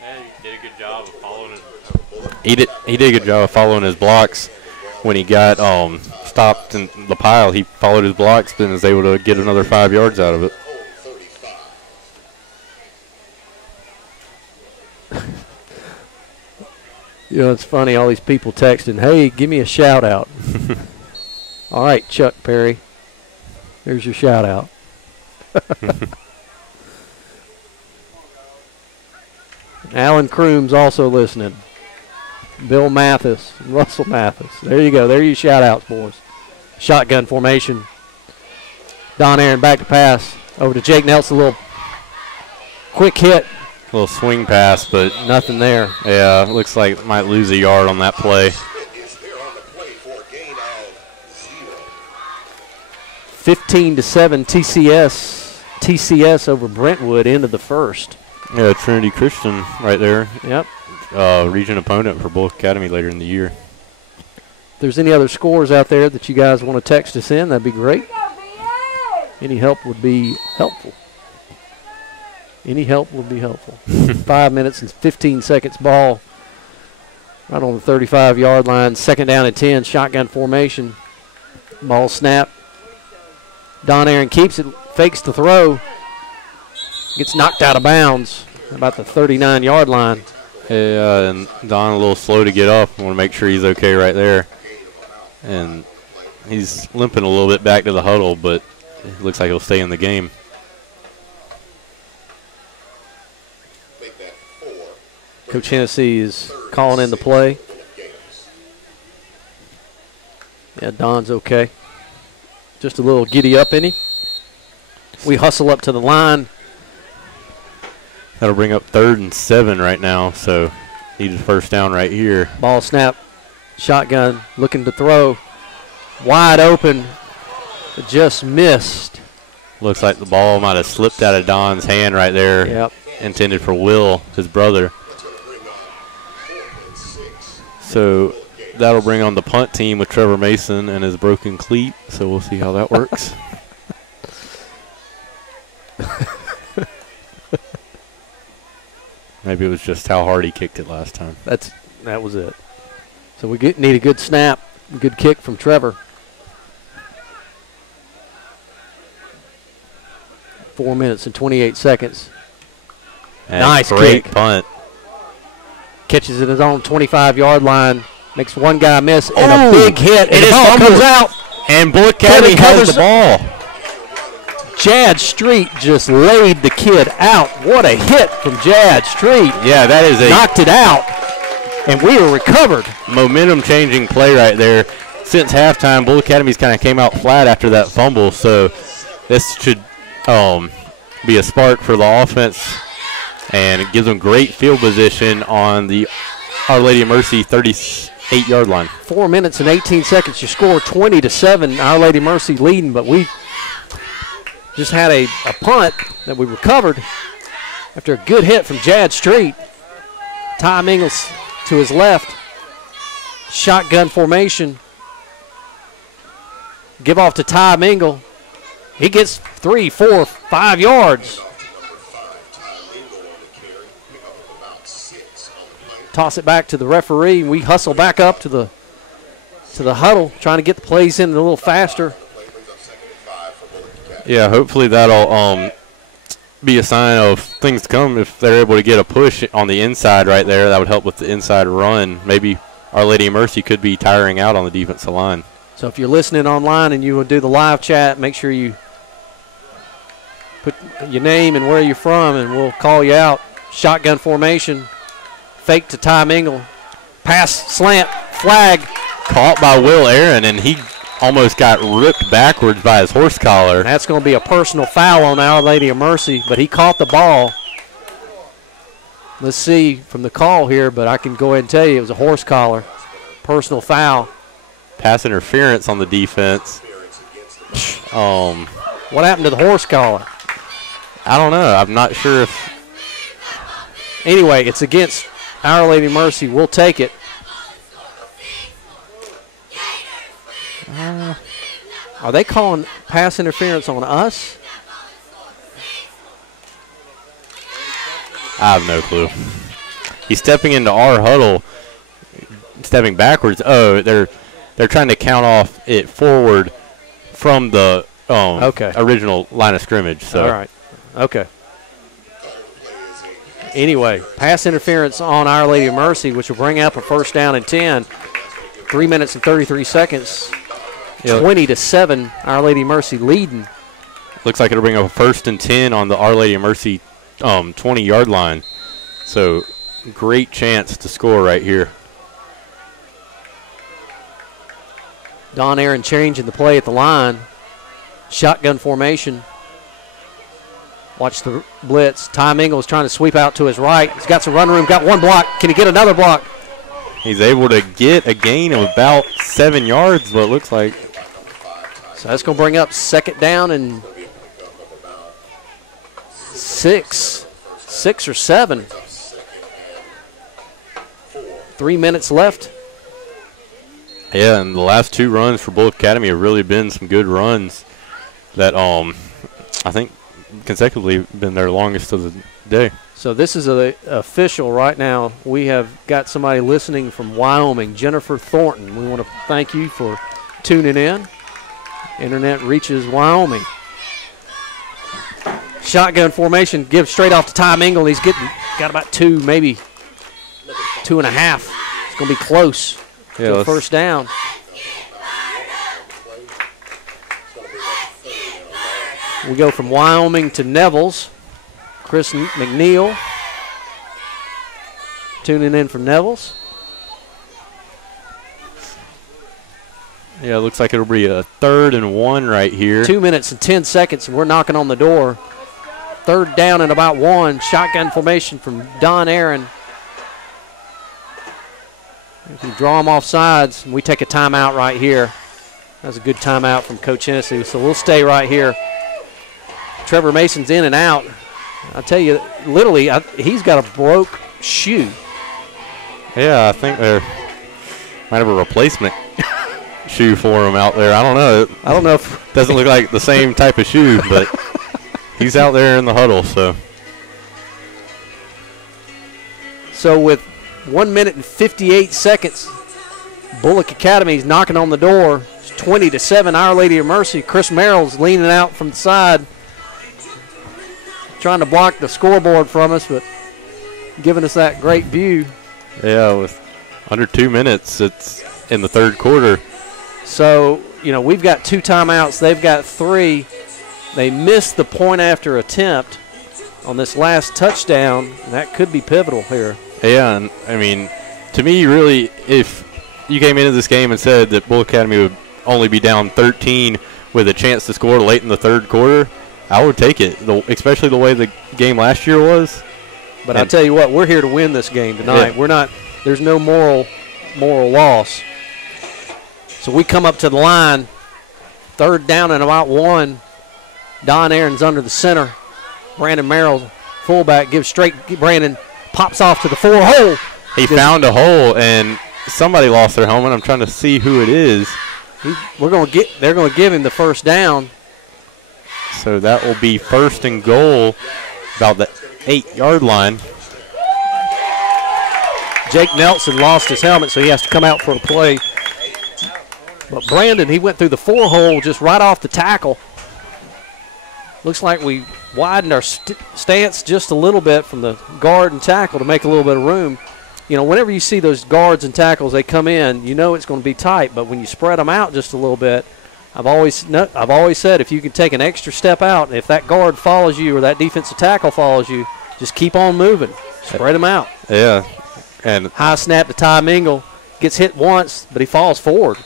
Yeah, he did a good job of following his He did a good job of following his blocks. When he got stopped in the pile, he followed his blocks and was able to get another 5 yards out of it. You know, it's funny, all these people texting, "Hey, give me a shout out." All right, Chuck Perry, there's your shout out. Alan Croom's also listening. Bill Mathis, Russell Mathis. There you go. There are your shout outs, boys. Shotgun formation. Don Aaron back to pass. Over to Jake Nelson. A little quick hit. A little swing pass, but nothing there. Yeah, it looks like might lose a yard on that play. 15-7 TCS over Brentwood into the first. Yeah, Trinity Christian right there. Yep. Region opponent for Bullock Academy later in the year. If there's any other scores out there that you guys want to text us in, that'd be great. Any help would be helpful. Any help would be helpful. 5 minutes and 15 seconds ball. Right on the 35-yard line. Second down and 10. Shotgun formation. Ball snap. Don Aaron keeps it. Fakes the throw. Gets knocked out of bounds. About the 39-yard line. Yeah, and Don a little slow to get up. I want to make sure he's okay right there. And he's limping a little bit back to the huddle, but it looks like he'll stay in the game. Coach Hennessy is calling in the play. Yeah, Don's okay. Just a little giddy up in him. We hustle up to the line. That'll bring up 3rd and 7 right now, so need a first down right here. Ball snap, shotgun, looking to throw. Wide open, just missed. Looks like the ball might have slipped out of Don's hand right there. Yep. Intended for Will, his brother. So that'll bring on the punt team with Trevor Mason and his broken cleat, so we'll see how that works. Maybe it was just how hard he kicked it last time. That was it. So we need a good snap, a good kick from Trevor. 4 minutes and 28 seconds. And nice great kick. Punt. Catches it his own 25-yard line. Makes one guy miss and a big hit. And it the ball fumbled. comes out. And Bullock Academy has the ball. Jad Street just laid the kid out. What a hit from Jad Street. Yeah, that is a knocked it out, and we were recovered. Momentum-changing play right there. Since halftime, Bullock Academy's kind of came out flat after that fumble, so this should be a spark for the offense, and it gives them great field position on the Our Lady of Mercy 38-yard line. 4 minutes and 18 seconds. You score 20-7. Our Lady of Mercy leading, but we just had a punt that we recovered after a good hit from Jad Street. Ty Mingles to his left. Shotgun formation. Give off to Ty Mingle. He gets 3, 4, 5 yards. Toss it back to the referee. We hustle back up to the huddle, trying to get the plays in a little faster. Yeah, hopefully that'll be a sign of things to come. If they're able to get a push on the inside right there, that would help with the inside run. Maybe Our Lady of Mercy could be tiring out on the defensive line. So if you're listening online and you will do the live chat, make sure you put your name and where you're from, and we'll call you out. Shotgun formation. Fake to Ty Mingle. Pass, slant, flag. Caught by Will Aaron, and he almost got ripped backwards by his horse collar. That's going to be a personal foul on Our Lady of Mercy, but he caught the ball. Let's see from the call here, but I can go ahead and tell you it was a horse collar. Personal foul. Pass interference on the defense. What happened to the horse collar? I don't know. I'm not sure if. Anyway, it's against Our Lady of Mercy. We'll take it. Are they calling pass interference on us? I have no clue. He's stepping into our huddle, stepping backwards. Oh, they're trying to count off it forward from the original line of scrimmage. So. All right. Okay. Anyway, pass interference on Our Lady of Mercy, which will bring up a first down and 10. 3 minutes and 33 seconds. Yep. 20-7, Our Lady of Mercy leading. Looks like it'll bring up a first and 10 on the Our Lady of Mercy 20-yard line. So great chance to score right here. Don Aaron changing the play at the line. Shotgun formation. Watch the blitz. Ty Mingle is trying to sweep out to his right. He's got some run room, got one block. Can he get another block? He's able to get a gain of about 7 yards, what it looks like. So that's going to bring up second down and 6 or 7. 3 minutes left. Yeah, and the last 2 runs for Bullock Academy have really been some good runs that I think consecutively been their longest of the day. So this is official right now. We have got somebody listening from Wyoming, Jennifer Thornton. We want to thank you for tuning in. Internet reaches Wyoming. Shotgun formation, give straight off to Ty Mingle. He's got about 2, maybe 2.5. It's going to be close to a first down. We go from Wyoming to Neville's. Chris McNeil tuning in from Neville's. Yeah, it looks like it'll be a 3rd and 1 right here. 2 minutes and 10 seconds, and we're knocking on the door. 3rd down and about 1. Shotgun formation from Don Aaron. We can draw them off sides, and we take a timeout right here. That's a good timeout from Coach Hennessy, so we'll stay right here. Trevor Mason's in and out. I tell you, literally, he's got a broke shoe. Yeah, I think they might have a replacement shoe for him out there. I don't know. I don't know if doesn't look like the same type of shoe, but he's out there in the huddle. So with 1 minute and 58 seconds, Bullock Academy is knocking on the door. It's 20-7, Our Lady of Mercy. Chris Merrill's leaning out from the side, trying to block the scoreboard from us, but giving us that great view. Yeah, with under 2 minutes, it's in the 3rd quarter. So, we've got 2 timeouts. They've got 3. They missed the point after attempt on this last touchdown, and that could be pivotal here. Yeah, and I mean, to me, really, if you came into this game and said that Bullock Academy would only be down 13 with a chance to score late in the third quarter, I would take it, especially the way the game last year was. But I'll tell you what, we're here to win this game tonight. Yeah. We're not. There's no moral loss. So we come up to the line, third down and about 1. Don Aaron's under the center. Brandon Merrill, fullback, gives straight. Brandon pops off to the 4-hole. He found a hole, and somebody lost their helmet. I'm trying to see who it is. They're going to give him the first down. So that will be 1st and goal, about the 8-yard line. Jake Nelson lost his helmet, so he has to come out for the play. But Brandon, he went through the 4-hole just right off the tackle. Looks like we widened our stance just a little bit from the guard and tackle to make a little bit of room. You know, whenever you see those guards and tackles, they come in, you know it's going to be tight. But when you spread them out just a little bit, I've always said if you can take an extra step out, and if that guard follows you or that defensive tackle follows you, just keep on moving. Spread them out. Yeah. And high snap to Ty Mingle. Gets hit once, but he falls forward.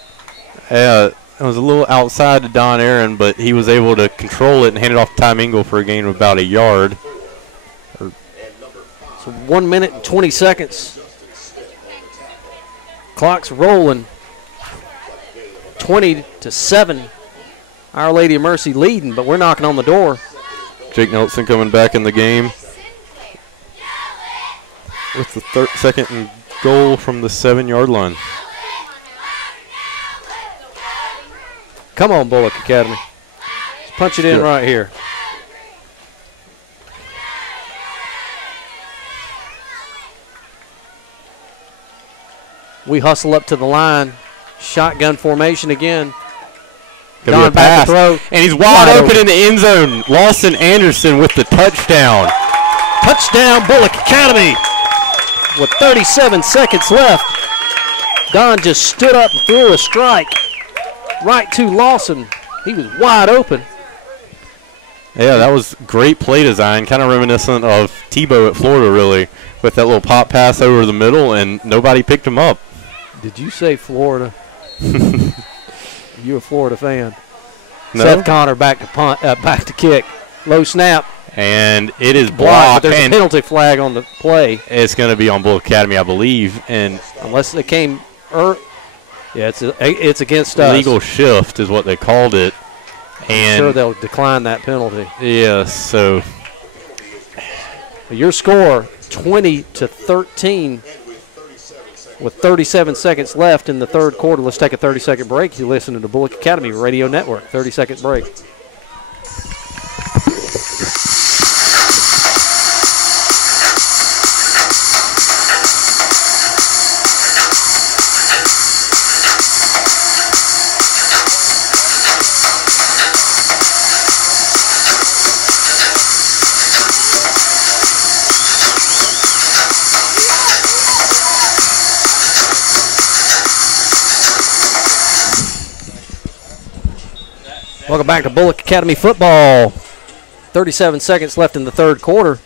Yeah, it was a little outside to Don Aaron, but he was able to control it and hand it off to Ty Mingle for a gain of about a yard. So 1 minute and 20 seconds. Clock's rolling. 20-7. Our Lady of Mercy leading, but we're knocking on the door. Jake Nelson coming back in the game with the 2nd and goal from the 7-yard line. Come on, Bullock Academy. Let's punch it in right here. We hustle up to the line. Shotgun formation again. Don back to throw. And he's wide open in the end zone. Lawson Anderson with the touchdown. Touchdown, Bullock Academy. With 37 seconds left, Don just stood up and threw a strike right to Lawson. He was wide open. Yeah, that was great play design, kind of reminiscent of Tebow at Florida, really, with that little pop pass over the middle, and nobody picked him up. Did you say Florida? You a Florida fan? No. Seth Connor back to punt, back to kick, low snap, and it is blocked. blocked. But there's a penalty flag on the play. It's going to be on Bullock Academy, I believe, and unless it came, yeah, it's against us. Legal shift is what they called it, and I'm sure they'll decline that penalty. Yes, so your score 20-13. With 37 seconds left in the third quarter. Let's take a 30-second break. You listen to the Bullock Academy Radio Network. 30-second break. Welcome back to Bullock Academy football. 37 seconds left in the third quarter.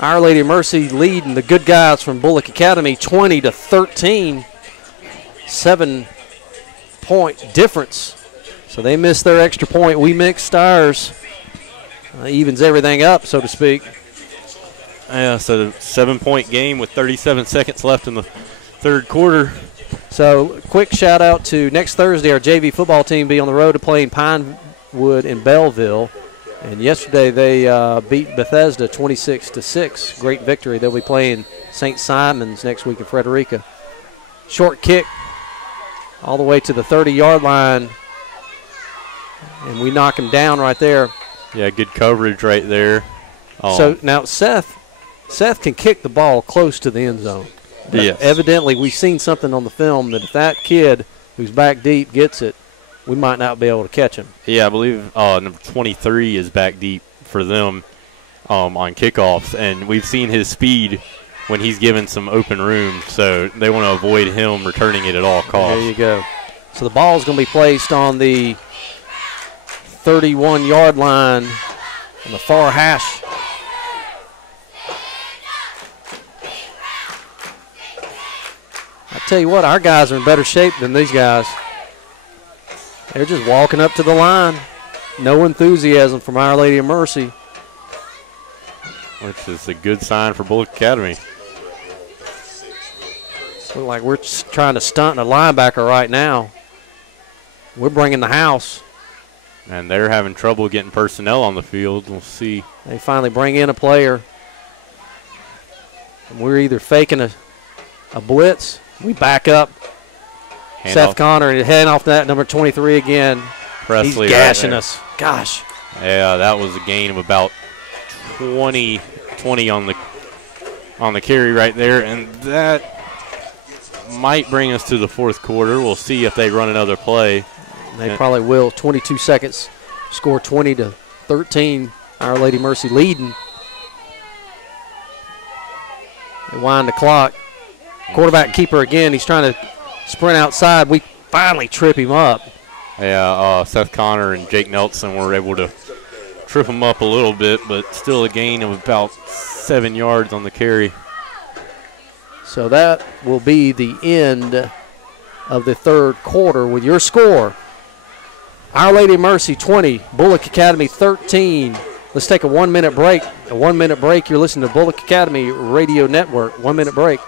Our Lady of Mercy leading the good guys from Bullock Academy 20-13. 7-point difference. So they missed their extra point. We mixed ours. Evens everything up, so to speak. Yeah, so 7-point game with 37 seconds left in the third quarter. So, quick shout out to next Thursday, our JV football team be on the road to play in Pinewood in Belleville. And yesterday they beat Bethesda 26-6. Great victory. They'll be playing St. Simon's next week in Frederica. Short kick all the way to the 30-yard line. And we knock him down right there. Yeah, good coverage right there. So now Seth can kick the ball close to the end zone. Yes. Evidently, we've seen something on the film that if that kid who's back deep gets it, we might not be able to catch him. Yeah, I believe number 23 is back deep for them on kickoffs, and we've seen his speed when he's given some open room, so they want to avoid him returning it at all costs. There you go. So the ball is going to be placed on the 31-yard line on the far hash. I tell you what, our guys are in better shape than these guys. They're just walking up to the line. No enthusiasm from Our Lady of Mercy. Which is a good sign for Bullock Academy. Look like we're trying to stunt a linebacker right now. We're bringing the house. And they're having trouble getting personnel on the field. We'll see. They finally bring in a player. And we're either faking a blitz. We back up. Seth Connor heading off that number 23 again. Presley, he's gashing right us. Gosh. Yeah, that was a gain of about 20 on the carry right there, and that might bring us to the fourth quarter. We'll see if they run another play. They probably will. 22 seconds. Score 20-13. Our Lady Mercy leading. They wind the clock. Quarterback keeper again. He's trying to sprint outside. We finally trip him up. Yeah, Seth Connor and Jake Nelson were able to trip him up a little bit, but still a gain of about 7 yards on the carry. So that will be the end of the third quarter with your score. Our Lady of Mercy 20, Bullock Academy 13. Let's take a 1-minute break. A 1-minute break. You're listening to Bullock Academy Radio Network. 1-minute break.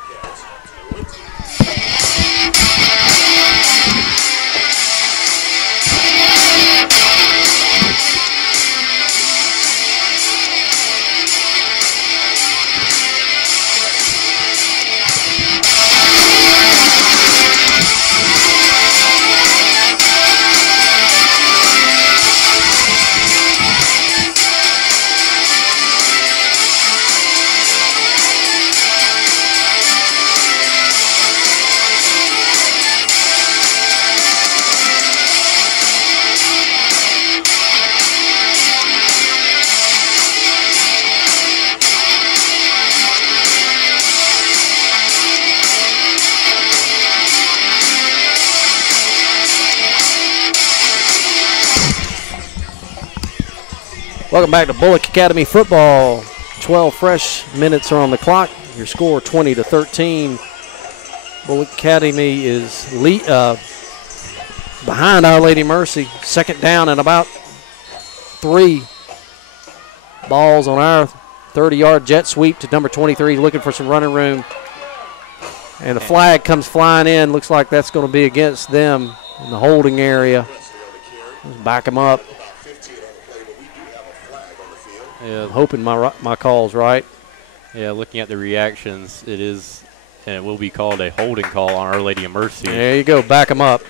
Welcome back to Bullock Academy football. 12 fresh minutes are on the clock. Your score 20-13. Bullock Academy is behind Our Lady Mercy. Second down and about 3. Balls on our 30-yard jet sweep to number 23, looking for some running room. And the flag comes flying in. Looks like that's going to be against them in the holding area. Let's back them up. Yeah, I'm hoping my call's right. Yeah, looking at the reactions, it is, and it will be called a holding call on Our Lady of Mercy. There you go, back them up.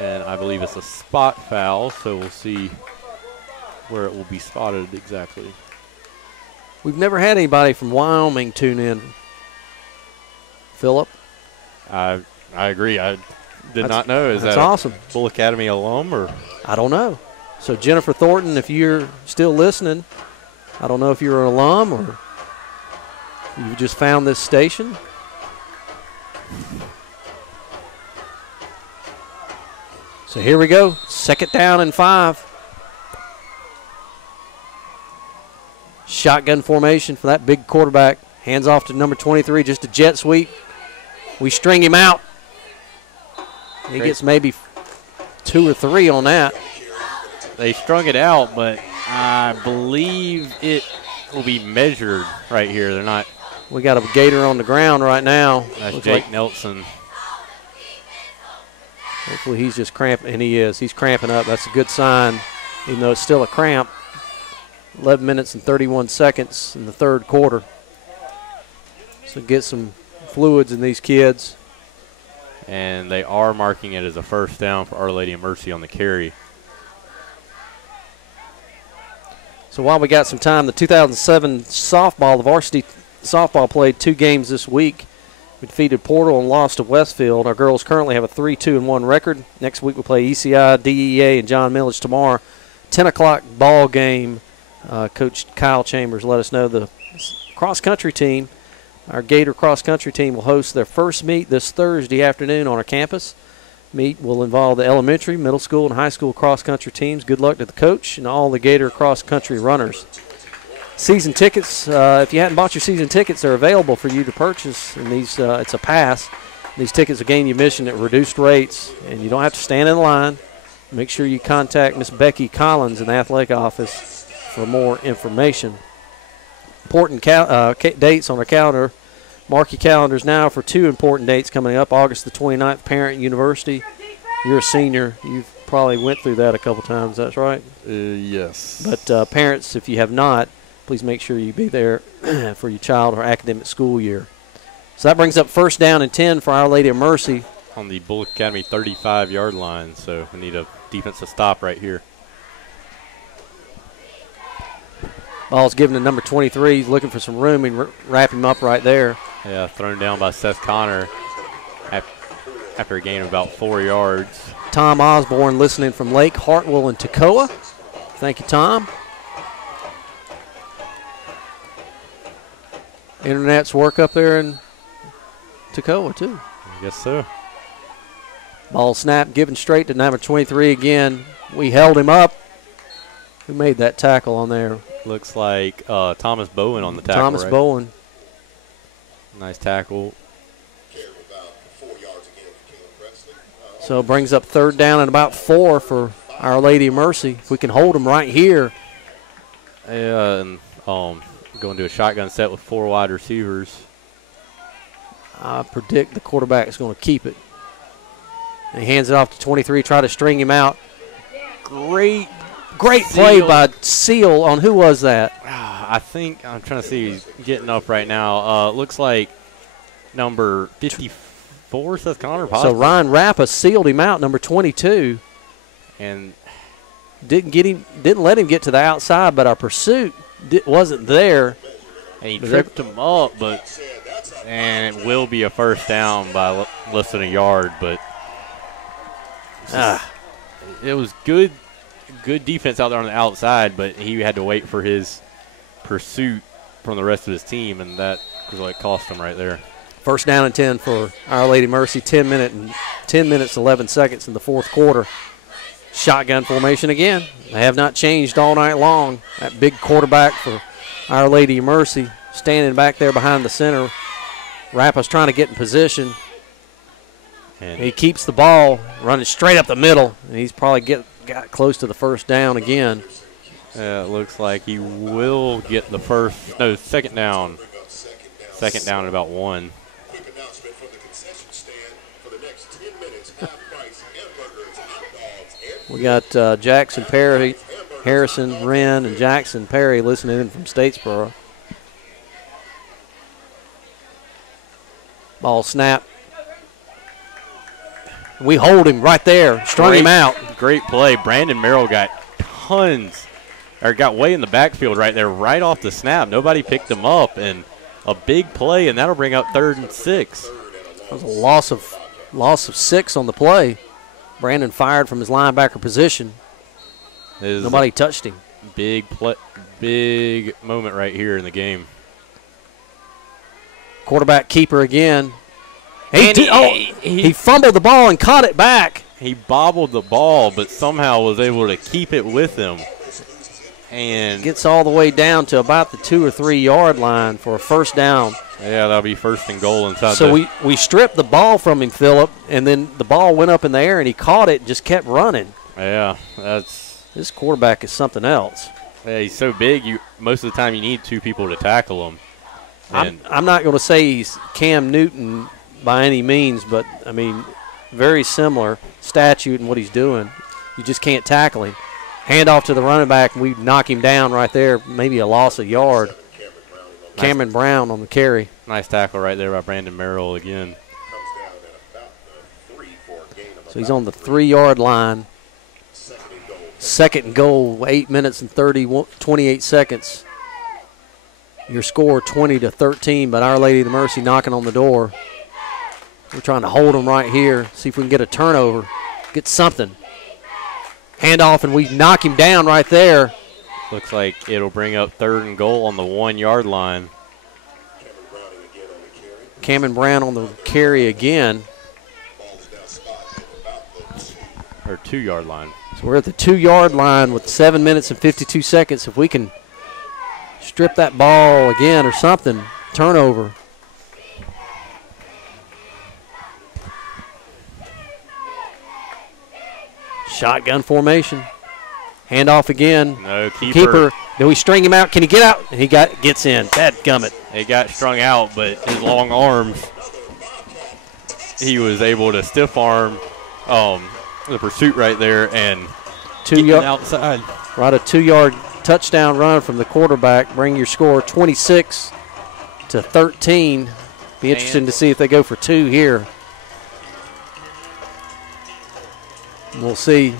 And I believe it's a spot foul, so we'll see where it will be spotted exactly. We've never had anybody from Wyoming tune in. Phillip? I agree. I did not know. Is that's that awesome. Bullock Academy alum or? I don't know. So Jennifer Thornton, if you're still listening, I don't know if you're an alum or you just found this station. So here we go. Second down and 5. Shotgun formation for that big quarterback. Hands off to number 23, just a jet sweep. We string him out. He gets maybe 2 or 3 on that. They strung it out, but I believe it will be measured right here. They're not. We got a Gator on the ground right now. That's Looks Jake like Nelson. Hopefully he's just cramping, and he is. He's cramping up. That's a good sign, even though it's still a cramp. 11 minutes and 31 seconds in the third quarter. So get some fluids in these kids. And they are marking it as a first down for Our Lady of Mercy on the carry. So while we got some time, the 2007 softball, the varsity softball played 2 games this week. We defeated Portal and lost to Westfield. Our girls currently have a 3-2-1 record. Next week we'll play ECI, DEA, and John Millage tomorrow. 10 o'clock ball game. Coach Kyle Chambers let us know the cross-country team, our Gator cross-country team, will host their first meet this Thursday afternoon on our campus. Meet will involve the elementary, middle school, and high school cross-country teams. Good luck to the coach and all the Gator cross-country runners. Season tickets, if you hadn't bought your season tickets, they're available for you to purchase. And these, it's a pass. These tickets will gain you admission at reduced rates, and you don't have to stand in line. Make sure you contact Miss Becky Collins in the athletic office for more information. Important dates on our calendar. Mark your calendars now for 2 important dates coming up. August the 29th, Parent University. You're a senior. You've probably went through that a couple times. That's right? Yes. But parents, if you have not, please make sure you be there for your child or academic school year. So that brings up 1st down and 10 for Our Lady of Mercy. On the Bullock Academy 35-yard line, so we need a defensive stop right here. Ball's given to number 23. He's looking for some room and wrap him up right there. Yeah, thrown down by Seth Connor after a gain of about 4 yards. Tom Osborne listening from Lake Hartwell and Toccoa. Thank you, Tom. Internet's work up there in Toccoa, too. I guess so. Ball snap given straight to number 23 again. We held him up. Who made that tackle on there? Looks like Thomas Bowen on the tackle. Thomas right? Bowen. Nice tackle. So it brings up 3rd down and about 4 for Our Lady of Mercy. If we can hold them right here. Yeah, and going to a shotgun set with 4 wide receivers. I predict the quarterback is going to keep it. And he hands it off to 23, try to string him out. Great play by Seal on who was that? I think, I'm trying to see, he's getting up right now. Looks like number 54, Seth Connor, possibly. So Ryan Rappa sealed him out, number 22. And didn't let him get to the outside, but our pursuit wasn't there. And he tripped him up, and it will be a 1st down by less than a yard, but it was good defense out there on the outside, but he had to wait for his pursuit from the rest of his team, and that was what cost him right there. 1st down and 10 for Our Lady Mercy. 10 minutes, 11 seconds in the 4th quarter. Shotgun formation again. They have not changed all night long. That big quarterback for Our Lady of Mercy standing back there behind the center. Rappa's trying to get in position. And he keeps the ball running straight up the middle, and he's probably got close to the 1st down again. It looks like he will get the 2nd down. 2nd down at about 1. We got Jackson Perry, Harrison, Wren, and Jackson Perry listening in from Statesboro. Ball snap. We hold him right there, strung him out. Great play. Brandon Merrill got got way in the backfield right there, right off the snap. Nobody picked him up, and a big play, and that'll bring up 3rd and 6. That was a loss of 6 on the play. Brandon fired from his linebacker position. Nobody touched him. Big moment right here in the game. Quarterback keeper again. He fumbled the ball and caught it back. He bobbled the ball, but somehow was able to keep it with him. And gets all the way down to about the 2 or 3 yard line for a 1st down. Yeah, that'll be 1st and goal inside. So we stripped the ball from him, Phillip, and then the ball went up in the air and he caught it and just kept running. Yeah, this quarterback is something else. Yeah, he's so big. Most of the time you need 2 people to tackle him. I'm not going to say he's Cam Newton by any means, but I mean, very similar statute in what he's doing. You just can't tackle him. Hand off to the running back, and we knock him down right there, maybe a loss of yard. Cameron Brown on the carry. Nice tackle right there by Brandon Merrill again. So he's on the 3 yard line. 2nd and goal, 8 minutes and 28 seconds. Your score 20-13, but Our Lady of the Mercy knocking on the door. We're trying to hold them right here, see if we can get a turnover, get something. Hand off, and we knock him down right there. Looks like it'll bring up 3rd and goal on the 1 yard line. Cameron Brown on the carry again. or 2-yard line. So we're at the 2-yard line with 7 minutes and 52 seconds. If we can strip that ball again or something, turnover. Shotgun formation. Handoff again. No, keeper. Do we string him out? Can he get out? And he gets in. Dadgummit. He got strung out, but his long arms, he was able to stiff arm the pursuit right there and get it outside. Right, a 2-yard touchdown run from the quarterback. Bring your score 26-13. Be interesting to see if they go for 2 here. We'll see.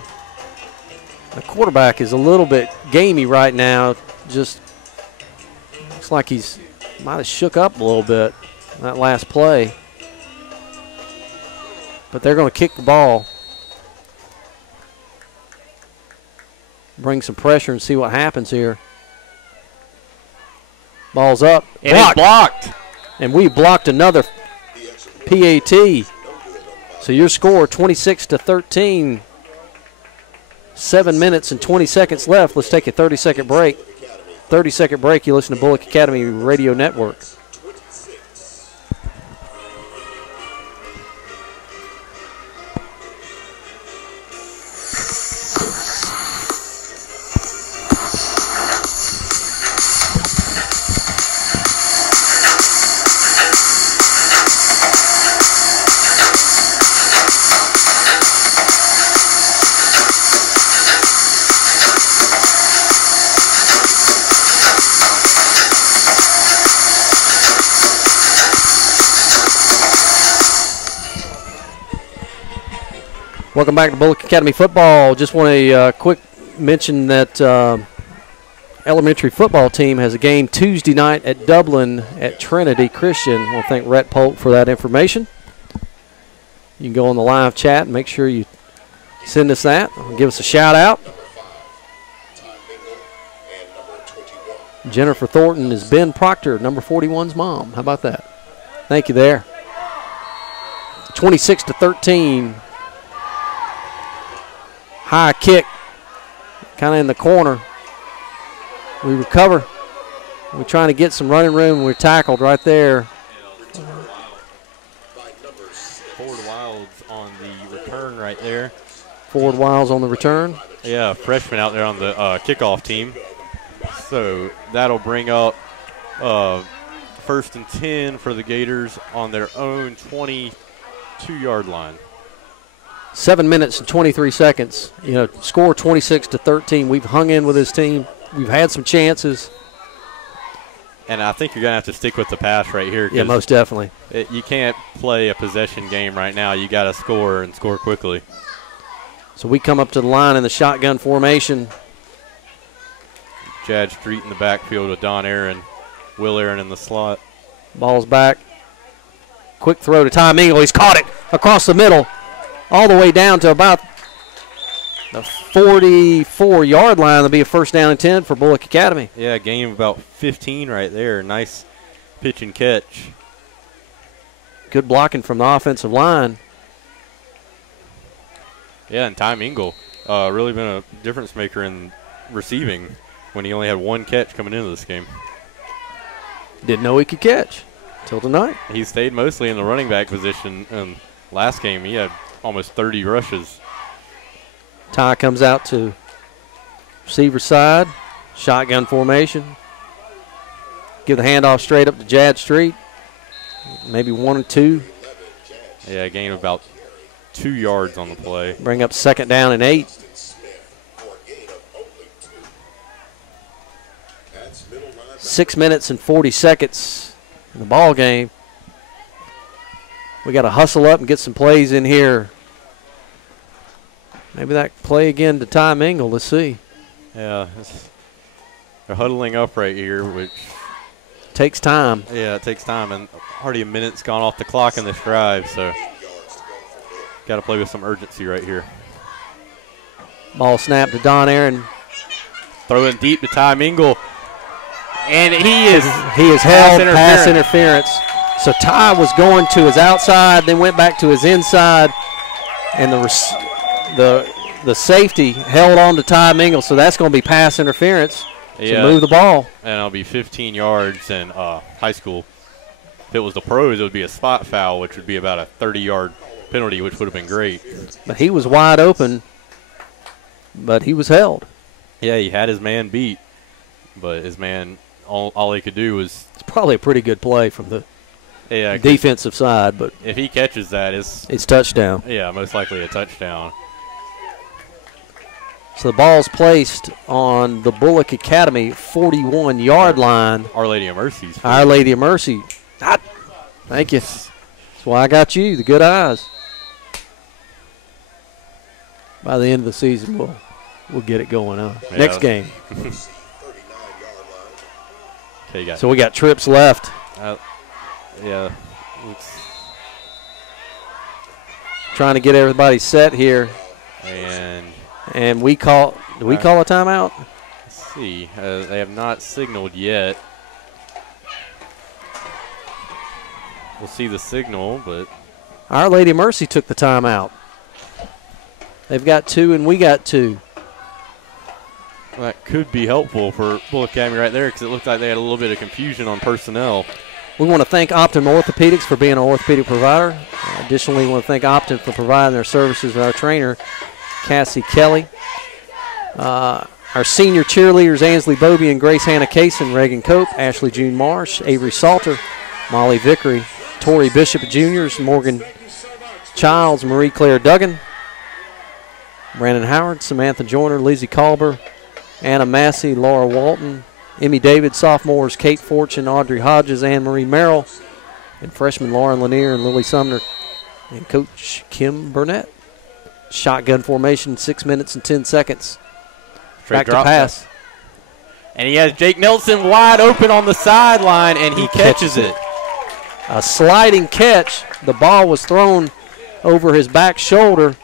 The quarterback is a little bit gamey right now. Just looks like he's might have shook up a little bit that last play. But they're going to kick the ball. Bring some pressure and see what happens here. Ball's up. And it's blocked. And we blocked another PAT. So your score 26-13. 7 minutes and 20 seconds left. Let's take a 30-second break. 30-second break. You listen to Bullock Academy Radio Network. Welcome back to Bullock Academy football. Just want to quick mention that elementary football team has a game Tuesday night at Dublin at Trinity Christian. I want to thank Rhett Polk for that information. You can go on the live chat and make sure you send us that. Give us a shout out. Jennifer Thornton is Ben Proctor, number 41's mom. How about that? Thank you there. 26-13. High kick, kind of in the corner. We recover. We're trying to get some running room. We're tackled right there. Forward Wilds on the return right there. Forward Wilds on the return. Yeah, freshman out there on the kickoff team. So that'll bring up 1st and 10 for the Gators on their own 22-yard line. 7 minutes and 23 seconds. You know, score 26-13. We've hung in with this team. We've had some chances. And I think you're going to have to stick with the pass right here. Yeah, most definitely. You can't play a possession game right now. You got to score and score quickly. So we come up to the line in the shotgun formation. Chad Street in the backfield with Don Aaron, Will Aaron in the slot. Ball's back. Quick throw to Ty Mingle. He's caught it across the middle, all the way down to about the 44-yard line. That'll be a 1st down and 10 for Bullock Academy. Yeah, gain of about 15 right there. Nice pitch and catch. Good blocking from the offensive line. Yeah, and Ty Mingle really been a difference maker in receiving when he only had 1 catch coming into this game. Didn't know he could catch till tonight. He stayed mostly in the running back position. Last game, he had almost 30 rushes. Ty comes out to receiver side, shotgun formation. Give the handoff straight up to Jad Street. Maybe 1 or 2. Yeah, gain of about 2 yards on the play. Bring up 2nd down and 8. Six minutes and 40 seconds in the ball game. We got to hustle up and get some plays in here. Maybe that play again to Ty Mingle. Let's see. Yeah, they're huddling up right here, which takes time. Yeah, it takes time, and already a minute's gone off the clock in this drive, so got to play with some urgency right here. Ball snap to Don Aaron. Throwing deep to Ty Mingle, and he is held pass interference. So Ty was going to his outside, then went back to his inside, and the safety held on to Ty Mingle, so that's going to be pass interference to move the ball. And it'll be 15 yards in high school. If it was the pros, it would be a spot foul, which would be about a 30-yard penalty, which would have been great. But he was wide open, but he was held. Yeah, he had his man beat, but his man, all he could do was. It's probably a pretty good play from the defensive side, but if he catches that, it's touchdown. Yeah, most likely a touchdown. So the ball's placed on the Bullock Academy 41-yard line. Our Lady of Mercy. Our Lady of Mercy. Thank you. That's why I got you, the good eyes. By the end of the season, we'll get it going on. Yeah. Next game. Okay, so we got trips left. Yeah. Trying to get everybody set here. And we call. Do we call a timeout? Let's see. They have not signaled yet. We'll see the signal, but Our Lady of Mercy took the timeout. They've got 2 and we got 2. That could be helpful for Bullock Academy right there because it looked like they had a little bit of confusion on personnel. We want to thank Optum Orthopedics for being our orthopedic provider. Additionally, we want to thank Optum for providing their services with our trainer, Cassie Kelly. Our senior cheerleaders, Ansley Beaubien, Grace Hannah Cason, Reagan Cope, Ashley June Marsh, Avery Salter, Molly Vickery, Tori Bishop Jr.'s, Morgan Childs, Marie Claire Duggan, Brandon Howard, Samantha Joyner, Lizzie Kalber, Anna Massey, Laura Walton, Emmy David, sophomores Kate Fortune, Audrey Hodges, Anne-Marie Merrill, and freshmen Lauren Lanier and Lily Sumner, and Coach Kim Burnett. Shotgun formation, 6 minutes and 10 seconds. Back to pass. And he has Jake Nelson wide open on the sideline, and he catches it. A sliding catch. The ball was thrown over his back shoulder.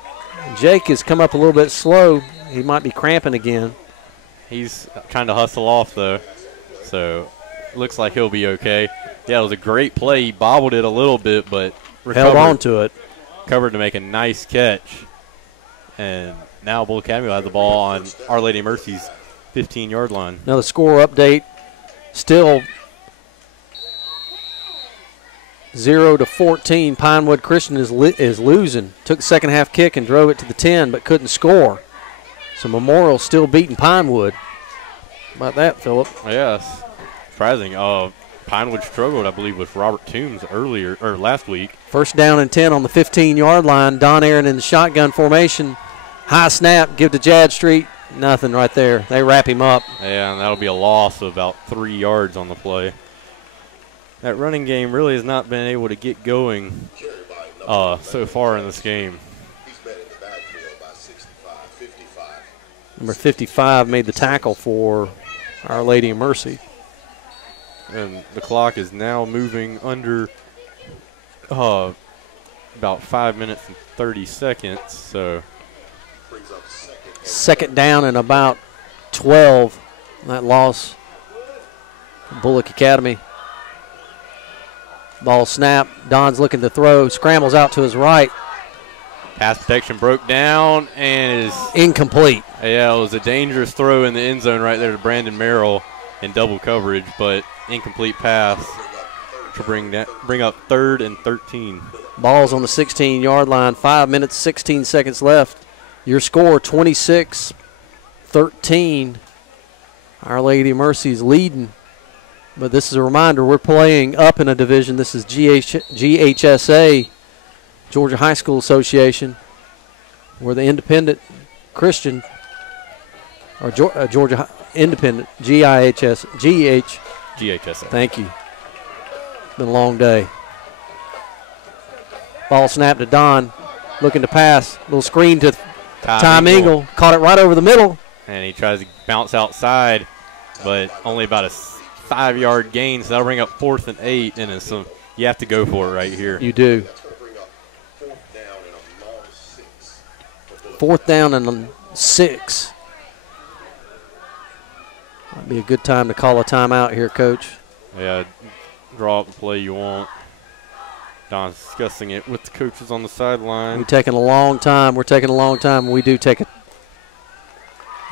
Jake has come up a little bit slow. He might be cramping again. He's trying to hustle off, though, so looks like he'll be okay. Yeah, it was a great play. He bobbled it a little bit, but held on to it. Covered to make a nice catch. And now Bullock Academy will have the ball on Our Lady of Mercy's 15-yard line. Now the score update, still 0-14. Pinewood Christian is losing. Took the second half kick and drove it to the 10, but couldn't score. So Memorial still beating Pinewood. How about that, Phillip? Yes, surprising. Pinewood struggled, I believe, with Robert Toombs last week. First down and 10 on the 15-yard line. Don Aaron in the shotgun formation. High snap, give to Jad Street. Nothing right there. They wrap him up. Yeah, and that'll be a loss of about 3 yards on the play. That running game really has not been able to get going so far in this game. Number 55 made the tackle for Our Lady of Mercy. And the clock is now moving under about 5 minutes and 30 seconds. So second down and about 12. That loss for Bullock Academy. Ball snap. Don's looking to throw. Scrambles out to his right. Pass protection broke down and is incomplete. Yeah, it was a dangerous throw in the end zone right there to Brandon Merrill in double coverage, but incomplete pass to bring up 3rd and 13. Ball's on the 16-yard line. 5 minutes, 16 seconds left. Your score, 26-13. Our Lady of Mercy's leading. But this is a reminder, we're playing up in a division. This is GHSA, Georgia High School Association. We're the independent Christian, or Georgia Independent, GHSA. Thank you. It's been a long day. Ball snap to Don, looking to pass. Little screen to Ty Mingle. Caught it right over the middle. And he tries to bounce outside, but only about a 5-yard gain, so that'll bring up 4th and 8, and it's you have to go for it right here. You do. 4th down and 6. Might be a good time to call a timeout here, Coach. Yeah, draw up the play you want. Don's discussing it with the coaches on the sideline. We're taking a long time. We're taking a long time. We do take it.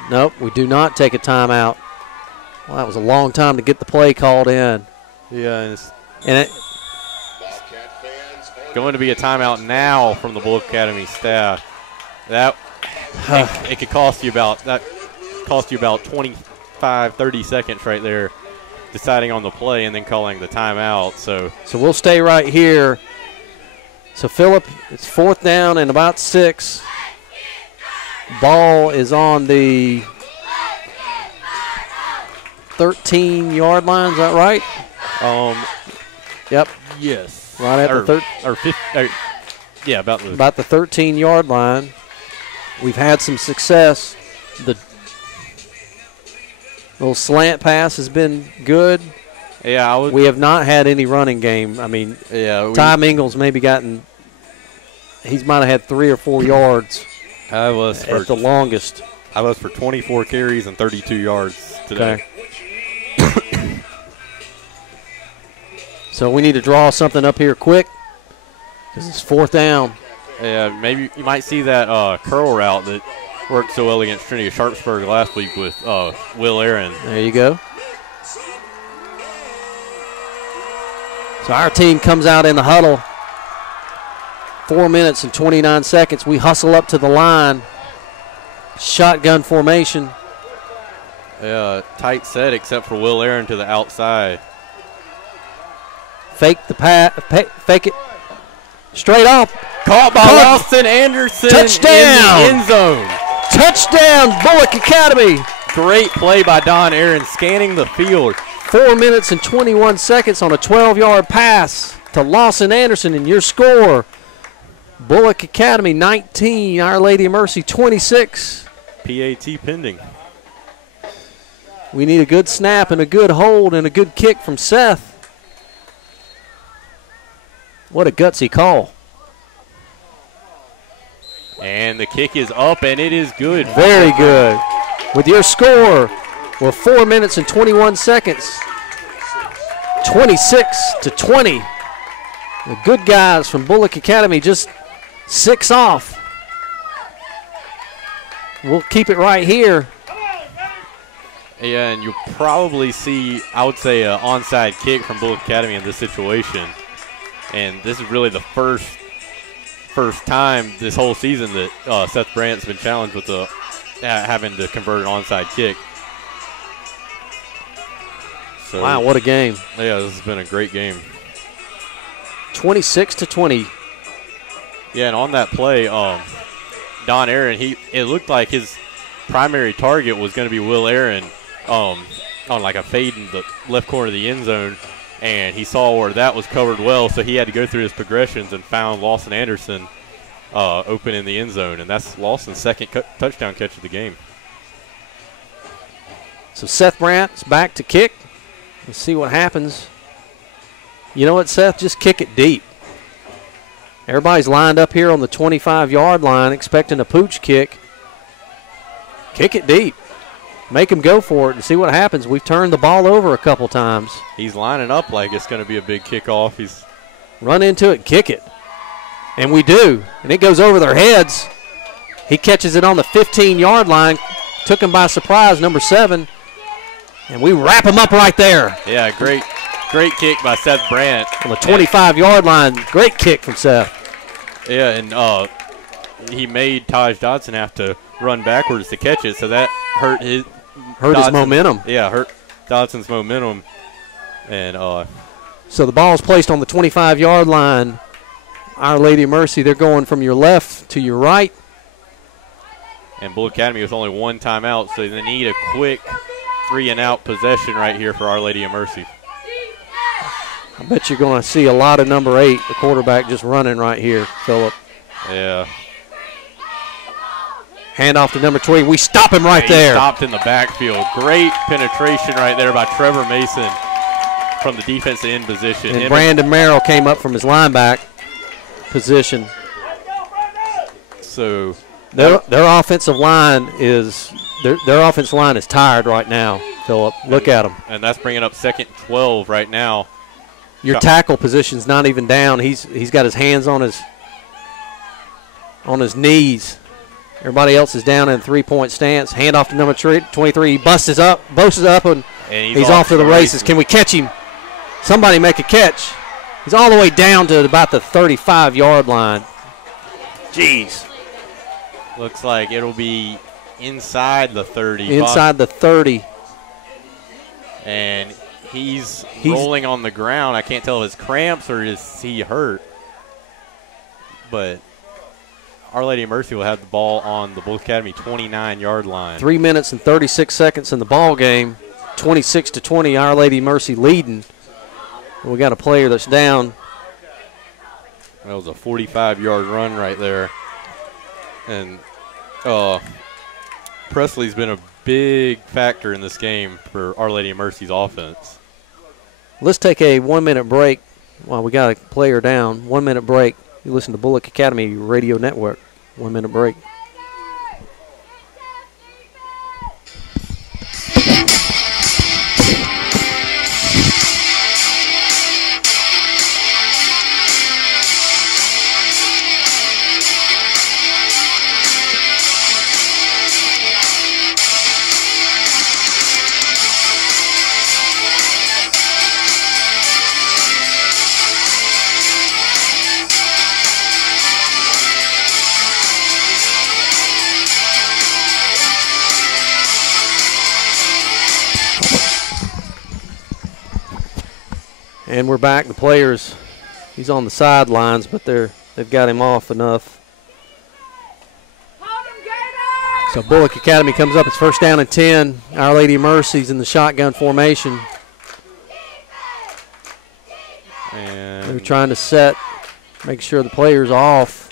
Nope, we do not take a timeout. Well, that was a long time to get the play called in. Yeah, and it's going to be a timeout now from the Bullock Academy staff. That it could cost you about 25, 30 seconds right there, deciding on the play and then calling the timeout. So we'll stay right here. So Phillip, it's 4th down and about 6. Ball is on the 13-yard line. Is that right? Yep. Yes. Right at the about the 13-yard line. We've had some success. The little slant pass has been good. Yeah, we have not had any running game. I mean, Ty Mingles maybe he might have had 3 or 4 yards. I was at the longest. I was for 24 carries and 32 yards today. Okay. So we need to draw something up here quick because it's 4th down. Yeah, maybe you might see that curl route that worked so well against Trinity Sharpsburg last week with Will Aaron. There you go. So our team comes out in the huddle. 4 minutes and 29 seconds. We hustle up to the line. Shotgun formation. Yeah, tight set except for Will Aaron to the outside. Fake the pass. Fake it. Straight off. Caught by Lawson Anderson. Touchdown. In the end zone. Touchdown, Bullock Academy. Great play by Don Aaron, scanning the field. 4 minutes and 21 seconds on a 12-yard pass to Lawson Anderson, and your score, Bullock Academy 19, Our Lady of Mercy 26. PAT pending. We need a good snap and a good hold and a good kick from Seth. What a gutsy call. And the kick is up, and it is good. Very good. With your score, we're 4 minutes and 21 seconds. 26-20. The good guys from Bullock Academy just 6 off. We'll keep it right here. Yeah, and you'll probably see, I would say, an onside kick from Bullock Academy in this situation. And this is really the first time this whole season that Seth Brandt's been challenged with having to convert an onside kick. So, wow, what a game. Yeah, this has been a great game. 26-20. Yeah, and on that play, Don Aaron, it looked like his primary target was going to be Will Aaron on like a fade in the left corner of the end zone, and he saw where that was covered well, so he had to go through his progressions and found Lawson Anderson open in the end zone, and that's Lawson's second touchdown catch of the game. So Seth Brandt's back to kick. Let's see what happens. You know what, Seth? Just kick it deep. Everybody's lined up here on the 25-yard line expecting a pooch kick. Kick it deep. Make him go for it and see what happens. We've turned the ball over a couple times. He's lining up like it's going to be a big kickoff. He's run into it and kick it. And we do. And it goes over their heads. He catches it on the 15-yard line. Took him by surprise, number 7. And we wrap him up right there. Yeah, great kick by Seth Brandt. On the 25-yard line, great kick from Seth. Yeah, and he made Taj Dodson have to run backwards to catch it, so that hurt his momentum. Yeah, hurt Dodson's momentum. And so the ball's placed on the 25-yard line. Our Lady of Mercy, they're going from your left to your right. And Bullock Academy with only one timeout, so they need a quick 3-and-out possession right here for Our Lady of Mercy. I bet you're going to see a lot of number 8, the quarterback, just running right here, Phillip. Yeah. Hand off to number 20. We stop him right there. Stopped in the backfield. Great penetration right there by Trevor Mason from the defensive end position. And Brandon Merrill came up from his linebacker position. So their offensive line is tired right now, Phillip. Look at them. And that's bringing up 2nd 12 right now Your tackle position's not even down. He's got his hands on his knees. Everybody else is down in 3-point stance. Hand off to number 23. He boasts up, and he's off to the races. Can we catch him? Somebody make a catch. He's all the way down to about the 35-yard line. Jeez. Looks like it'll be inside the 30. Inside the 30. And he's rolling on the ground. I can't tell if it's cramps or is he hurt. But Our Lady of Mercy will have the ball on the Bullock Academy 29-yard line. 3 minutes and 36 seconds in the ball game. 26-20, Our Lady of Mercy leading. We got a player that's down. That was a 45-yard run right there. And Presley's been a big factor in this game for Our Lady of Mercy's offense. Let's take a 1-minute break while we got a player down. 1-minute break. You listen to Bullock Academy Radio Network. 1-minute break. And we're back. The players, he's on the sidelines, but they've got him off enough. So Bullock Academy comes up. It's first down and 10. Our Lady of Mercy's in the shotgun formation. And they're trying to make sure the player's off.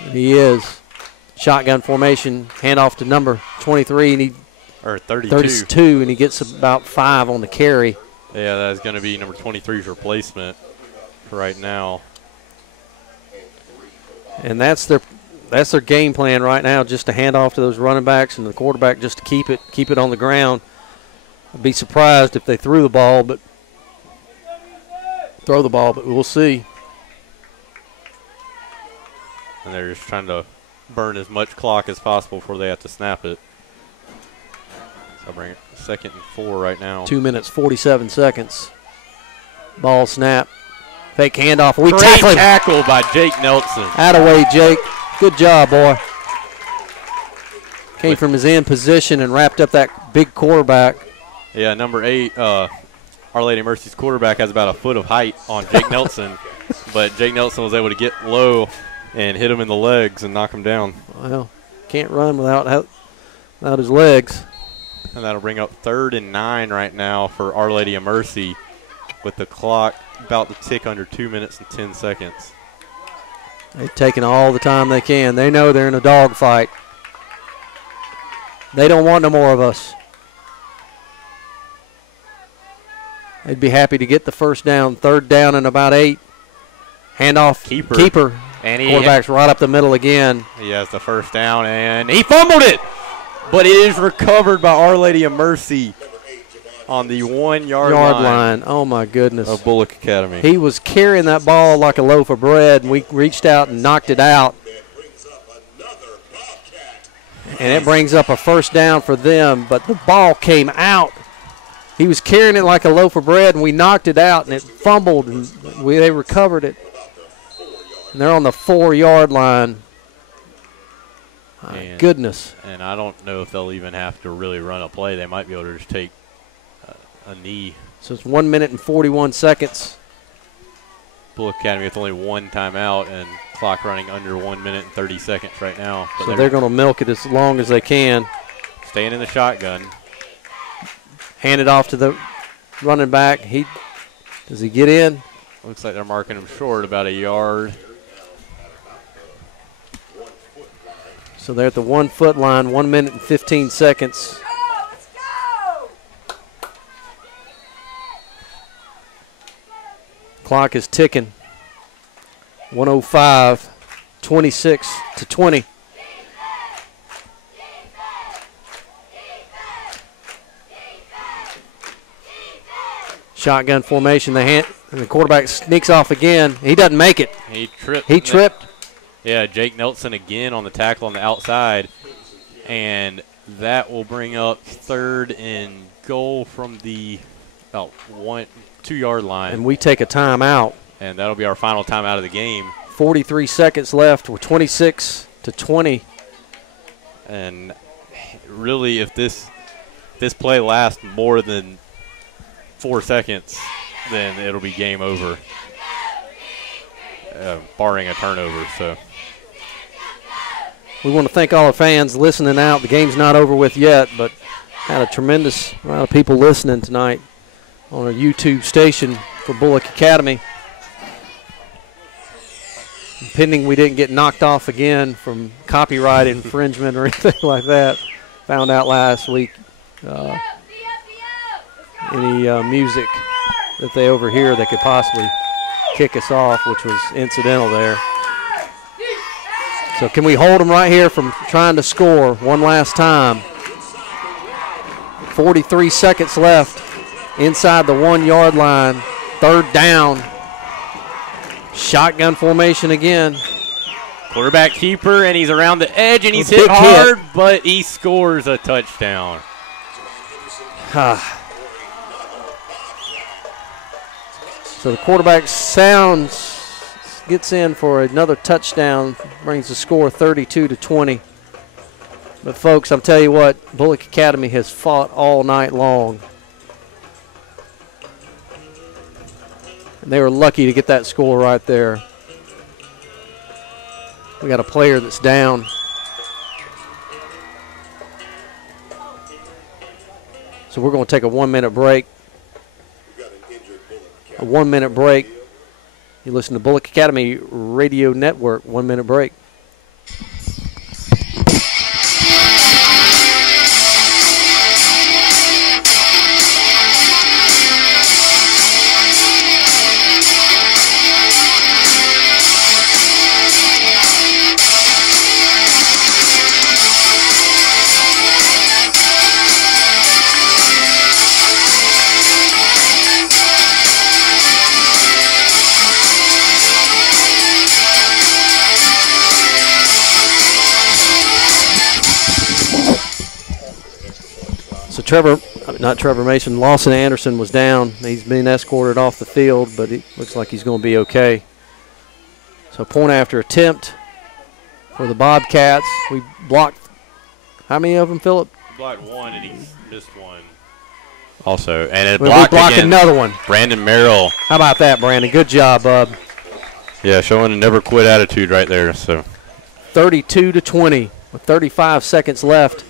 And he is. Shotgun formation, handoff to number 23, or 32. 32, and he gets about 5 on the carry. Yeah, that's going to be number 23's replacement for right now. And that's their game plan right now, just to hand off to those running backs and the quarterback just to keep it on the ground. I'd be surprised if they throw the ball, but we'll see. And they're just trying to burn as much clock as possible before they have to snap it. So I'll bring it 2nd and 4 right now. 2 minutes, 47 seconds. Ball snap. Fake handoff. Great tackle by Jake Nelson. Attaway, Jake. Good job, boy. Came from his end position and wrapped up that big quarterback. Yeah, number 8, Our Lady of Mercy's quarterback has about a foot of height on Jake Nelson. But Jake Nelson was able to get low and hit him in the legs and knock him down. Well, can't run without his legs. And that'll bring up 3rd and 9 right now for Our Lady of Mercy with the clock about to tick under 2 minutes and 10 seconds. They've taken all the time they can. They know they're in a dogfight. They don't want no more of us. They'd be happy to get the first down. 3rd down and about 8. Handoff. Keeper. And quarterback's right up the middle again. He has the first down, and he fumbled it. But it is recovered by Our Lady of Mercy on the 1-yard line. Oh, my goodness. Of Bullock Academy. He was carrying that ball like a loaf of bread, and we reached out and knocked it out. And it brings up a first down for them, but the ball came out. He was carrying it like a loaf of bread, and we knocked it out, and it fumbled, and they recovered it. And they're on the 4-yard line. My goodness. And I don't know if they'll even have to really run a play. They might be able to just take a knee. So it's 1 minute and 41 seconds. Bullock Academy with only 1 timeout and clock running under 1 minute and 30 seconds right now. But so they're going to milk it as long as they can. Staying in the shotgun. Hand it off to the running back. Does he get in? Looks like they're marking him short about a yard. So they're at the 1-foot line, 1 minute and 15 seconds. Let's go! Clock is ticking. 105, 26-20. Shotgun formation. They And the quarterback sneaks off again. He doesn't make it. He tripped. He tripped. Yeah, Jake Nelson again on the tackle on the outside. And that will bring up 3rd and goal from the 2-yard line. And we take a timeout. And that'll be our final timeout of the game. 43 seconds left. We're 26-20. And really, if this play lasts more than 4 seconds, then it'll be game over, barring a turnover. So we want to thank all our fans listening out. The game's not over with yet, but had a tremendous amount of people listening tonight on our YouTube station for Bullock Academy. Pending we didn't get knocked off again from copyright infringement or anything like that. Found out last week any music that they overhear that could possibly kick us off, which was incidental there. So can we hold them right here from trying to score one last time? 43 seconds left inside the 1-yard line. 3rd down. Shotgun formation again. Quarterback keeper, and he's around the edge, and he's Big hit hard, but he scores a touchdown. So the quarterback gets in for another touchdown, brings the score 32-20. But folks, I'll tell you what, Bullock Academy has fought all night long. And they were lucky to get that score right there. We got a player that's down. So we're going to take a 1-minute break. A 1-minute break. You listen to Bullock Academy Radio Network. 1-minute break. Lawson Anderson was down. He's been escorted off the field, but it looks like he's going to be okay. So point after attempt for the Bobcats. We blocked how many of them, Phillip? We blocked one, and he missed one. Also, and it we blocked again. Another one. Brandon Merrill. How about that, Brandon? Good job, bub. Yeah, showing a never quit attitude right there. So 32-20 with 35 seconds left.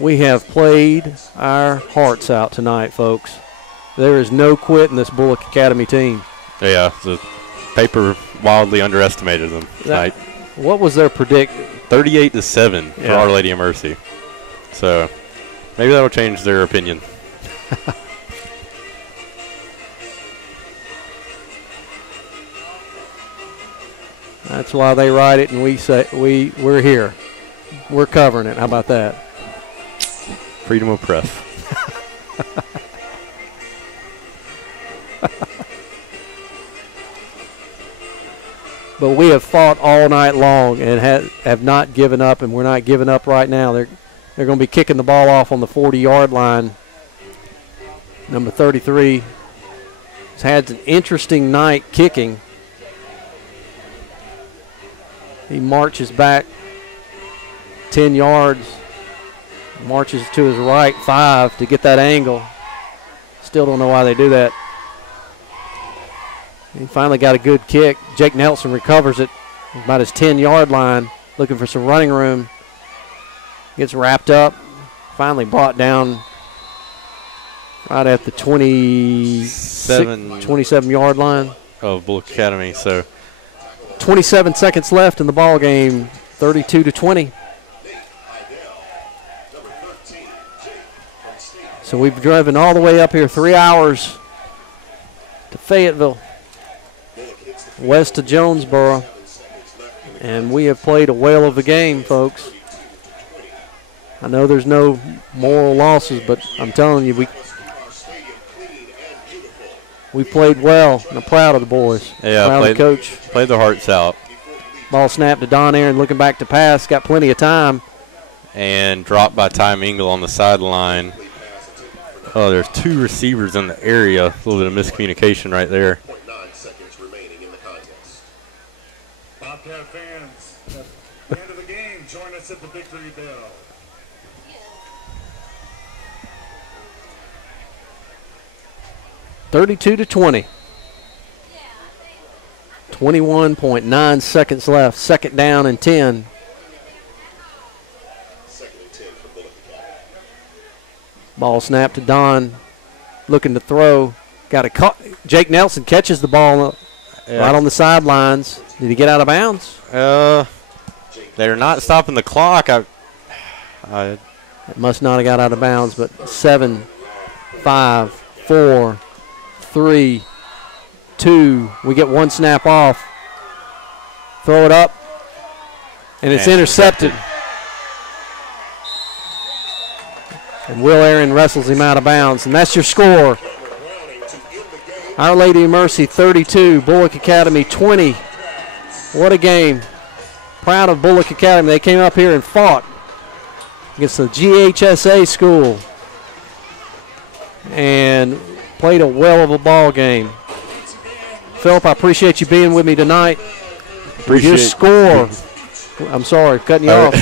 We have played our hearts out tonight, folks. There is no quit in this Bullock Academy team. Yeah, the paper wildly underestimated them tonight. What was their predict? 38-7 for Our Lady of Mercy. So maybe that'll change their opinion. That's why they write it, and we say we're here. We're covering it. How about that? Freedom of press. But we have fought all night long and have not given up, and we're not giving up right now. They're going to be kicking the ball off on the 40-yard line. Number 33 has had an interesting night kicking. He marches back 10 yards, marches to his right 5 to get that angle. Still don't know why they do that. He finally got a good kick. Jake Nelson recovers it about his 10-yard line, looking for some running room. Gets wrapped up, finally brought down right at the 27-yard line of Bullock Academy. So 27 seconds left in the ball game, 32-20. So we've driven all the way up here 3 hours to Fayetteville, west of Jonesboro, and we have played a whale of a game, folks. I know there's no moral losses, but I'm telling you, we played well, and I'm proud of the boys. Yeah, proud of the coach. Played their hearts out. Ball snapped to Don Aaron, looking back to pass, got plenty of time. And dropped by Ty Mingle on the sideline. Oh, there's 2 receivers in the area. A little bit of miscommunication right there. Bobcat fans, at the end of the game, join us at the victory bell. (32-20). 21.9 seconds left. Second down and 10. Ball snapped to Don, looking to throw. Got a Jake Nelson catches the ball right on the sidelines. Did he get out of bounds? They're not stopping the clock. It must not have got out of bounds, but 7, 5, 4, 3, 2. We get 1 snap off. Throw it up, and it's intercepted. And Will Aaron wrestles him out of bounds, and that's your score. Our Lady of Mercy 32, Bullock Academy 20. What a game. Proud of Bullock Academy. They came up here and fought against the GHSA school and played a well of a ball game. Phillip, I appreciate you being with me tonight. Your score. I'm sorry, cutting you off.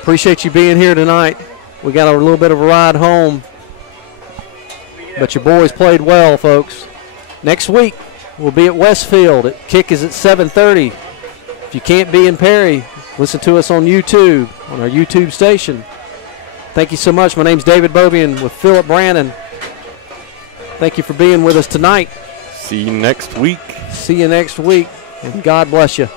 Appreciate you being here tonight. We got a little bit of a ride home, but your boys played well, folks. Next week, we'll be at Westfield. Kick is at 7:30. If you can't be in Perry, listen to us on YouTube, on our YouTube station. Thank you so much. My name's David Beaubien with Phillip Brannen. Thank you for being with us tonight. See you next week. See you next week, and God bless you.